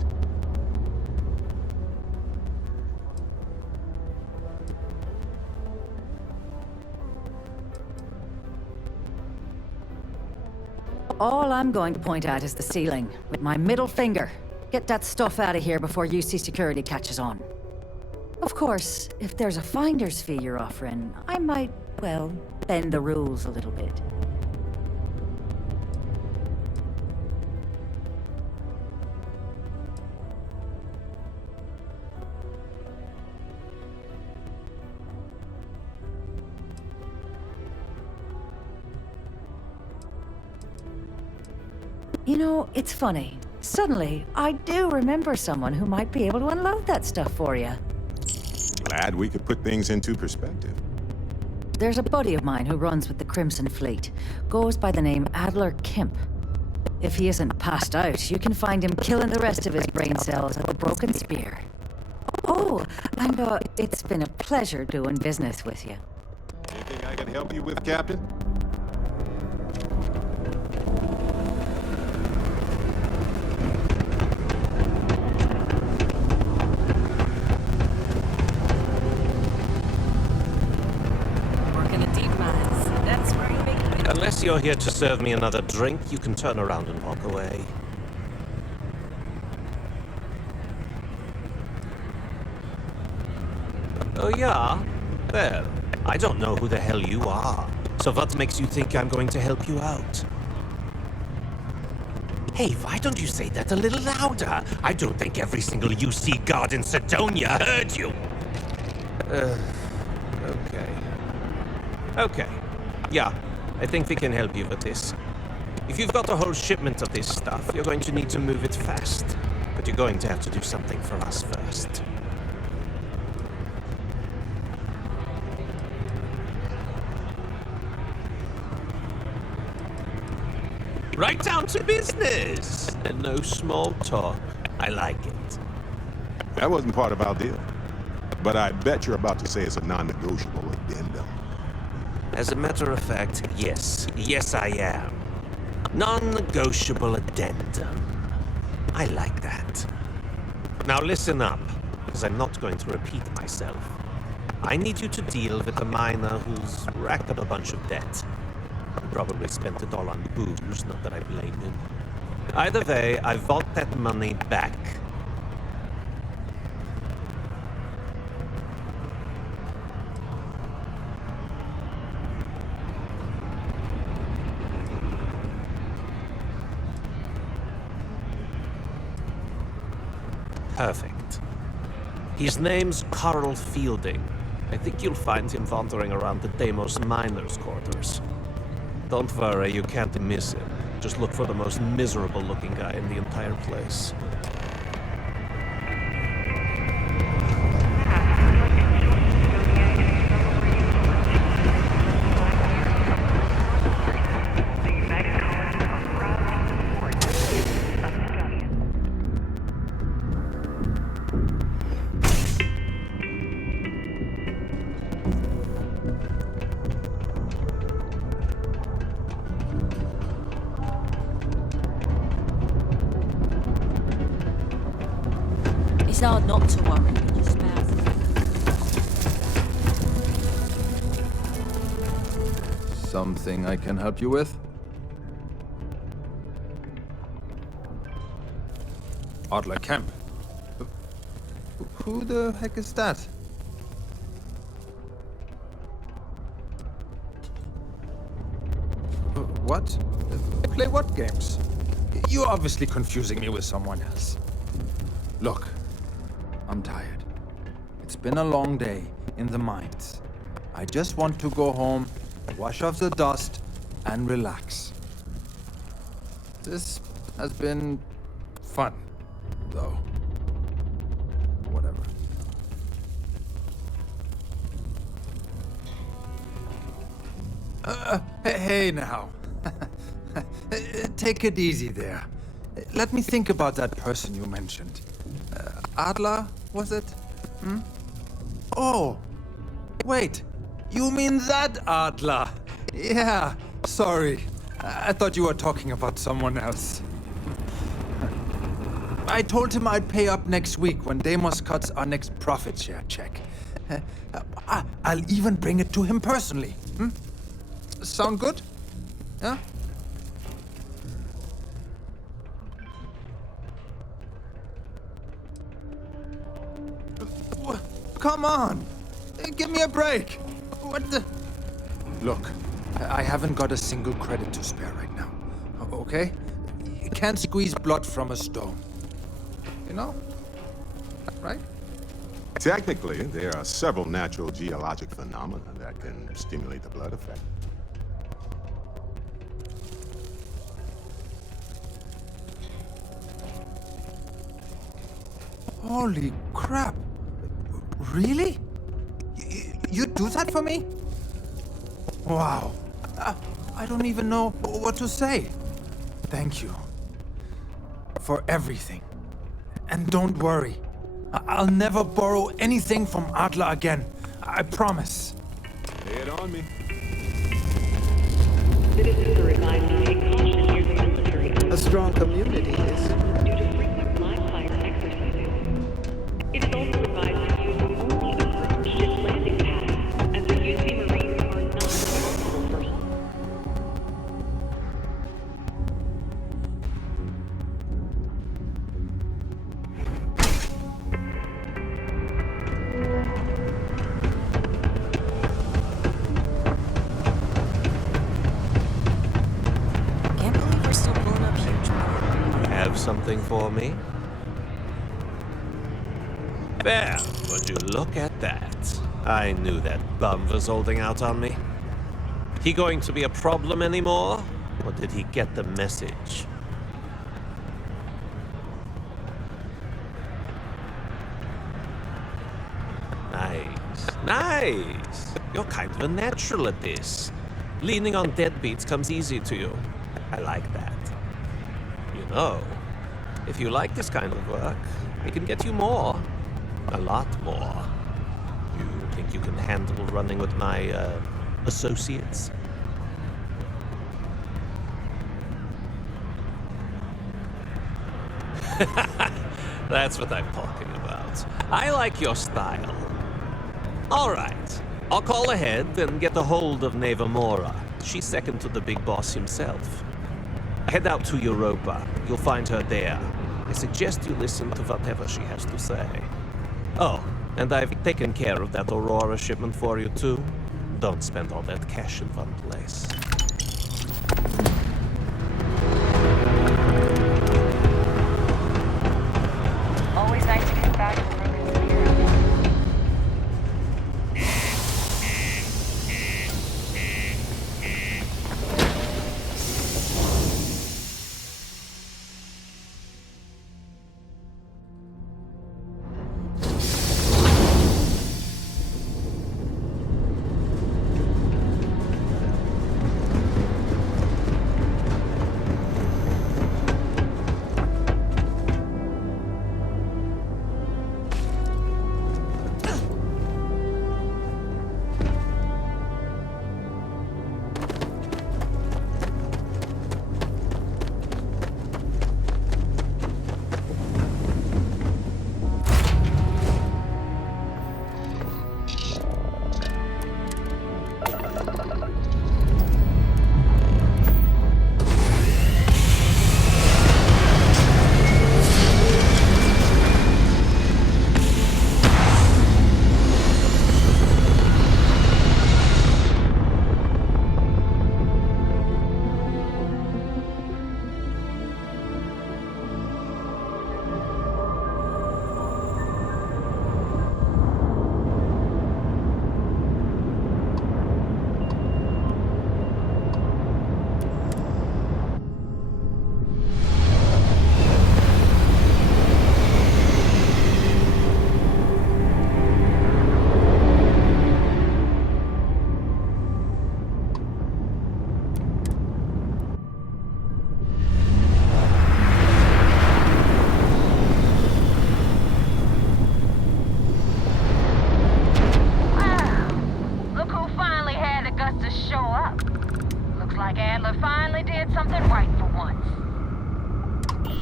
All I'm going to point at is the ceiling, with my middle finger. Get that stuff out of here before UC security catches on. Of course, if there's a finder's fee you're offering, I might, well, bend the rules a little bit. You know, it's funny. Suddenly, I do remember someone who might be able to unload that stuff for you. Glad we could put things into perspective. There's a buddy of mine who runs with the Crimson Fleet. Goes by the name Adler Kemp. If he isn't passed out, you can find him killing the rest of his brain cells with a broken spear. Oh, and it's been a pleasure doing business with you. Anything I can help you with, Captain? Unless you're here to serve me another drink, you can turn around and walk away. Oh, yeah? Well, I don't know who the hell you are. So what makes you think I'm going to help you out? Hey, why don't you say that a little louder? I don't think every single UC guard in Sidonia heard you. Okay. Okay. Yeah. I think we can help you with this. If you've got a whole shipment of this stuff, you're going to need to move it fast. But you're going to have to do something for us first. Right down to business! And no small talk. I like it. That wasn't part of our deal. But I bet you're about to say it's a non-negotiable addendum. As a matter of fact, yes. Yes, I am. Non-negotiable addendum. I like that. Now listen up, because I'm not going to repeat myself. I need you to deal with a miner who's racked up a bunch of debt. He probably spent it all on booze, not that I blame him. Either way, I want that money back. Perfect. His name's Carl Fielding. I think you'll find him wandering around the Deimos miners' quarters. Don't worry, you can't miss him. Just look for the most miserable-looking guy in the entire place. It's hard not to worry. Something I can help you with? Adler Kemp. Who the heck is that? What? Play what games? You're obviously confusing me with someone else. Look, I'm tired. It's been a long day in the mines. I just want to go home, wash off the dust, and relax. This has been fun, though. Whatever. Hey now. Take it easy there. Let me think about that person you mentioned. Adler, was it? Hmm? Oh, wait. You mean that Adler? Yeah, sorry. I thought you were talking about someone else. I told him I'd pay up next week when Deimos cuts our next profit share check. I'll even bring it to him personally. Hmm? Sound good? Yeah? Come on! Give me a break! What the... Look, I haven't got a single credit to spare right now. Okay? You can't squeeze blood from a stone. You know? Right? Technically, there are several natural geologic phenomena that can stimulate the blood effect. Holy crap! Really? You do that for me? Wow. I don't even know what to say. Thank you. For everything. And don't worry. I'll never borrow anything from Adler again. I promise. Lay it on me. Citizens are advised to take caution near the military. A strong community is. Due to frequent live fire exercises. It is also advised to use only approved ship landing pads, as the UC Marines are not responsible for. Can't believe we're still pulling up huge. Have something for me? Well, would you look at that? I knew that bum was holding out on me. He going to be a problem anymore? Or did he get the message? Nice. Nice! You're kind of a natural at this. Leaning on deadbeats comes easy to you. I like that. You know, if you like this kind of work, it can get you more. A lot more. You think you can handle running with my, associates? That's what I'm talking about. I like your style. All right. I'll call ahead and get a hold of mw3. She's second to the big boss himself. Head out to Europa. You'll find her there. I suggest you listen to whatever she has to say. Oh, and I've taken care of that Aurora shipment for you too. Don't spend all that cash in one place. Always nice to get back to the broken spirit.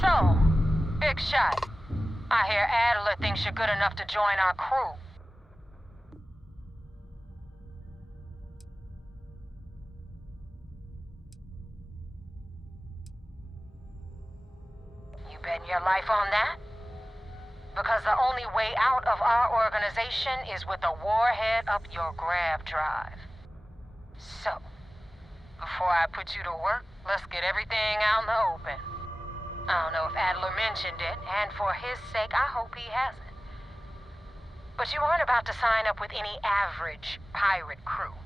So, big shot. I hear Adler thinks you're good enough to join our crew. You betting your life on that? Because the only way out of our organization is with a warhead up your grab drive. So, before I put you to work, let's get everything out in the open. I don't know if Adler mentioned it, and for his sake, I hope he hasn't. But you aren't about to sign up with any average pirate crew.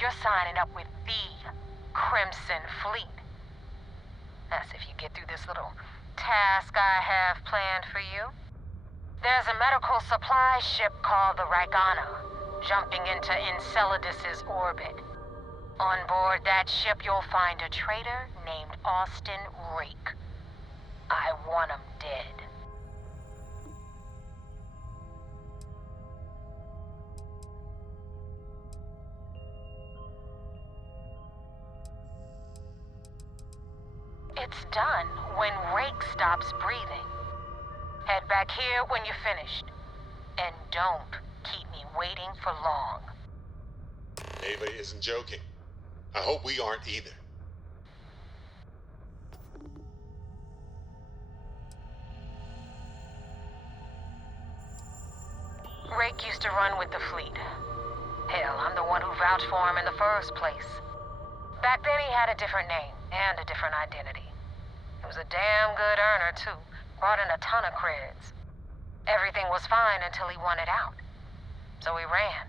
You're signing up with the Crimson Fleet. That's if you get through this little task I have planned for you. There's a medical supply ship called the Ragana, jumping into Enceladus's orbit. On board that ship, you'll find a traitor named Austin Rake. I want him dead. It's done when Rake stops breathing. Head back here when you're finished. And don't keep me waiting for long. Ava isn't joking. I hope we aren't either. Rake used to run with the fleet. Hell, I'm the one who vouched for him in the first place. Back then he had a different name and a different identity. He was a damn good earner, too. Brought in a ton of creds. Everything was fine until he wanted out. So he ran.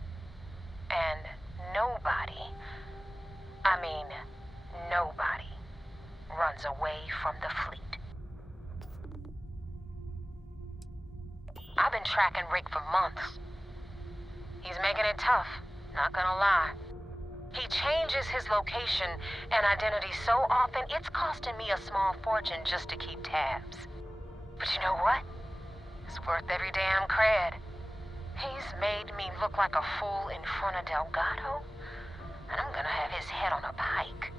And nobody, I mean, nobody, runs away from the fleet. I've been tracking Rick for months. He's making it tough, not gonna lie. He changes his location and identity so often, it's costing me a small fortune just to keep tabs. But you know what? It's worth every damn cred. He's made me look like a fool in front of Delgado, and I'm gonna have his head on a pike.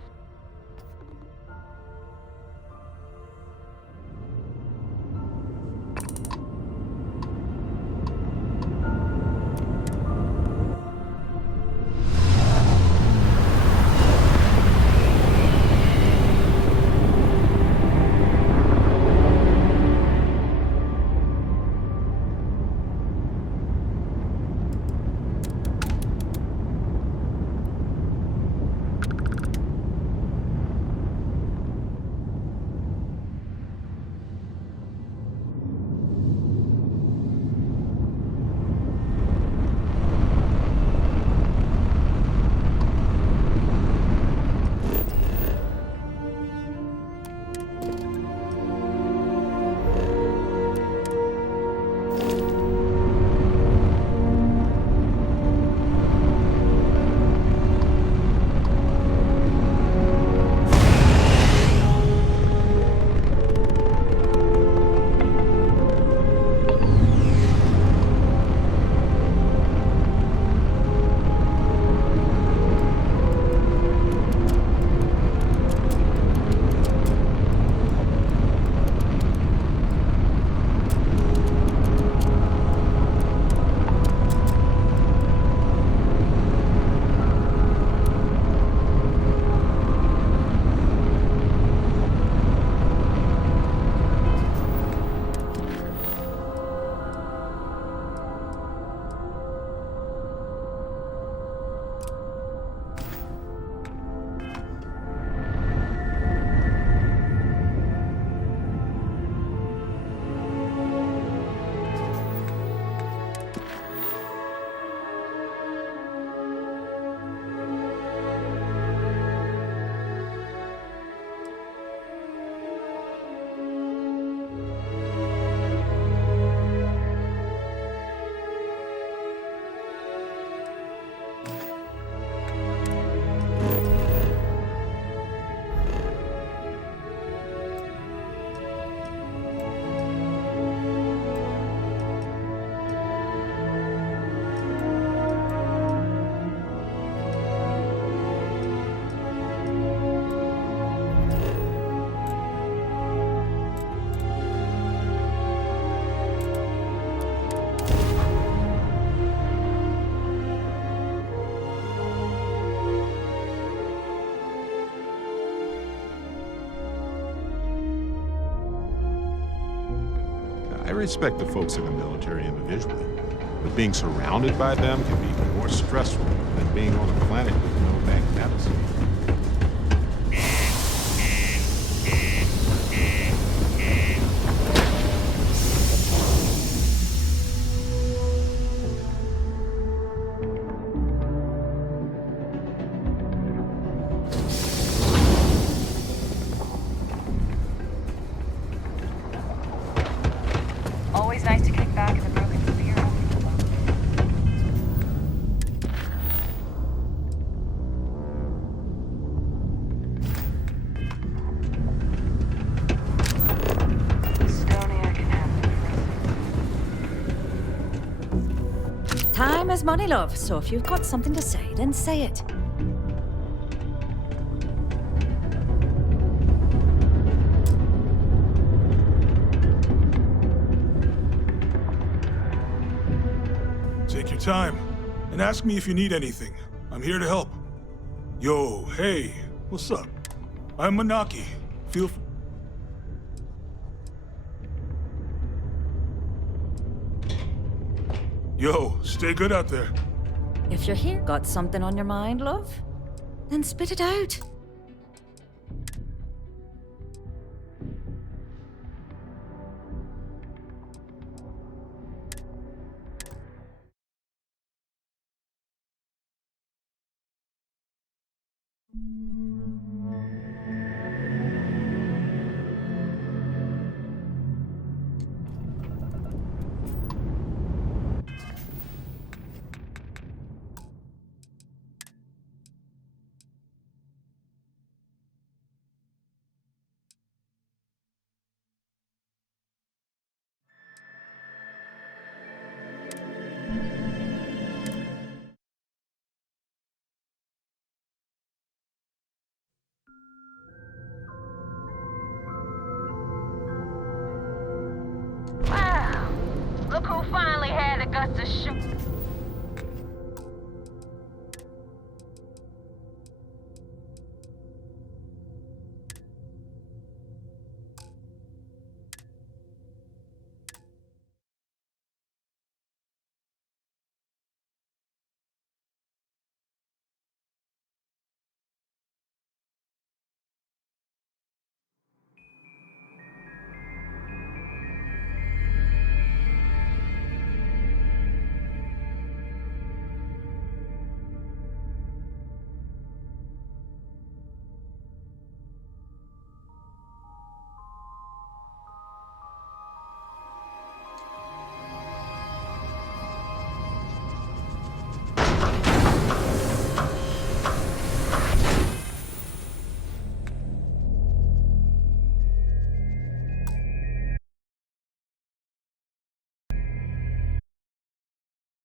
I respect the folks in the military individually, but being surrounded by them can be more stressful than being on a planet with no magnetics. Always nice to kick back in the broken spear. Stony, I can have. Time is money, love, so if you've got something to say, then say it. Take your time, and ask me if you need anything. I'm here to help. Yo, hey, what's up? I'm Manaki. Feel Yo, stay good out there. If you're here, got something on your mind, love, then spit it out. Wow. Look who finally had the guts to shoot.